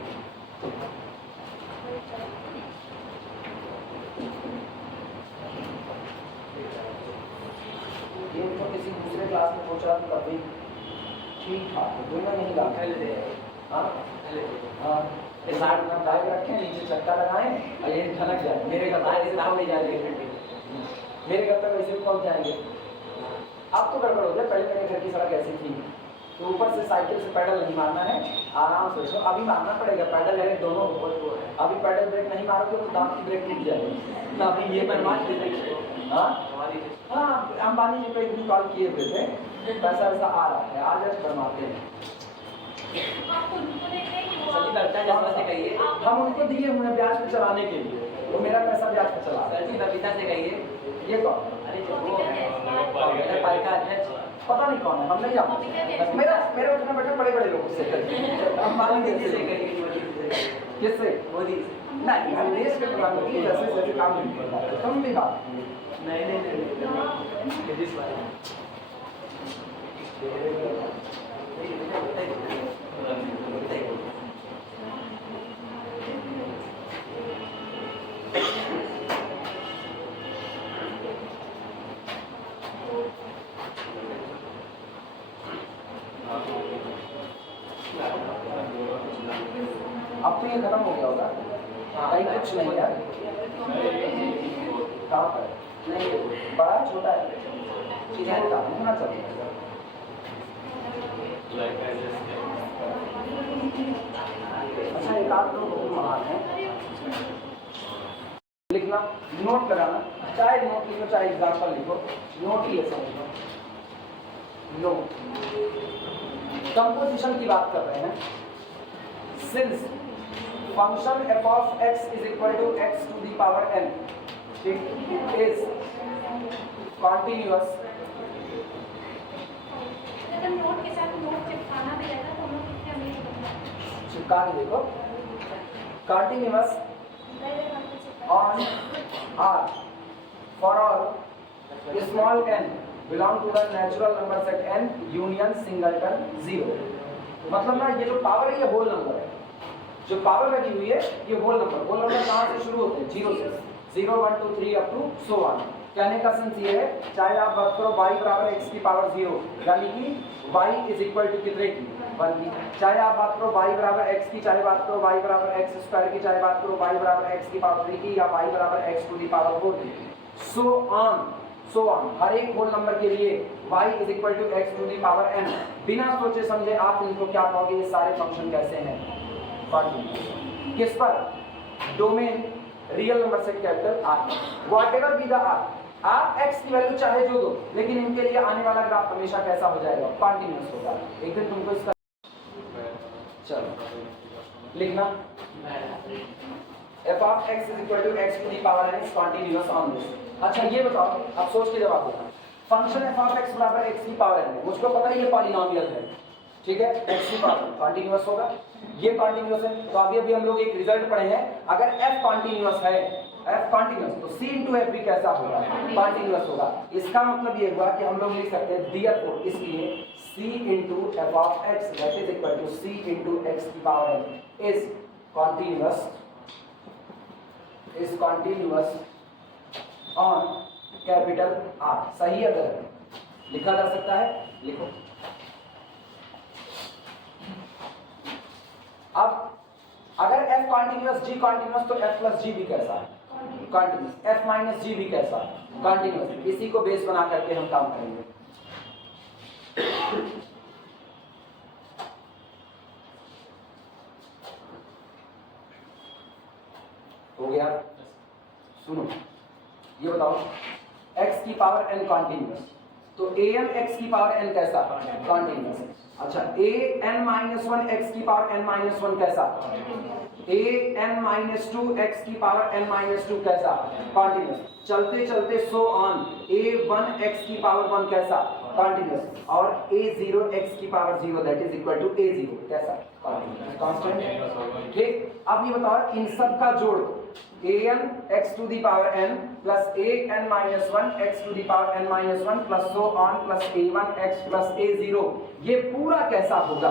ये तो किसी दूसरे क्लास में पूछा तो तभी ठीक था, दोनों नहीं ला हाँ हाँ साठ में बैग रखें, नीचे चक्का लगाएं और ये धनक जाए। मेरे घर तक ऐसे जाएंगे, मेरे घर तक वैसे भी पहुंच जाएंगे। अब तो गड़बड़ हो जाए, पहले मेरे घर की सड़क ऐसी थी तो ऊपर से साइकिल से पैडल नहीं मारना है, आराम से। तो अभी मारना पड़ेगा पैडल है दोनों, अभी पैडल ब्रेक नहीं मारोगे तो दांत की ब्रेक टूट जाएगी ना। अभी ये बनवा हाँ हाँ, अंबानी जी को एक दिन कॉल किए हुए थे, पैसा वैसा आ रहा है, आज बनवाते हैं। हम उनको दिए हुए हैं ब्याज पे चलाने के लिए, वो मेरा पैसा ब्याज पे चला रहा है। बबीता से कहिए ये कौन, पता नहीं कौन है, हम नहीं जानते। मेरे उतने बेटे बड़े बड़े लोगों से किससे मोदी नहीं, हम देश के प्रधानमंत्री जैसे जैसे काम नहीं करता है, तुम भी बात अब तो ये खत्म हो गया होगा, कहीं कुछ नहीं है। कहाँ पर नहीं, बड़ा है छोटा है, होना चाहिए। अच्छा एक आध लोग महान है, लिखना नोट लगाना, चाहे नोट लिखो चाहे एग्जाम्पल लिखो, नोट ही है समझो। नोट कंपोजिशन की बात कर रहे हैं। Since function f of x is equal to x to the power n, it is continuous। अगर नोट के साथ नोट चिपकाना भी रहता तो हम लोग कितने अमीर चिपका के देखो, continuous on R for all small n belong to the natural number set n union singleton 0। मतलब ना ये जो पावर है ये होल नंबर है, जो पावर लगी हुई है ये होल नंबर कहाँ से शुरू होते हैं, 0 से, 0 1 2 3 अप टू सो ऑन। कहने का सेंस ये है, चाहे आप बात करो y बराबर x की पावर 0, यानी कि y इज इक्वल टू कितने की 1 की, चाहे आप बात करो y बराबर x की, चाहे बात करो y बराबर x स्क्वायर की, चाहे बात करो y बराबर x की पावर 3 की, या y बराबर x टू दी पावर 4 की, सो ऑन। हर एक होल नंबर के लिए y is equal to x to the power n। बिना सोचे समझे आप इनको क्या कहोगे, ये सारे फंक्शन कैसे हैं, कंटिन्यूअस। किस पर, डोमेन रियल नंबर से capital R, whatever be the R, आप x की वैल्यू चाहे जो दो, लेकिन इनके लिए आने वाला ग्राफ हमेशा कैसा हो जाएगा, कंटिन्यूअस होगा। एक दिन तुमको इसका चलो लिखना, f of x is equal to x to the power n is continuous on this। अच्छा ये बताओ, अब सोच के जवाब देना। फंक्शन f of x बराबर x की पावर n है, मुझको पता है ये पॉलिनोमियल है, ठीक है, x की पावर कंटीन्यूअस होगा, ये कंटीन्यूअस है। तो अभी हम लोग एक रिजल्ट पढ़े हैं, अगर f कंटीन्यूअस है, f कंटीन्यूअस तो c into f भी कैसा होगा, कंटीन्यूअस होगा। इसका मतलब ये हुआ कि हम लोग लिख सकते हैं therefore, इसलिए c into f of x that is equal to c into x की power n is continuous on capital R। सही है, गलत लिखा जा सकता है, लिखो। अब अगर f कंटीन्यूअस g कंटीन्यूअस तो f प्लस g भी कैसा है, कंटीन्यूअस, f माइनस g भी कैसा है, कंटीन्यूअस। इसी को बेस बना करके हम काम करेंगे। हो गया, सुनो ये बताओ, x की पावर n कंटीन्यूअस तो an x की पावर n कैसा? कॉन्टिन्यूअस। अच्छा an माइनस 1 x की पावर n माइनस 1 कैसा? an माइनस 2 x की पावर n माइनस 2 कैसा? कॉन्टिन्यूअस। चलते चलते सो ऑन a1 x की पावर 1 कैसा? कॉन्टिन्यूअस। और a0 x की power 0 that is equal to a0 कैसा? Continuous, constant. ठीक, अब ये बताओ इन सब का जोड़ an x to the power n plus an minus 1 x to the power n minus 1 plus so on plus a1 x plus a0, ये पूरा कैसा होगा?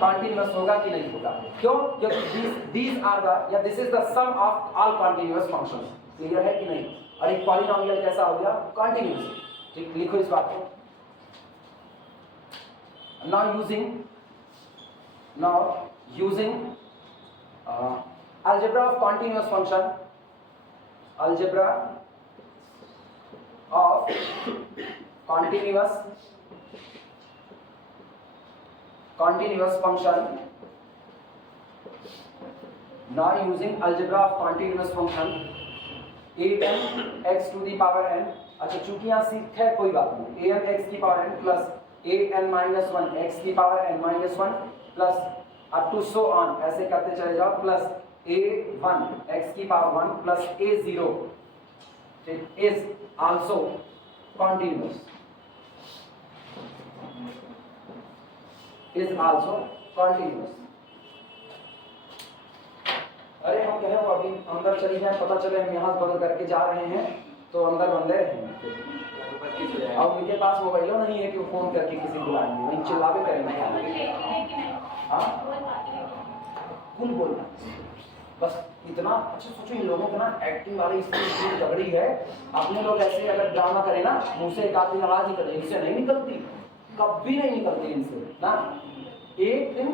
कॉन्टिन्यूअस होगा कि नहीं होगा? क्यों? क्योंकि these are the या this is the sum of all continuous functions। Clear है कि नहीं? और एक पॉलिनोमियल कैसा हो गया? कॉन्टिन्यूअस। ठीक, लिखो इस बात को। now using algebra of continuous function, algebra of continuous function, now using algebra of continuous function an x to the power n। अच्छा चूंकि यहाँ सीख है कोई बात नहीं, an x की power n plus an minus 1 x की power n minus 1 plus up to so on ऐसे करते चले जाओ प्लस a1 x की power 1 plus a0 is also continuous, is also continuous। अरे हम कहे वो अभी अंदर चली जाए, पता चले हम यहाँ बंद करके जा रहे हैं तो अंदर बंदे रहेंगे। अब उनके पास मोबाइलों नहीं है कि वो फोन करके किसी को बुलाएंगे, वहीं चिल्लावे करेंगे। हाँ कौन बोलना बस इतना। अच्छा सोचो इन लोगों को ना एक्टिंग वाली स्किल तगड़ी है। अपने लोग ऐसे अगर ड्रामा करें ना, मुंह से एक आदमी आवाज निकले, इनसे नहीं निकलती, कभी नहीं निकलती इनसे ना। एक दिन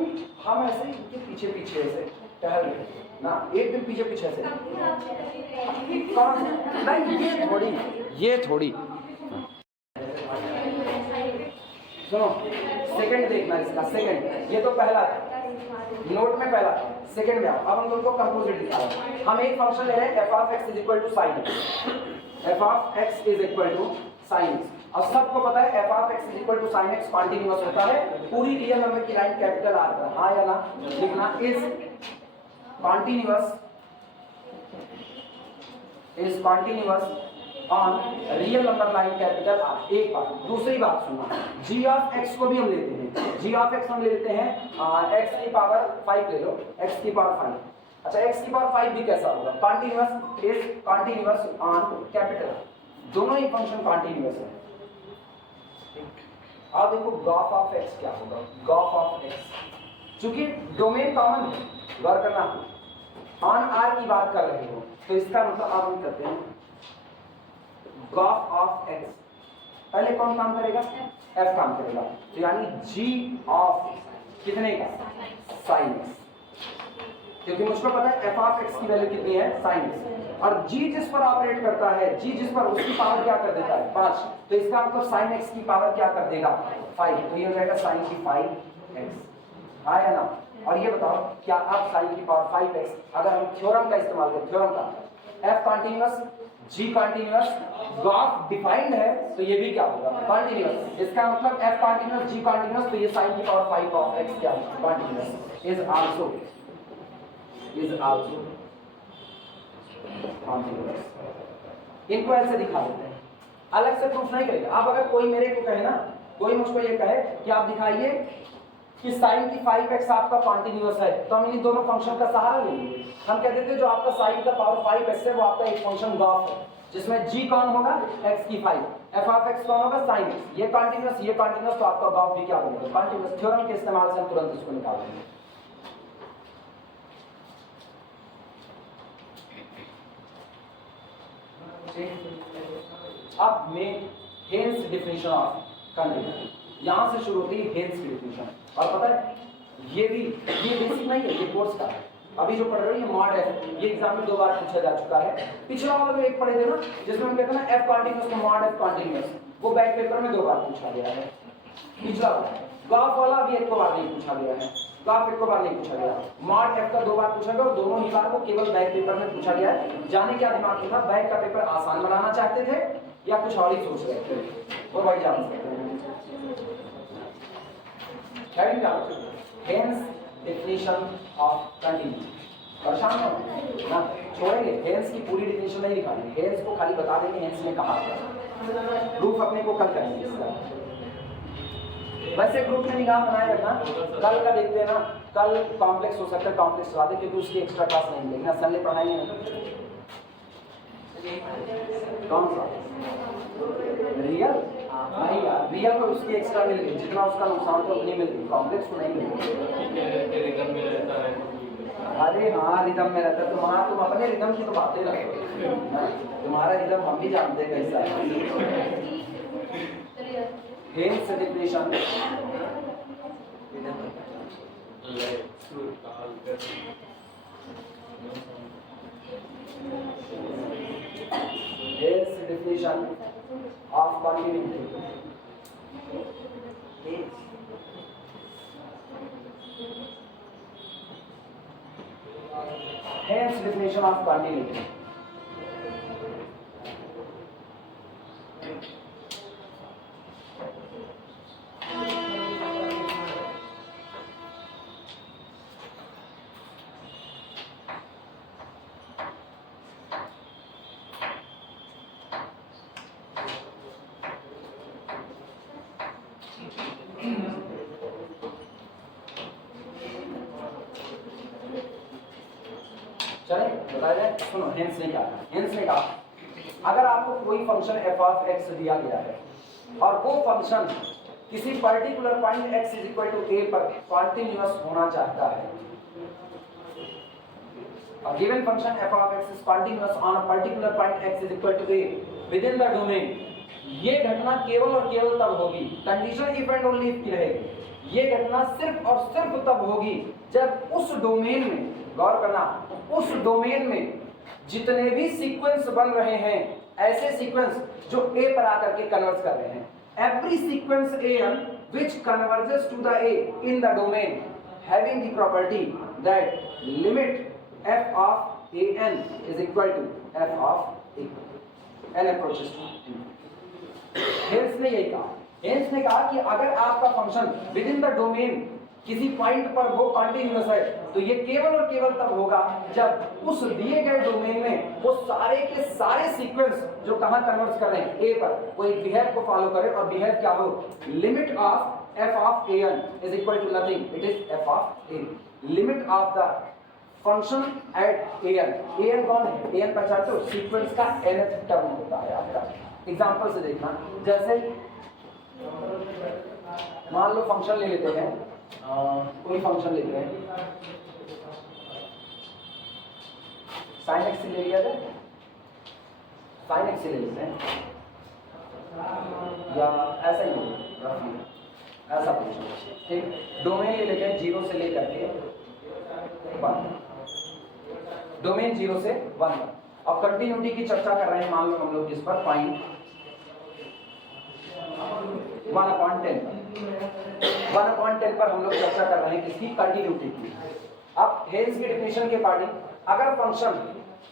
हम ऐसे इनके पीछे पीछे ऐसे टहल रहे ना, एक दिन पीछे पीछे ऐसे कौन नहीं, ये थोड़ी सुनो। सेकंड देखना इसका, सेकंड ये तो पहला था नोट में, पहला सेकंड में आओ। अब हम तुमको कंपोजिट दिखा रहे हैं। हम एक फंक्शन ले रहे हैं f of x is equal to sin x, f of x is equal to sin x। और सबको पता है f of x is equal to sin x continuous होता है। पूरी रियल नंबर की लाइन कैपिटल आर पर, हाँ या ना लिखना, is continuous on real number line capital R. एक बात, दूसरी बात सुनना, g of x को भी हम लेते हैं, g of x हम लेते हैं x की पावर 5 ले लो, x की पावर 5। अच्छा x की पावर 5 भी कैसा होगा? Continuous, is continuous on capital R. दोनों ही फंक्शन कॉन्टिन्यूअस है। अब देखो गॉफ ऑफ x क्या होगा? गॉफ ऑफ x चूंकि डोमेन कॉमन है, गौर करना, ऑन आर की बात कर रहे हो तो इसका मतलब आप हम करते हैं गॉफ ऑफ x। पहले कौन काम करेगा? f काम करेगा, तो यानी g ऑफ कितने का? sin x, क्योंकि मुझको पता है f ऑफ x की वैल्यू कितनी है? sin x। और g जिस पर ऑपरेट करता है, g जिस पर, उसकी पावर क्या कर देता है? 5। तो इसका मतलब sin x की पावर क्या कर देगा? 5। तो ये हो जाएगा sin की 5x, हाँ या ना? और ये बताओ क्या आप sin की पावर 5x अगर हम थ्योरम का इस्तेमाल करें, थ्योरम का f कॉन्टिन्यूअस g कॉन्टिन्यूअस गॉफ डिफाइंड है तो ये भी क्या होगा? कॉन्टिन्यूअस। इसका मतलब f कॉन्टिन्यूअस g कॉन्टिन्यूअस, तो ये sin की पावर 5 ऑफ x क्या है? कॉन्टिन्यूअस। Is also continuous. इनको ऐसे दिखा देते हैं, अलग से प्रूफ नहीं करेगा। अब अगर कोई मेरे को कहे ना, कोई मुझको ये कहे कि आप दिखाइए कि sin की 5x आपका कॉन्टिन्यूअस है, तो हम इन दोनों फंक्शन का सहारा लेंगे। हम कह देते हैं जो आपका sin का पावर 5x है वो आपका एक फंक्शन गॉफ है, जिसमें g कौन होगा? x की 5, f ऑफ x कौन होगा? sin x। ये कॉन्टिन्यूअस, ये कॉन्टिन्यूअस, तो आपका गॉफ भी क्या होगा? कॉन्टिन्यूअस। थ्योरम के इस्तेमाल से हम तुरंत इसको निकाल देंगे। अब में हेन्स डेफिनेशन ऑफ कंडीशन, यहां से शुरू होती है हेन्स की डेफिनेशन। और पता है ये भी, ये बेसिक नहीं है, ये कोर्स का है। अभी जो पढ़ रहे हो ये मॉड है, ये एग्जाम में 2 बार पूछा जा चुका है। पिछला वाला जो एक पढ़े थे ना, जिसमें हम कहते हैं ना f कॉन्टिन्यूअस को मॉड f कॉन्टिन्यूअस, वो बैक पेपर में 2 बार पूछा गया है। पिछला गॉफ वाला अभी 1 बार नहीं पूछा गया है, गॉफ 1 बार नहीं पूछा गया। मॉड f का 2 बार पूछा गया और दोनों ही बार को केवल बैक पेपर में पूछा गया है। जाने क्या दिमाग में था, बैक का पेपर आसान बनाना चाहते थे या कुछ और ही सोच रहे थे, वो भाई जान सकते हैं। हेडिंग डालो, हेंस डेफिनेशन ऑफ कंटिन्यूटी। परेशान हो ना, छोड़ेंगे, हेंस की पूरी डेफिनेशन नहीं निकालेंगे, हेंस को खाली बता देंगे हेंस ने कहा क्या, प्रूफ अपने को कल करेंगे इसका। वैसे ग्रुप में निगाह बनाए रखना, कल का देखते हैं ना, कल कॉम्प्लेक्स हो सकता है, कॉम्प्लेक्स करा दे क्योंकि उसकी एक्स्ट्रा क्लास नहीं मिलेगी ना, संडे पढ़ाएंगे ना। कौन सा रियल? नहीं यार, रियल को उसकी एक्स्ट्रा मिल गई, जितना उसका नुकसान तो उतनी मिल गई, कॉम्प्लेक्स को नहीं मिल गई। अरे हाँ, रिदम में रहता है, तुम अपने रिदम की तो बातें रखो, तुम्हारा रिदम हम भी जानते हैं कैसा है। Hence definition Here's the definition of continuity. Here's the definition of continuity. चले बताया जाए, सुनो, हेंस ने क्या कहा, हेंस ने कहा अगर आपको कोई फंक्शन f ऑफ x दिया गया है और वो फंक्शन किसी particular point x is equal to a पर कॉन्टिन्यूअस होना चाहता है, a given function f of x is continuous on a particular point x is equal to a within the domain, ये घटना केवल और केवल तब होगी, condition if and only if की रहेगी, ये घटना सिर्फ और सिर्फ तब होगी जब उस डोमेन में, गौर करना, उस डोमेन में जितने भी सीक्वेंस बन रहे हैं, ऐसे सीक्वेंस जो a पर आकर के कन्वर्ज कर रहे हैं, every sequence an which converges to the a in the domain having the property that limit f of an is equal to f of a, n approaches to infinity. Hence ने यही कहा, hence ने कहा कि अगर आपका function within the domain किसी point पर वो कंटिन्यूअस है तो ये केवल और केवल तब होगा जब उस दिए गए डोमेन में वो सारे के सारे सीक्वेंस जो कहां कन्वर्ट कर रहे हैं, ए पर, वो एक बिहेव को फॉलो करे और बिहेव क्या हो, limit of f of an is equal to nothing, it is f of a, limit of the function eight an, an कौन है, an पहचानते हो, सीक्वेंस का nth टर्म होता है आपका। एग्जांपल से देखना, जैसे मान लो फंक्शन ले लेते हैं, कोई फंक्शन लेते हैं, sin x ले लिया जाए, sin x ले लेते हैं, या ऐसा ही रफली ऐसा फंक्शन, ठीक, डोमेन ले लेते हैं 0 से लेकर के 1, डोमेन 0 से 1, अब कंटिन्यूटी की चर्चा कर रहे हैं, मान लो हम लोग जिस पर पॉइंट 1/10 पर हम लोग चर्चा कर रहे हैं किसकी, कंटिन्यूटी की। अब हेंस की डेफिनेशन के अकॉर्डिंग अगर फंक्शन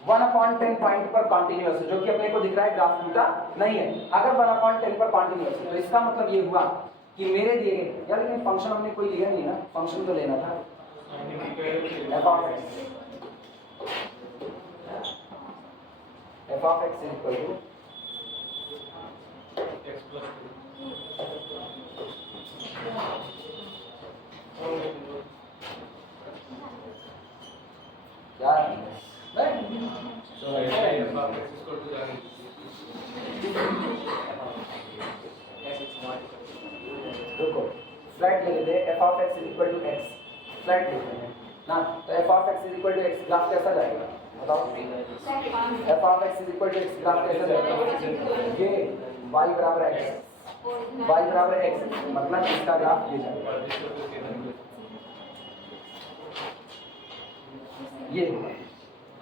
1/10 पॉइंट पर कंटिन्यूअस है, जो कि अपने को दिख रहा है ग्राफ थीटा नहीं है, अगर 1/10 पर कंटिन्यूअस है तो इसका मतलब ये हुआ कि मेरे दिए गए, यार लेकिन फंक्शन हमने कोई लिया नहीं ना, फंक्शन तो लेना था f of x is equal to x plus 2 क्या so f of x is equal to रुको, फ्लैट ले लेते हैं, f of x is equal to x, flat लेते हैं ना, तो f of x is equal to x graph कैसा जाएगा बताओ, f of x is equal to x graph कैसा जाएगा, ये y बराबर x, y बराबर x, मतलब इसका ग्राफ ये जाएगा, ये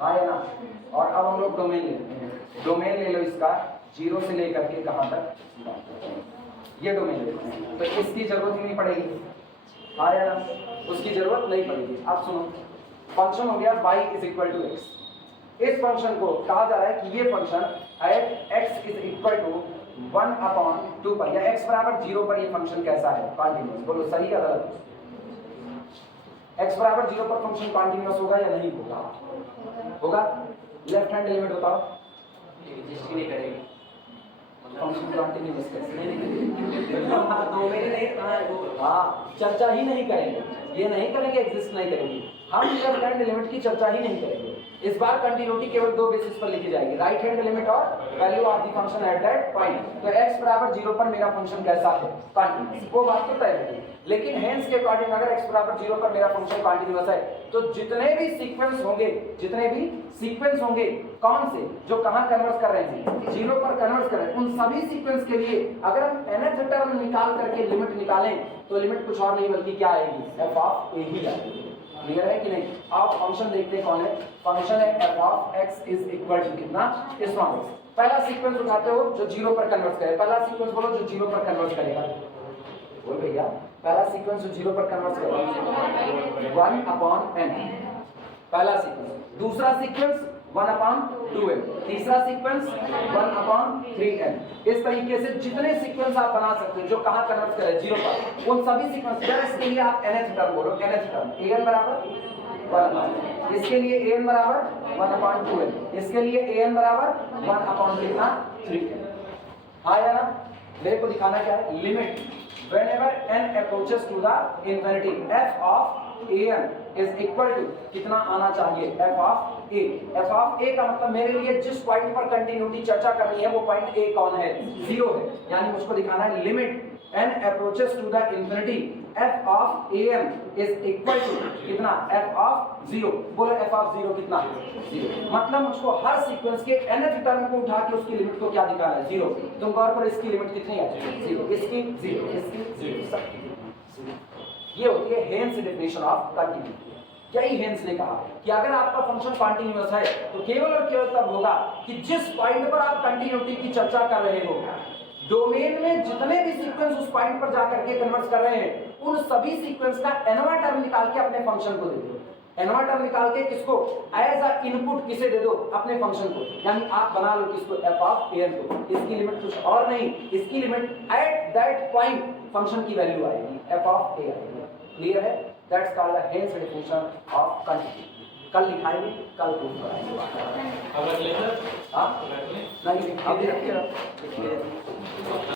हाँ है ना। और अब हम लोग डोमेन लेते हैं, डोमेन ले लो इसका 0 से लेकर के कहाँ तक, ये डोमेन लेते हैं, तो इसकी जरूरत ही नहीं पड़ेगी, हाँ या ना, उसकी जरूरत नहीं पड़ेगी। अब सुनो, फंक्शन हो गया y is equal to x, इस फंक्शन को कहा जा रहा है कि ये function at x is equal to 1/2 पर या x बराबर 0 पर ये फंक्शन कैसा है, कॉन्टिन्यूअस। बोलो सही या गलत? x बराबर 0 पर फंक्शन कॉन्टिन्यूअस होगा या नहीं होगा? होगा। लेफ्ट हैंड एलिमेंट बताओ। एग्जिस्ट ही नहीं करेगी। फंक्शन कॉन्टिन्यूअस कैसे? दो में नहीं हाँ, चर्चा ही नहीं करेंगे, ये नहीं करेंगे, एग्जिस्ट नहीं करेंगे, हम लेफ्ट हैंड एलिमेंट की चर्चा ही नहीं करेंगे। इस बार कंटिन्यूटी केवल दो बेसिस पर लिखी जाएगी, राइट हैंड एलिमेंट और value of the function at that point. तो x बराबर 0 पर मेरा फंक्शन कैसा है, कंटिन्यूअस, वो बात तो तय है। लेकिन हेंस के अकॉर्डिंग अगर x बराबर 0 पर मेरा फंक्शन कंटिन्यूअस है तो जितने भी सीक्वेंस होंगे कौन से, जो कहां कन्वर्ट कर रहे हैं, 0 पर कन्वर्ट कर रहे हैं, उन सभी सीक्वेंस के लिए अगर हम nth टर्म निकाल करके लिमिट निकालें तो लिमिट कुछ और नहीं बल्कि क्या आएगी, f ऑफ a ही आएगी। क्लियर है कि नहीं? आप फंक्शन देखते हैं कौन है, फंक्शन है f of x is equal to कितना, स्मॉल x। पहला सीक्वेंस उठाते हो जो 0 पर कन्वर्ट करे, पहला सीक्वेंस बोलो जो 0 पर कन्वर्ट करेगा, बोल भैया पहला सीक्वेंस जो 0 पर कन्वर्ट करेगा 1/n, पहला सीक्वेंस। दूसरा सीक्वेंस 1/2n, तीसरा सीक्वेंस 1/3n। इस तरीके से जितने सीक्वेंस आप बना सकते हो जो कहां कन्वर्ट करे, 0 पर, उन सभी सीक्वेंस इसके लिए आप nth टर्म बोलो, nth टर्म an बराबर 1, इसके लिए an बराबर 1/2n, इसके लिए an बराबर 1/3n। हाँ या ना? मेरे को दिखाना क्या है, limit whenever n approaches to the infinity f of an is equal to कितना आना चाहिए, f of a। f of a का मतलब मेरे लिए जिस पॉइंट पर कंटिन्यूटी चर्चा करनी है वो पॉइंट a कौन है, 0 है, यानी मुझको दिखाना है limit n approaches to the infinity f of an is equal to कितना, f of 0। बोलो f of 0 कितना, 0। मतलब मुझको हर सीक्वेंस के nth टर्म को उठा के उसकी लिमिट को क्या दिखाना है, 0। तुम गौर करो इसकी लिमिट कितनी है, 0, इसकी 0, इसकी 0, सबकी 0। ये होती है हेंस डेफिनेशन ऑफ कंटिन्यूटी। यही हेंस ने कहा कि अगर आपका फंक्शन कॉन्टिन्यूअस है तो केवल और केवल तब होगा कि जिस पॉइंट पर आप कंटिन्यूटी की चर्चा कर रहे हो, डोमेन में जितने भी सीक्वेंस उस पॉइंट पर जाकर के कन्वर्ट कर रहे हैं, उन सभी सीक्वेंस का nवां टर्म निकाल के अपने फंक्शन को दे दो। nवां टर्म निकाल के किसको, एज अ इनपुट किसे दे दो, अपने फंक्शन को। यानी आप बना लो किसको, f ऑफ an को। इसकी लिमिट कुछ और नहीं, इसकी limit at that point function की वैल्यू आएगी, f ऑफ a आएगी। क्लियर है? That's called the hence definition of continuity. कल लिखाएंगे, कल प्रूव कराएंगे। अगर लेकर हां रख लें नहीं, अभी रखिए।